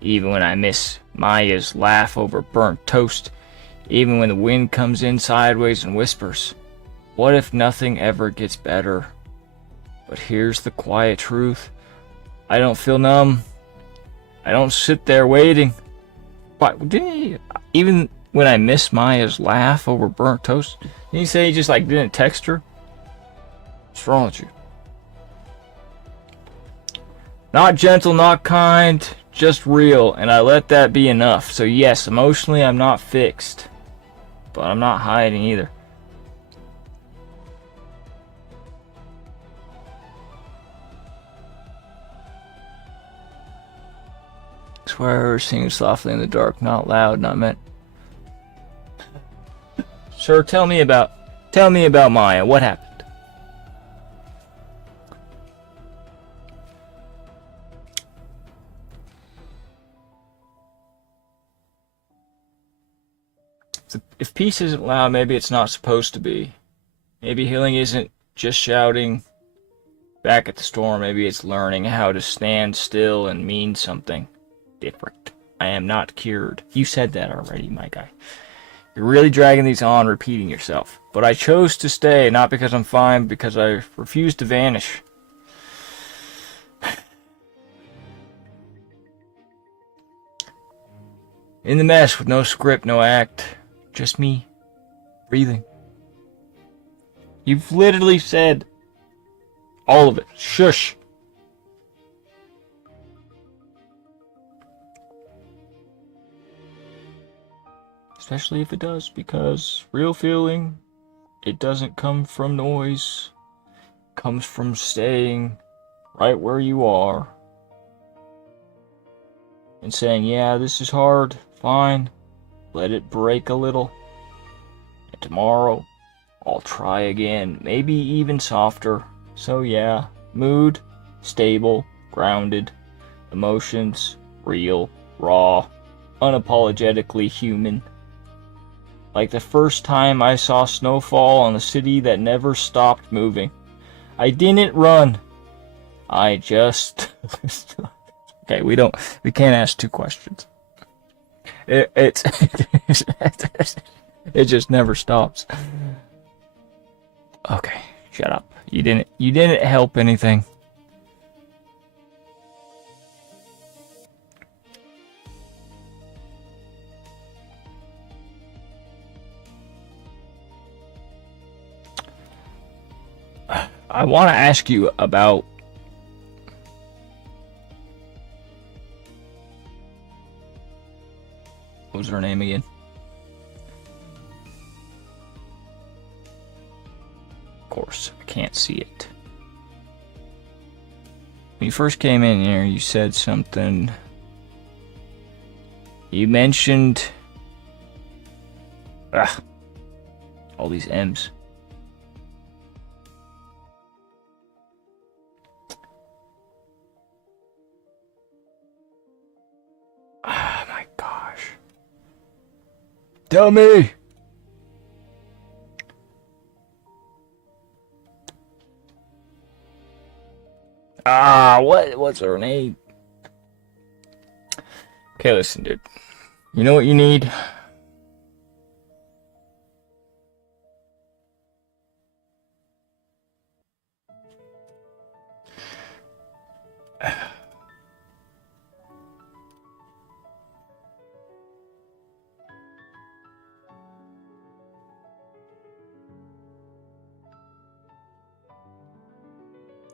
Even when I miss Maya's laugh over burnt toast. Even when the wind comes in sideways and whispers. What if nothing ever gets better? But here's the quiet truth. I don't feel numb. I don't sit there waiting. But didn't he, even when I miss Maya's laugh over burnt toast, didn't he say he just like didn't text her? What's wrong with you? Not gentle, not kind, just real, and I let that be enough. So yes, emotionally I'm not fixed, but I'm not hiding either. Swear, singing softly in the dark, not loud, not meant. Sir, tell me about Maya. What happened? If peace isn't loud, maybe it's not supposed to be. Maybe healing isn't just shouting back at the storm. Maybe it's learning how to stand still and mean something different. I am not cured. You said that already, my guy. You're really dragging these on, repeating yourself. But I chose to stay, not because I'm fine, because I refuse to vanish. In the mess with no script, no act. Just me, breathing. You've literally said all of it. Shush. Especially if it does, because real feeling, it doesn't come from noise. It comes from staying right where you are. And saying, yeah, this is hard, fine. Let it break a little. And tomorrow, I'll try again. Maybe even softer. So yeah, mood, stable, grounded. Emotions, real, raw, unapologetically human. Like the first time I saw snowfall on the city that never stopped moving. I didn't run. I just... Okay, we can't ask two questions. It just never stops. Okay, shut up. You didn't help anything. I want to ask you about what was her name again? Of course, I can't see it. When you first came in here, you said something. You mentioned all these M's. Oh my gosh. Tell me. What's her name? Okay, listen, dude. You know what you need?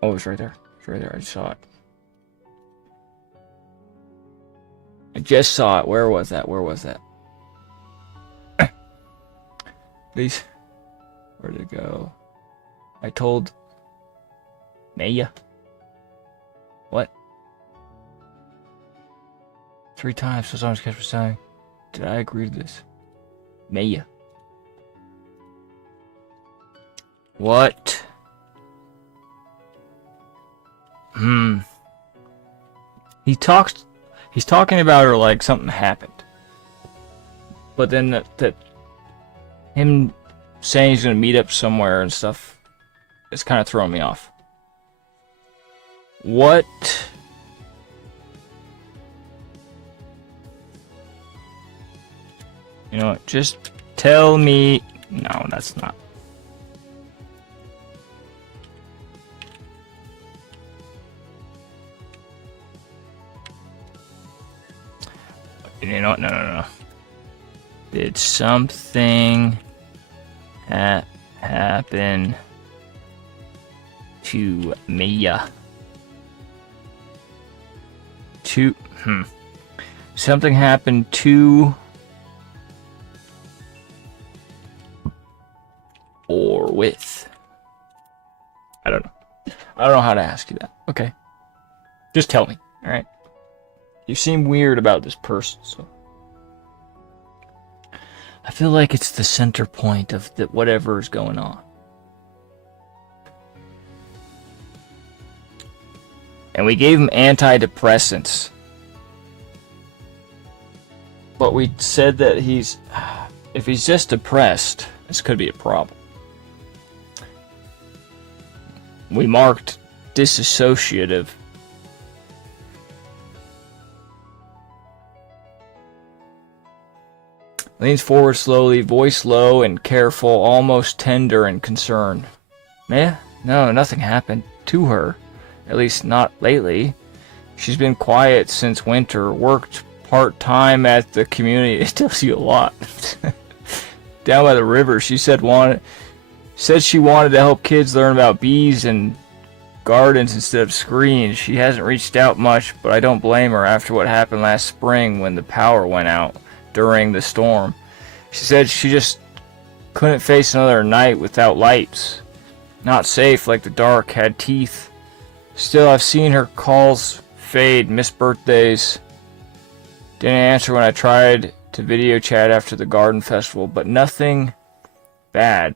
Oh, it's right there. It's right there. I just saw it. I just saw it. Where was that? Where was that? Please. Where'd it go? I told Maya. What? 3 times. So someone's catch for saying. Did I agree to this? Maya. What? He's talking about her like something happened. But then that him saying he's gonna meet up somewhere and stuff is kind of throwing me off. What? You know what? Just tell me. No, that's not. You know what? No. Did something happen to Mia? Something happened to or with? I don't know. I don't know how to ask you that. Okay. Just tell me, alright? You seem weird about this person, so I feel like it's the center point of whatever is going on. And we gave him antidepressants. But we said that if he's just depressed, this could be a problem. We marked disassociative. Leans forward slowly, voice low and careful, almost tender and concerned. Meh? No, nothing happened to her. At least not lately. She's been quiet since winter, worked part-time at the community. It tells you a lot. Down by the river, she said she wanted to help kids learn about bees and gardens instead of screens. She hasn't reached out much, but I don't blame her after what happened last spring when the power went out during the storm. She said she just couldn't face another night without lights. Not safe, like the dark had teeth. Still, I've seen her calls fade, miss birthdays. Didn't answer when I tried to video chat after the garden festival, but nothing bad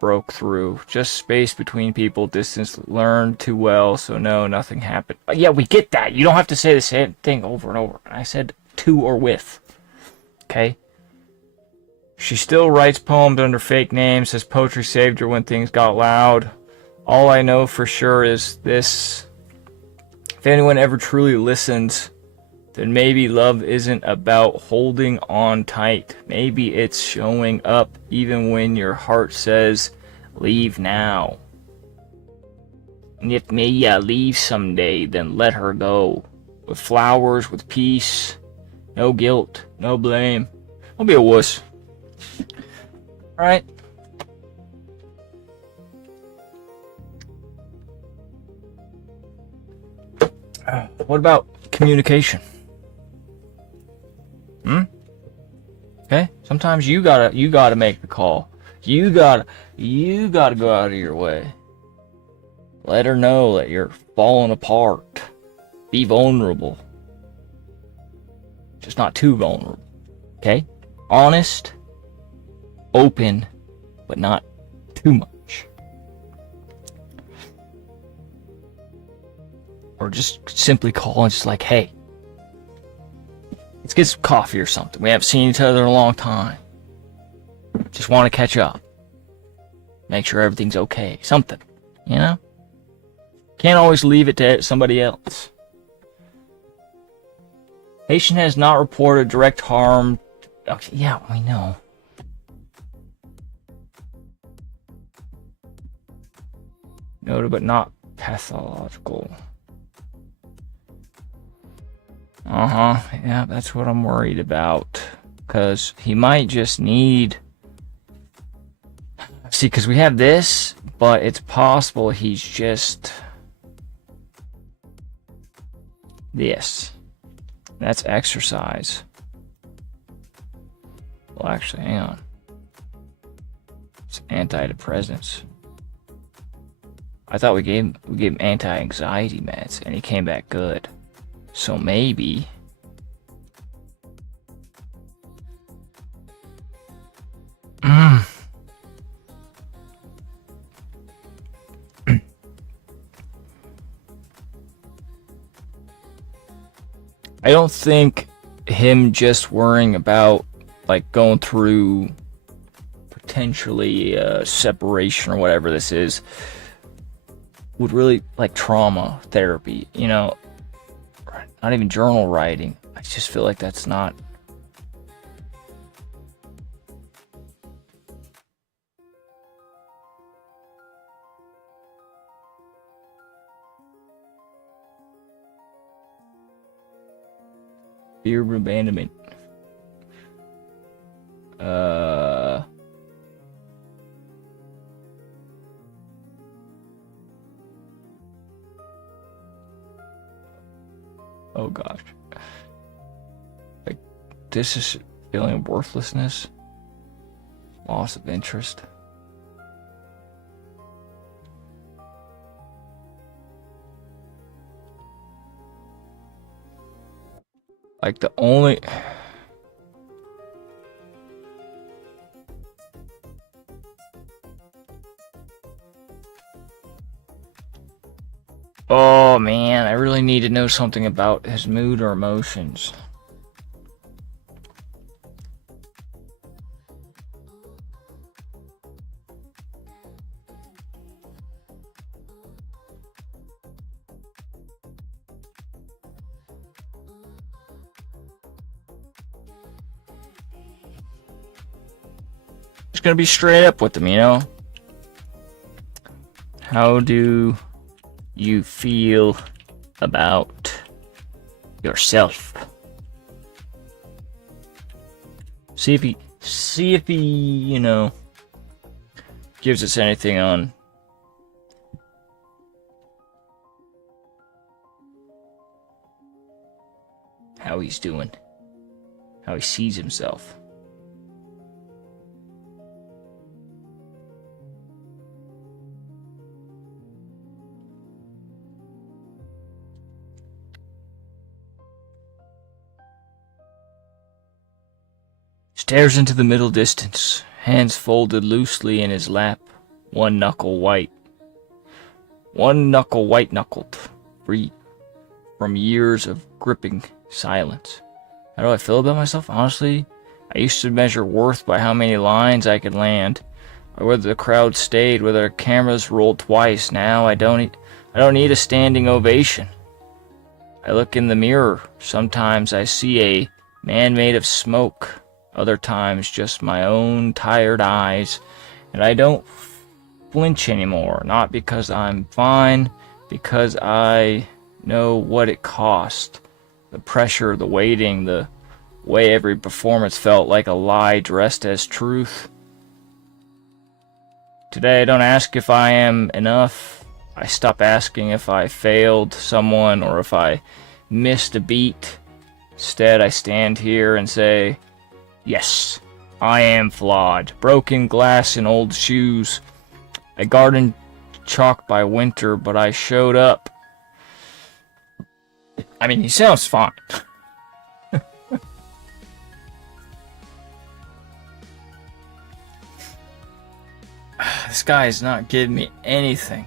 broke through. Just space between people, distance learned too well, so no, nothing happened. Yeah, we get that. You don't have to say the same thing over and over. I said to or with. Okay? She still writes poems under fake names, says poetry saved her when things got loud. All I know for sure is this. If anyone ever truly listens, then maybe love isn't about holding on tight. Maybe it's showing up even when your heart says, leave now. And if Maya leaves someday, then let her go. With flowers, with peace. No guilt, no blame. Don't be a wuss. Alright? What about communication? Okay, sometimes you gotta make the call. You gotta go out of your way. Let her know that you're falling apart. Be vulnerable. Just not too vulnerable. Okay? Honest, open, but not too much. Or just simply call and just like, hey, let's get some coffee or something. We haven't seen each other in a long time. Just want to catch up. Make sure everything's okay. Something, you know? Can't always leave it to somebody else. Patient has not reported direct harm. Okay, yeah, we know. Noted but not pathological. Yeah, that's what I'm worried about. Because he might just need... See, because we have this, but it's possible he's just... this. That's exercise. Well, actually, hang on. It's antidepressants. I thought we gave him anti-anxiety meds, and he came back good. So maybe... I don't think him just worrying about like going through potentially separation or whatever this is would really like trauma therapy, you know, not even journal writing. I just feel like that's not... Fear of abandonment. Oh gosh. Like, this is feeling of worthlessness. Loss of interest. Like the only... Oh man, I really need to know something about his mood or emotions. Just gonna be straight up with him, you know? How do you feel about yourself? See if he, you know, gives us anything on how he's doing, how he sees himself. Stares into the middle distance, hands folded loosely in his lap, one knuckle white-knuckled, free from years of gripping silence. How do I feel about myself? Honestly, I used to measure worth by how many lines I could land, or whether the crowd stayed, whether cameras rolled twice. Now I don't need a standing ovation. I look in the mirror. Sometimes I see a man made of smoke. Other times just my own tired eyes, and I don't flinch anymore, not because I'm fine, because I know what it cost. The pressure, the waiting, the way every performance felt like a lie dressed as truth. Today I don't ask if I am enough, I stop asking if I failed someone or if I missed a beat. Instead, I stand here and say, yes, I am flawed. Broken glass and old shoes. A garden chalked by winter, but I showed up. I mean, he sounds fine. This guy is not giving me anything.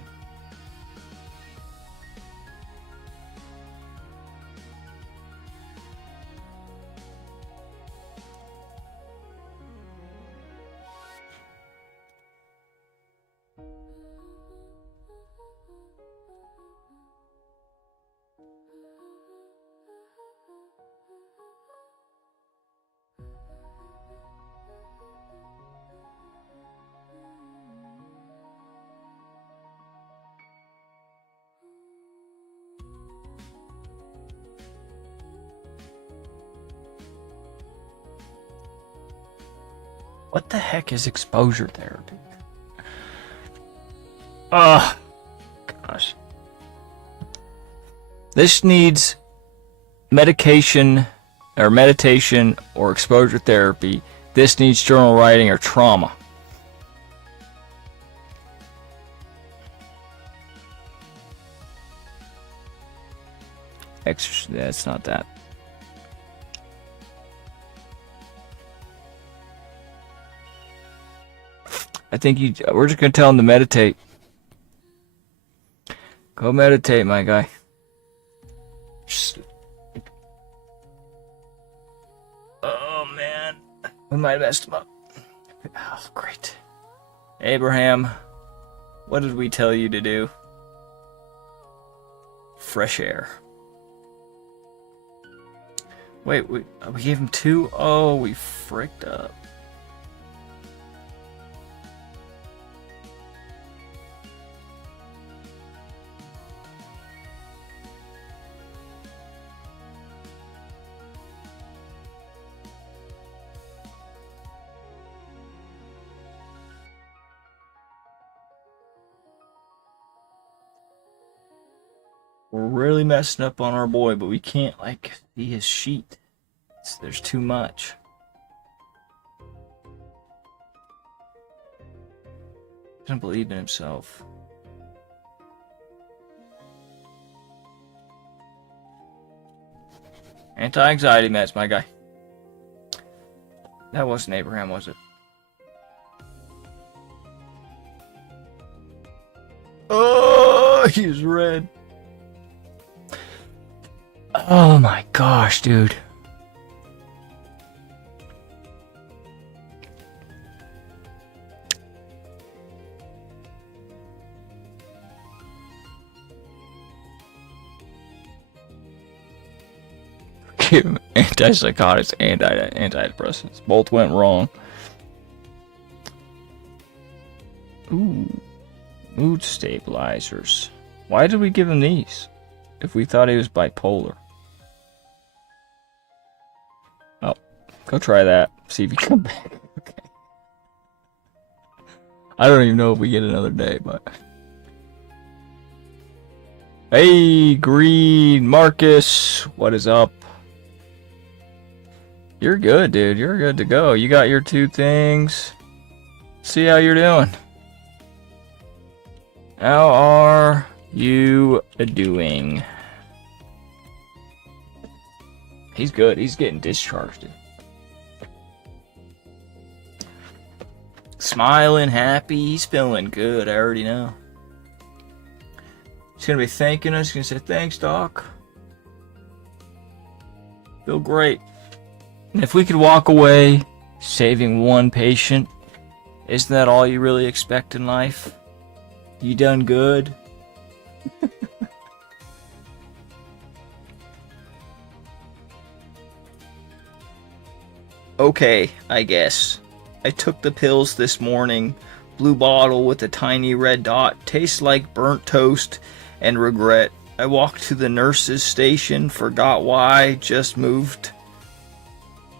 What the heck is exposure therapy? Ugh. Gosh. This needs medication or meditation or exposure therapy. This needs journal writing or trauma. That's not that. I think we're just gonna tell him to meditate. Go meditate, my guy. Oh man, we might have messed him up. Oh, great. Abraham, what did we tell you to do? Fresh air. Wait, we gave him 2? Oh, we fricked up. We're really messing up on our boy, but we can't, like, see his sheet. There's too much. Doesn't believe in himself. Anti-anxiety meds, my guy. That wasn't Abraham, was it? Oh, he's red. Oh my gosh, dude. Antipsychotics and antidepressants. Both went wrong. Ooh. Mood stabilizers. Why did we give him these? If we thought he was bipolar. Oh. Go try that. See if you come back. Okay. I don't even know if we get another day, but... Hey, Green Marcus. What is up? You're good, dude. You're good to go. You got your 2 things. See how you're doing. How are you doing? He's good. He's getting discharged, dude. Smiling, happy. He's feeling good. I already know. He's going to be thanking us. He's going to say, thanks, Doc. Feel great. And if we could walk away saving 1 patient, isn't that all you really expect in life? You done good? Okay, I guess. I took the pills this morning. Blue bottle with a tiny red dot. Tastes like burnt toast and regret. I walked to the nurse's station. Forgot why. Just moved.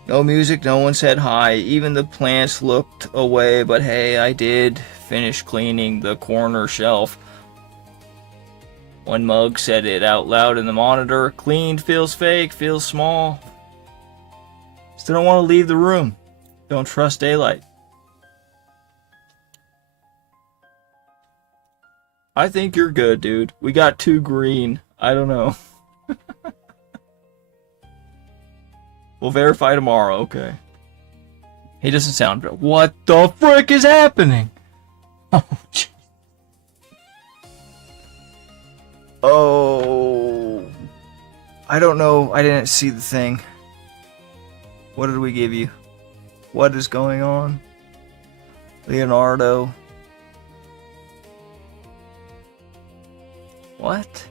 No music, no one said hi. Even the plants looked away, but hey, I did finish cleaning the corner shelf. One mug said it out loud in the monitor. Cleaned, feels fake, feels small. Still don't want to leave the room. Don't trust daylight. I think you're good, dude. We got 2 green. I don't know. We'll verify tomorrow, okay. He doesn't sound good. What the frick is happening? Oh, jeez. Oh, I don't know. I didn't see the thing. What did we give you? What is going on? Leonardo. What?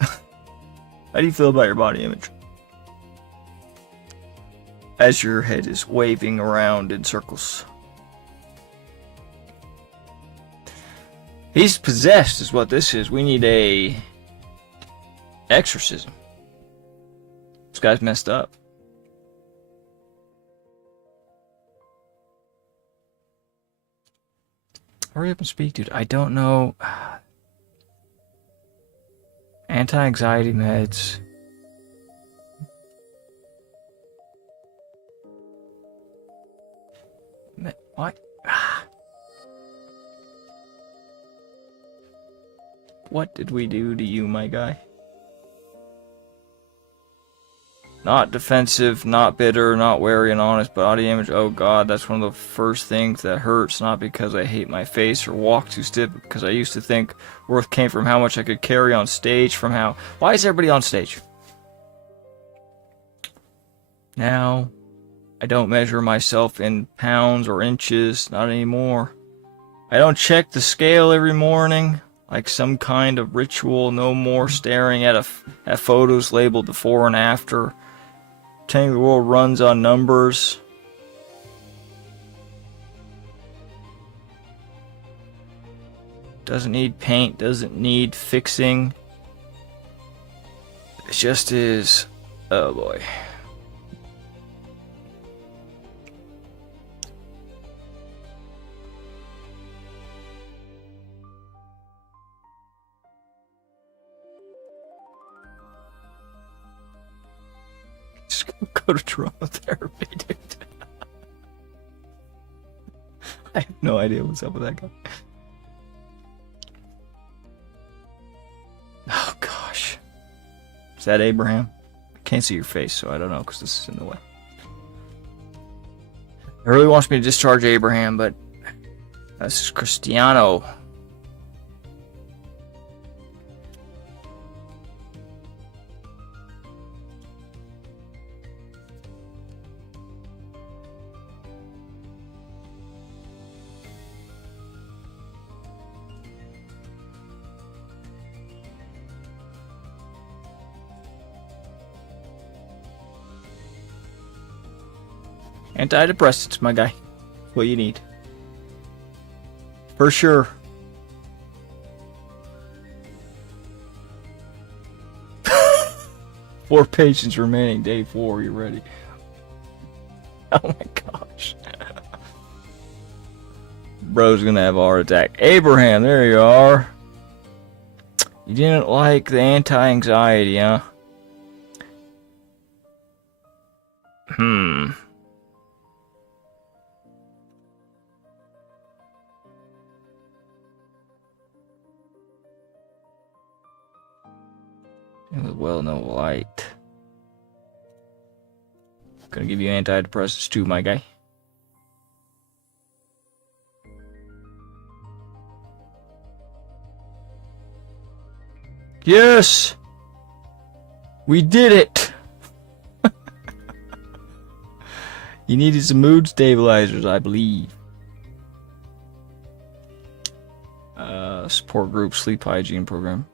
How do you feel about your body image? As your head is waving around in circles. He's possessed is what this is. We need a exorcism. This guy's messed up. Hurry up and speak, dude. I don't know. Anti-anxiety meds. What? What did we do to you, my guy? Not defensive, not bitter, not wary and honest, body image. Oh god, that's one of the first things that hurts. Not because I hate my face or walk too stiff, but because I used to think worth came from how much I could carry on stage, from how... Why is everybody on stage? Now, I don't measure myself in pounds or inches, not anymore. I don't check the scale every morning, like some kind of ritual. No more staring at photos labeled before and after. Pretending the world runs on numbers. Doesn't need paint, doesn't need fixing. It just is. Oh boy. Just go to trauma therapy, dude. I have no idea what's up with that guy. Oh gosh. Is that Abraham? I can't see your face, so I don't know because this is in the way. It really wants me to discharge Abraham, but this is Cristiano. Antidepressants, my guy. What you need. For sure. Four patients remaining. Day 4. You ready? Oh my gosh. Bro's gonna have a heart attack. Abraham, there you are. You didn't like the anti-anxiety, huh? Well, no light. Gonna give you antidepressants too, my guy. Yes! We did it! You needed some mood stabilizers, I believe. Support group, sleep hygiene program.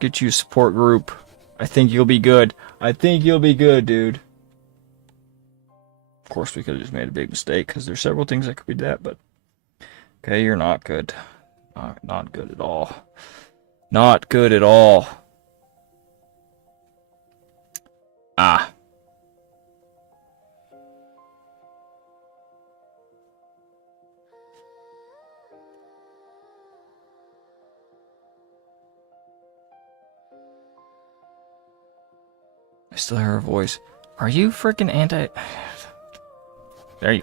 Get you a support group. I think you'll be good. I think you'll be good, dude. Of course, we could have just made a big mistake because there's several things that could be that, but okay, you're not good. Not good at all. Not good at all. Ah. still hear her voice. Are you freaking anti... There you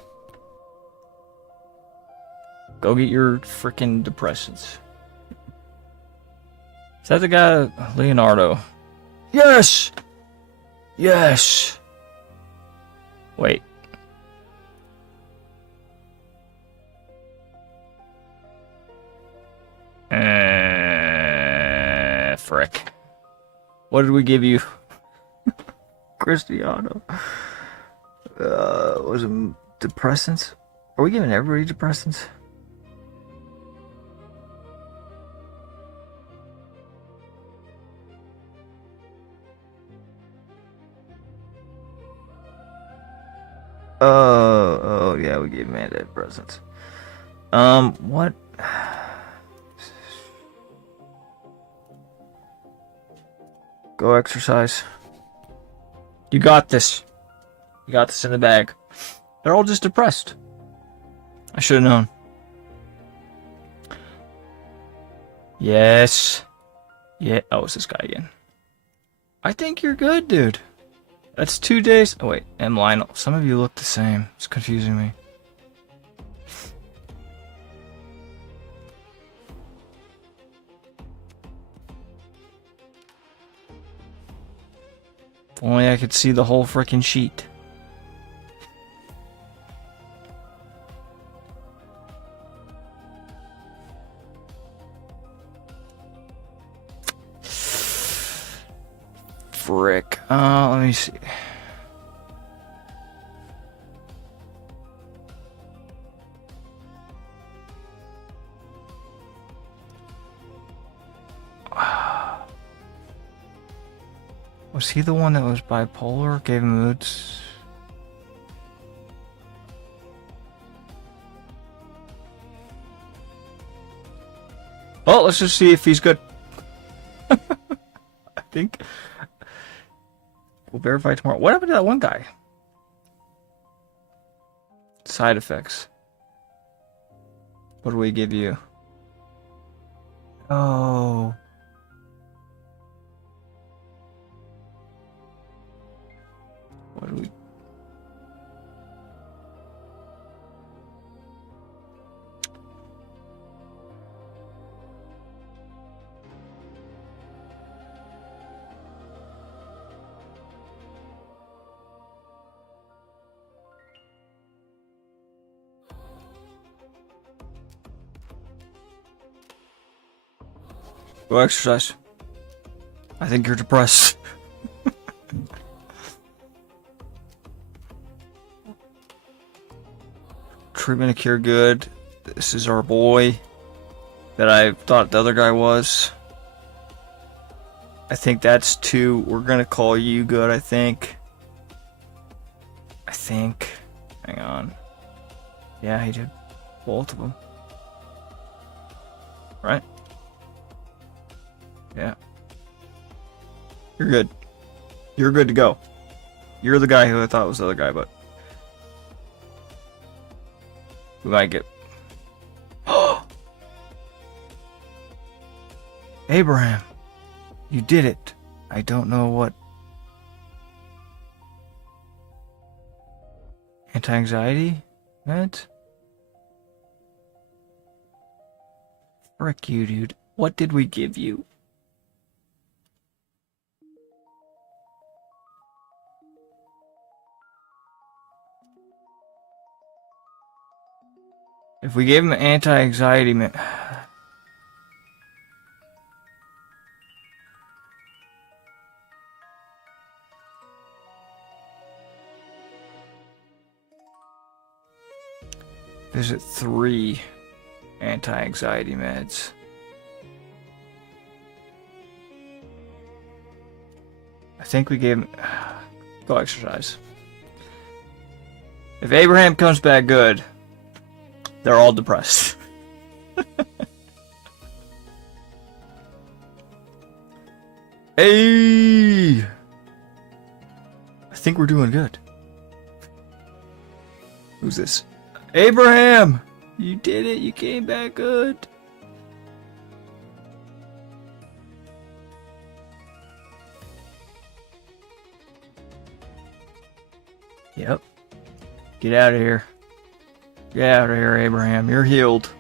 go. Get your freaking depressants. Is that the guy, Leonardo? Yes! Yes! Wait. Frick. What did we give you? Cristiano. Was it depressants? Are we giving everybody depressants? Oh yeah, we gave him antidepressants. What? Go exercise. You got this. You got this in the bag. They're all just depressed. I should have known. Yes. Yeah. Oh, it's this guy again. I think you're good, dude. That's 2 days. Oh, wait. And Lionel. Some of you look the same. It's confusing me. If only I could see the whole freaking sheet. Frick. Let me see. Was he the one that was bipolar? Gave him moods? Well, let's just see if he's good. I think we'll verify tomorrow. What happened to that one guy? Side effects. What do we give you? Oh. What do we... Go exercise. I think you're depressed. Treatment to cure good. This is our boy that I thought the other guy was. I think that's 2. We're gonna call you good, I think. Hang on. Yeah, he did both of them. Right? Yeah. You're good. You're good to go. You're the guy who I thought was the other guy, but we might get... Abraham, you did it. I don't know what... Anti-anxiety meds? Frick you, dude. What did we give you? If we gave him an anti-anxiety med... Visit 3 anti-anxiety meds. I think we gave him... Go exercise. If Abraham comes back good, they're all depressed. Hey! I think we're doing good. Who's this? Abraham! You did it. You came back good. Yep. Get out of here. Get out of here, Abraham. You're healed.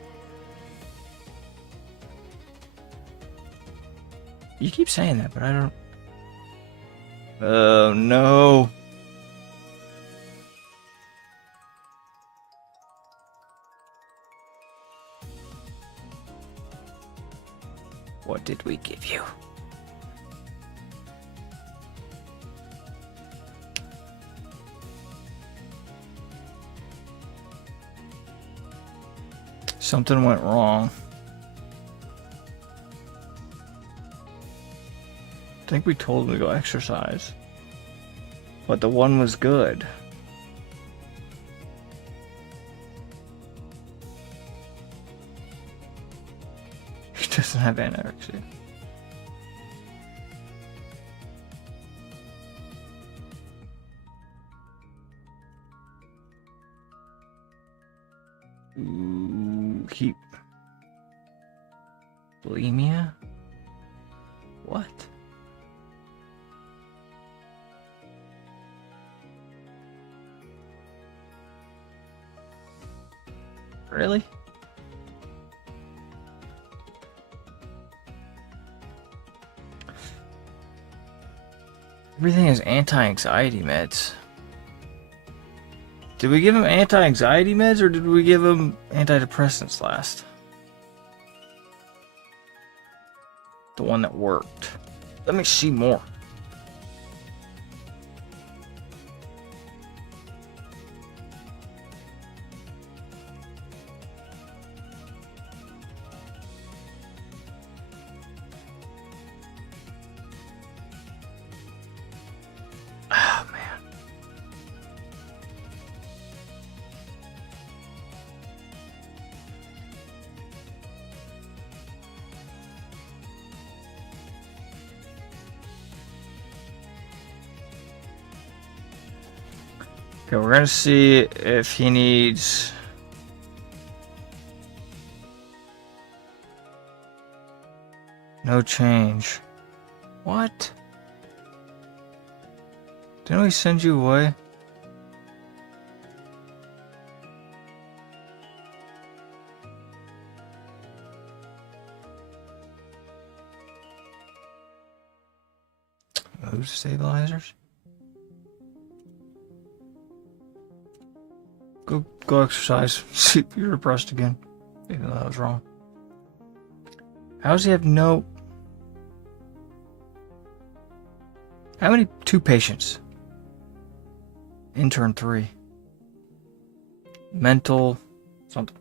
You keep saying that, but I don't... Oh, no. What did we give you? Something went wrong. I think we told him to go exercise. But the one was good. He doesn't have anorexia. Ooh, keep. Bulimia? What? Really? Everything is anti-anxiety meds. Did we give him anti-anxiety meds or did we give him antidepressants last? The one that worked. Let me see more. Oh, man. Okay, we're gonna see if he needs... No change. What? Didn't we send you away? Mood stabilizers? Go exercise. See if you're depressed again. Even though that was wrong. How does he have no... How many? 2 patients. Intern 3. Mental... something.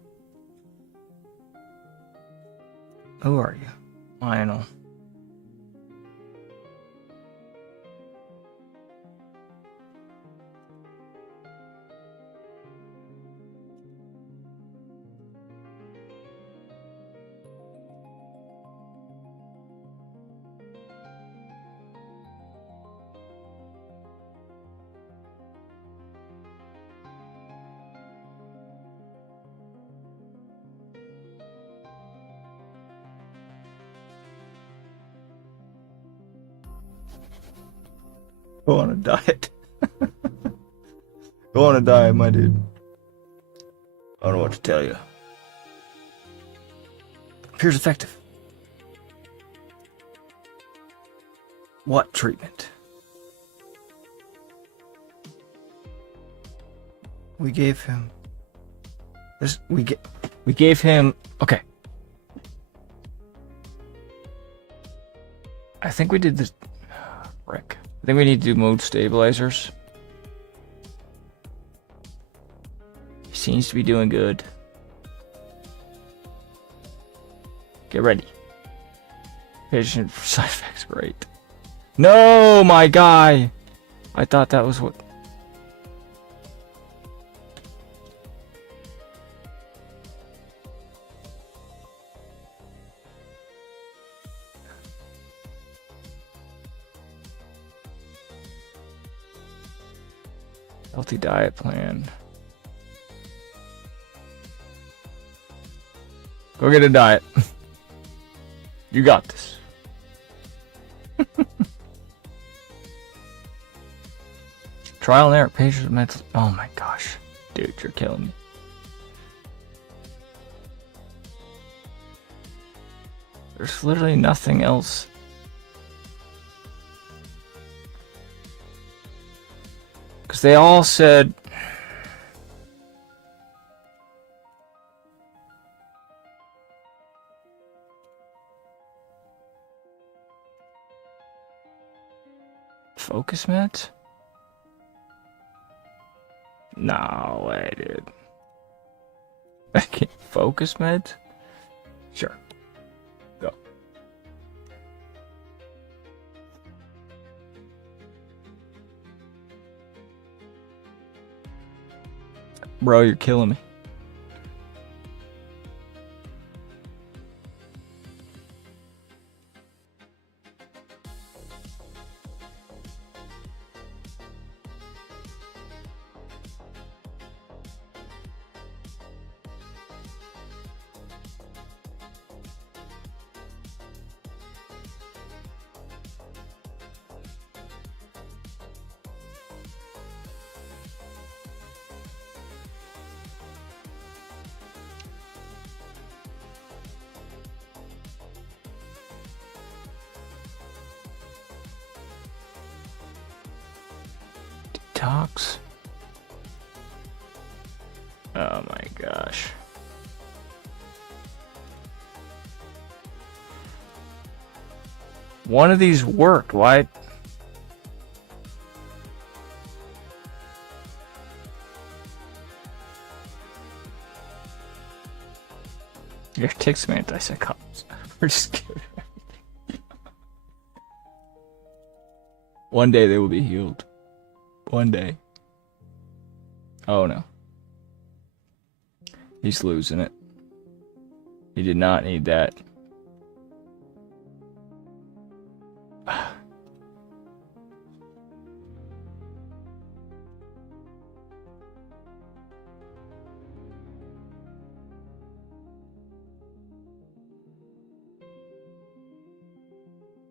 Who are you? Lionel. Go on a diet. Go on a diet, my dude. I don't know what to tell you. Appears effective. What treatment? We gave him this. We gave him. Okay. I think we did this. Rick. I think we need to do mood stabilizers. He seems to be doing good. Get ready. Patient for side effects, great. No, my guy! I thought that was what... Healthy diet plan. Go get a diet. You got this. Trial and error. Patients mental. Oh my gosh. Dude, you're killing me. There's literally nothing else. Because they all said... Focus meds? No way, dude. Okay, focus meds? Sure. Go. Bro, you're killing me. Detox. Oh my gosh. One of these worked. Why? Your ticks some antipsychotics. We're just kidding. One day they will be healed. One day. Oh no. He's losing it. He did not need that.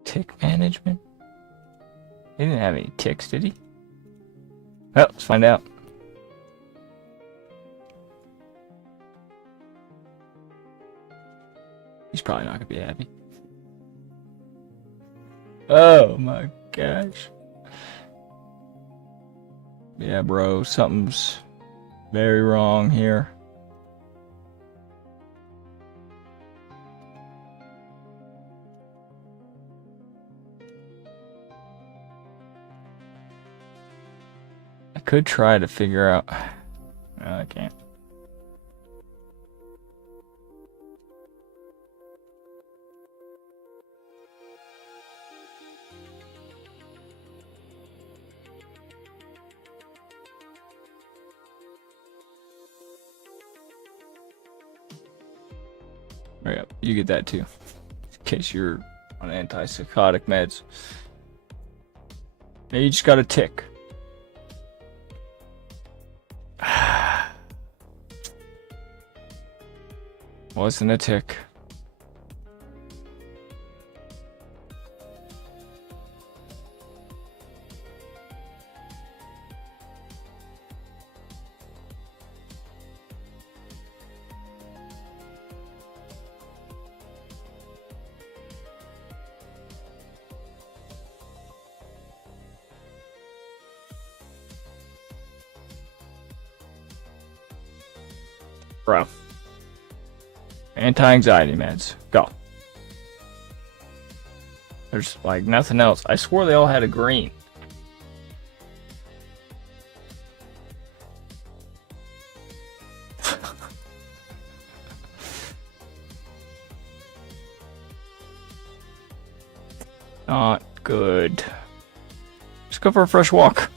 Tick management? He didn't have any ticks, did he? Well, let's find out. He's probably not gonna be happy. Oh my gosh. Yeah, bro, something's very wrong here. I could try to figure out. No, I can't. Hurry up, you get that too. In case you're on antipsychotic meds. Maybe you just got a tick. Wasn't a tick. Bro. Anti-anxiety meds. Go. There's like nothing else. I swore they all had a green. Not good. Just go for a fresh walk.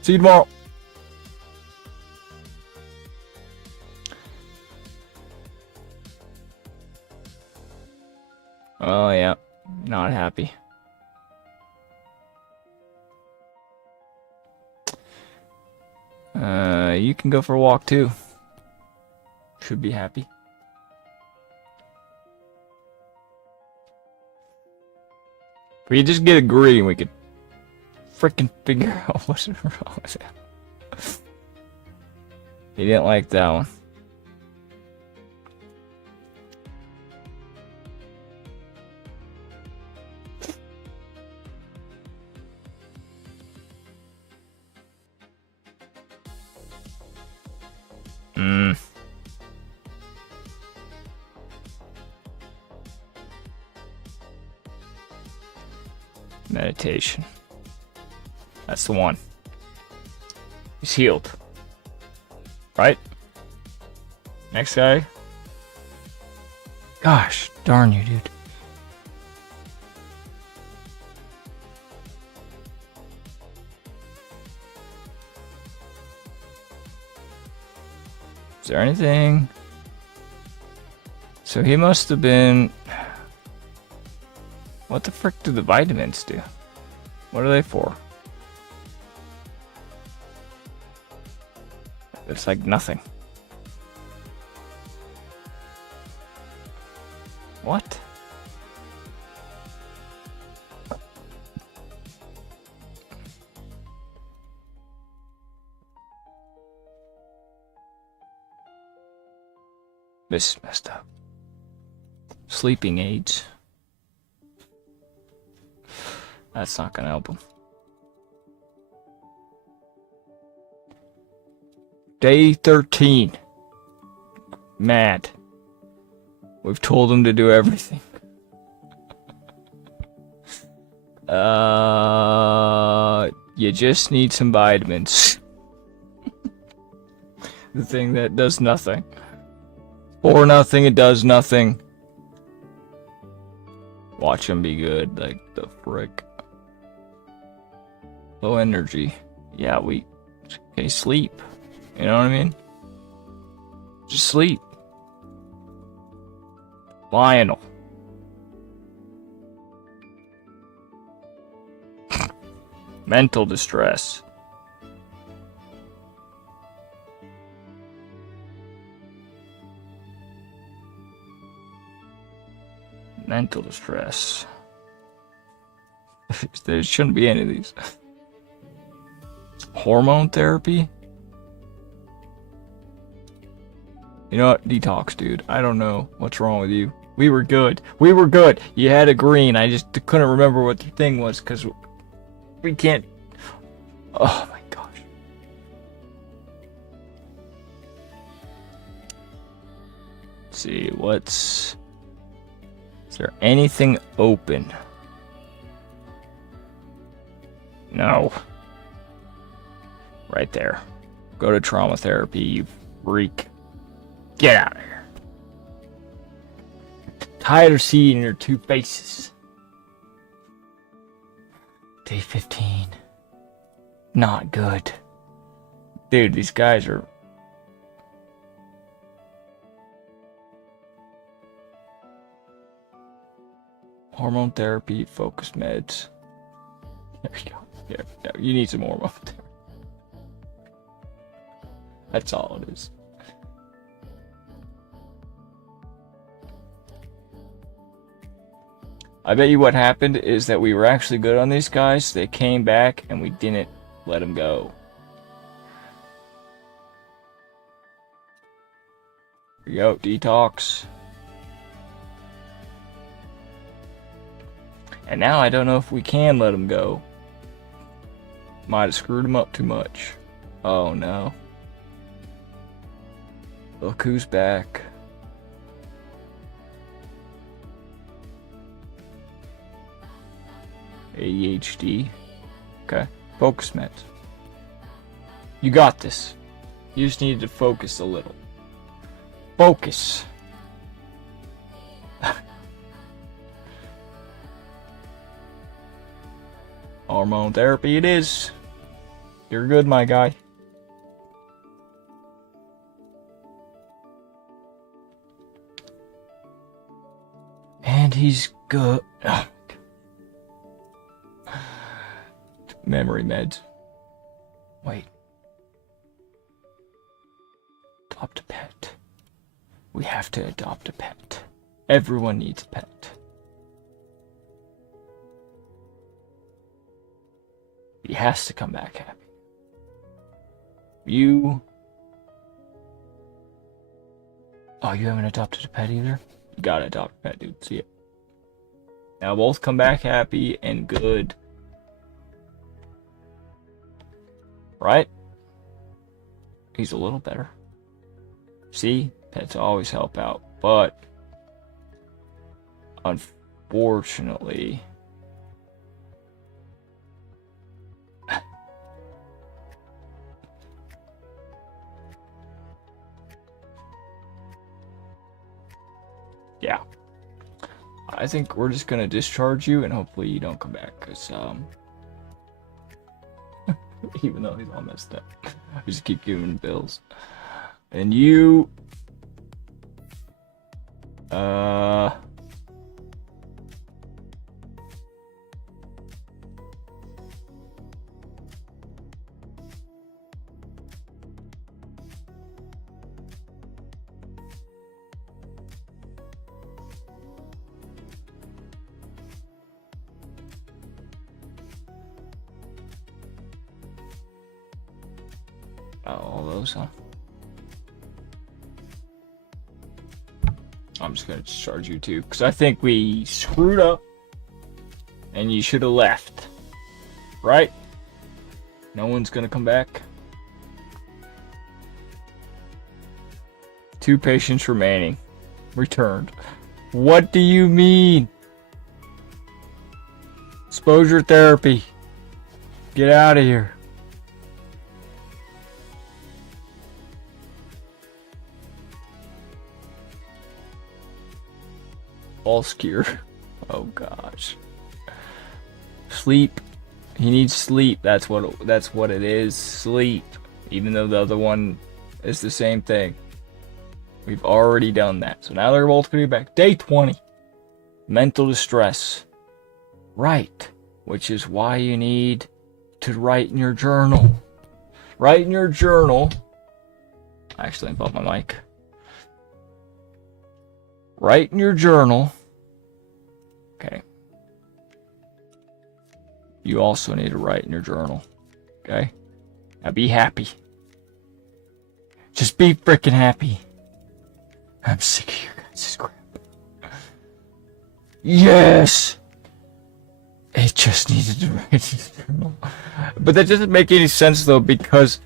See you tomorrow. Oh yeah, not happy. You can go for a walk too. Should be happy. If we just get a green, we could freaking figure out what's wrong with him. He didn't like that one. Meditation. That's the one. He's healed. Right? Next guy. Gosh, darn you, dude. Is there anything? So he must have been... What the frick do the vitamins do? What are they for? It's like nothing. What? This is messed up. Sleeping aids. That's not gonna help him. Day 13. Mad. We've told him to do everything. You just need some vitamins. The thing that does nothing. For nothing, it does nothing. Watch him be good, like the frick. Low energy. Yeah, okay, sleep. You know what I mean? Just sleep. Lionel. Mental distress. Mental distress. There shouldn't be any of these. Hormone therapy? You know what? Detox, dude. I don't know what's wrong with you. We were good. We were good. You had a green. I just couldn't remember what the thing was because we can't. Oh my gosh. Let's see, is there anything open? No. Right there. Go to trauma therapy, you freak. Get out of here. Tired of seeing your two faces. Day 15. Not good. Dude, these guys are... Hormone therapy, focus meds. There you go. Yeah, you need some hormone therapy. That's all it is. I bet you what happened is that we were actually good on these guys. They came back and we didn't let them go. Here we go, detox. And now I don't know if we can let them go. Might have screwed them up too much. Oh no. Look who's back. ADHD. Okay. Focus meds. You got this. You just need to focus a little. Focus. Hormone therapy it is. You're good, my guy. And he's good. Memory meds. Wait. Adopt a pet. We have to adopt a pet. Everyone needs a pet. We has to come back happy. You... Oh, you haven't adopted a pet either? You gotta adopt a pet, dude. See it. Now both come back happy and good. Right? He's a little better. See? Pets always help out. But... unfortunately... yeah. I think we're just gonna discharge you and hopefully you don't come back, because even though he's all messed up, we just keep giving him bills. And you all those, huh? I'm just gonna discharge you too, because I think we screwed up and you should have left. Right? No one's gonna come back. 2 patients remaining. Returned. What do you mean? Exposure therapy. Get out of here. False cure. Oh gosh. Sleep. He needs sleep. That's what it is. Sleep. Even though the other one is the same thing. We've already done that. So now they're both gonna be back. Day 20. Mental distress. Write. Which is why you need to write in your journal. Write in your journal. I accidentally bumped my mic. Write in your journal. Okay. You also need to write in your journal. Okay? Now be happy. Just be freaking happy. I'm sick of your guys' crap. Yes! It just needed to write in your journal. But that doesn't make any sense though, because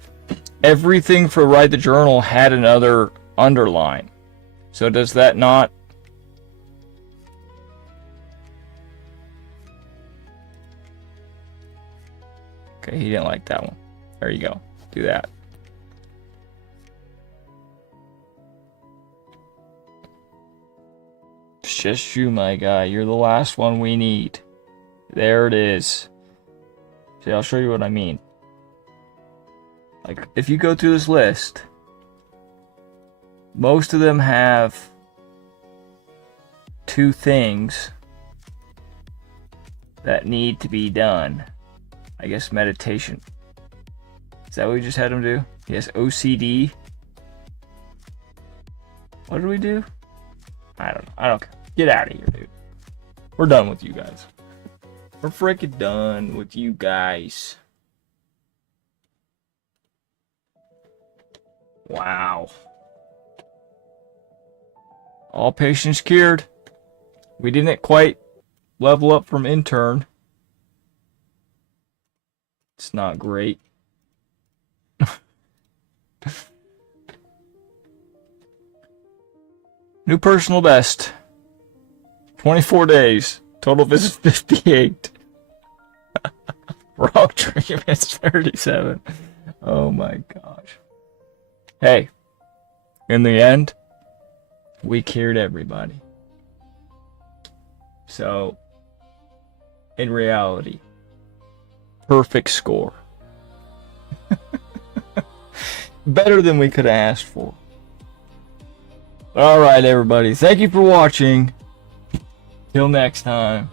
everything for write the journal had another underline. So does that not... Okay, he didn't like that one. There you go. Do that. It's just you, my guy. You're the last one we need. There it is. See, I'll show you what I mean. Like, if you go through this list, most of them have 2 things that need to be done. I guess meditation. Is that what we just had him do? Yes, OCD. What did we do? I don't know. I don't care. Get out of here, dude. We're done with you guys. We're freaking done with you guys. Wow. All patients cured. We didn't quite level up from intern. It's not great. New personal best. 24 days. Total visits 58. Wrong treatments 37. Oh my gosh. Hey. In the end, we cured everybody. So, in reality, perfect score. Better than we could have asked for. Alright, everybody. Thank you for watching. Till next time.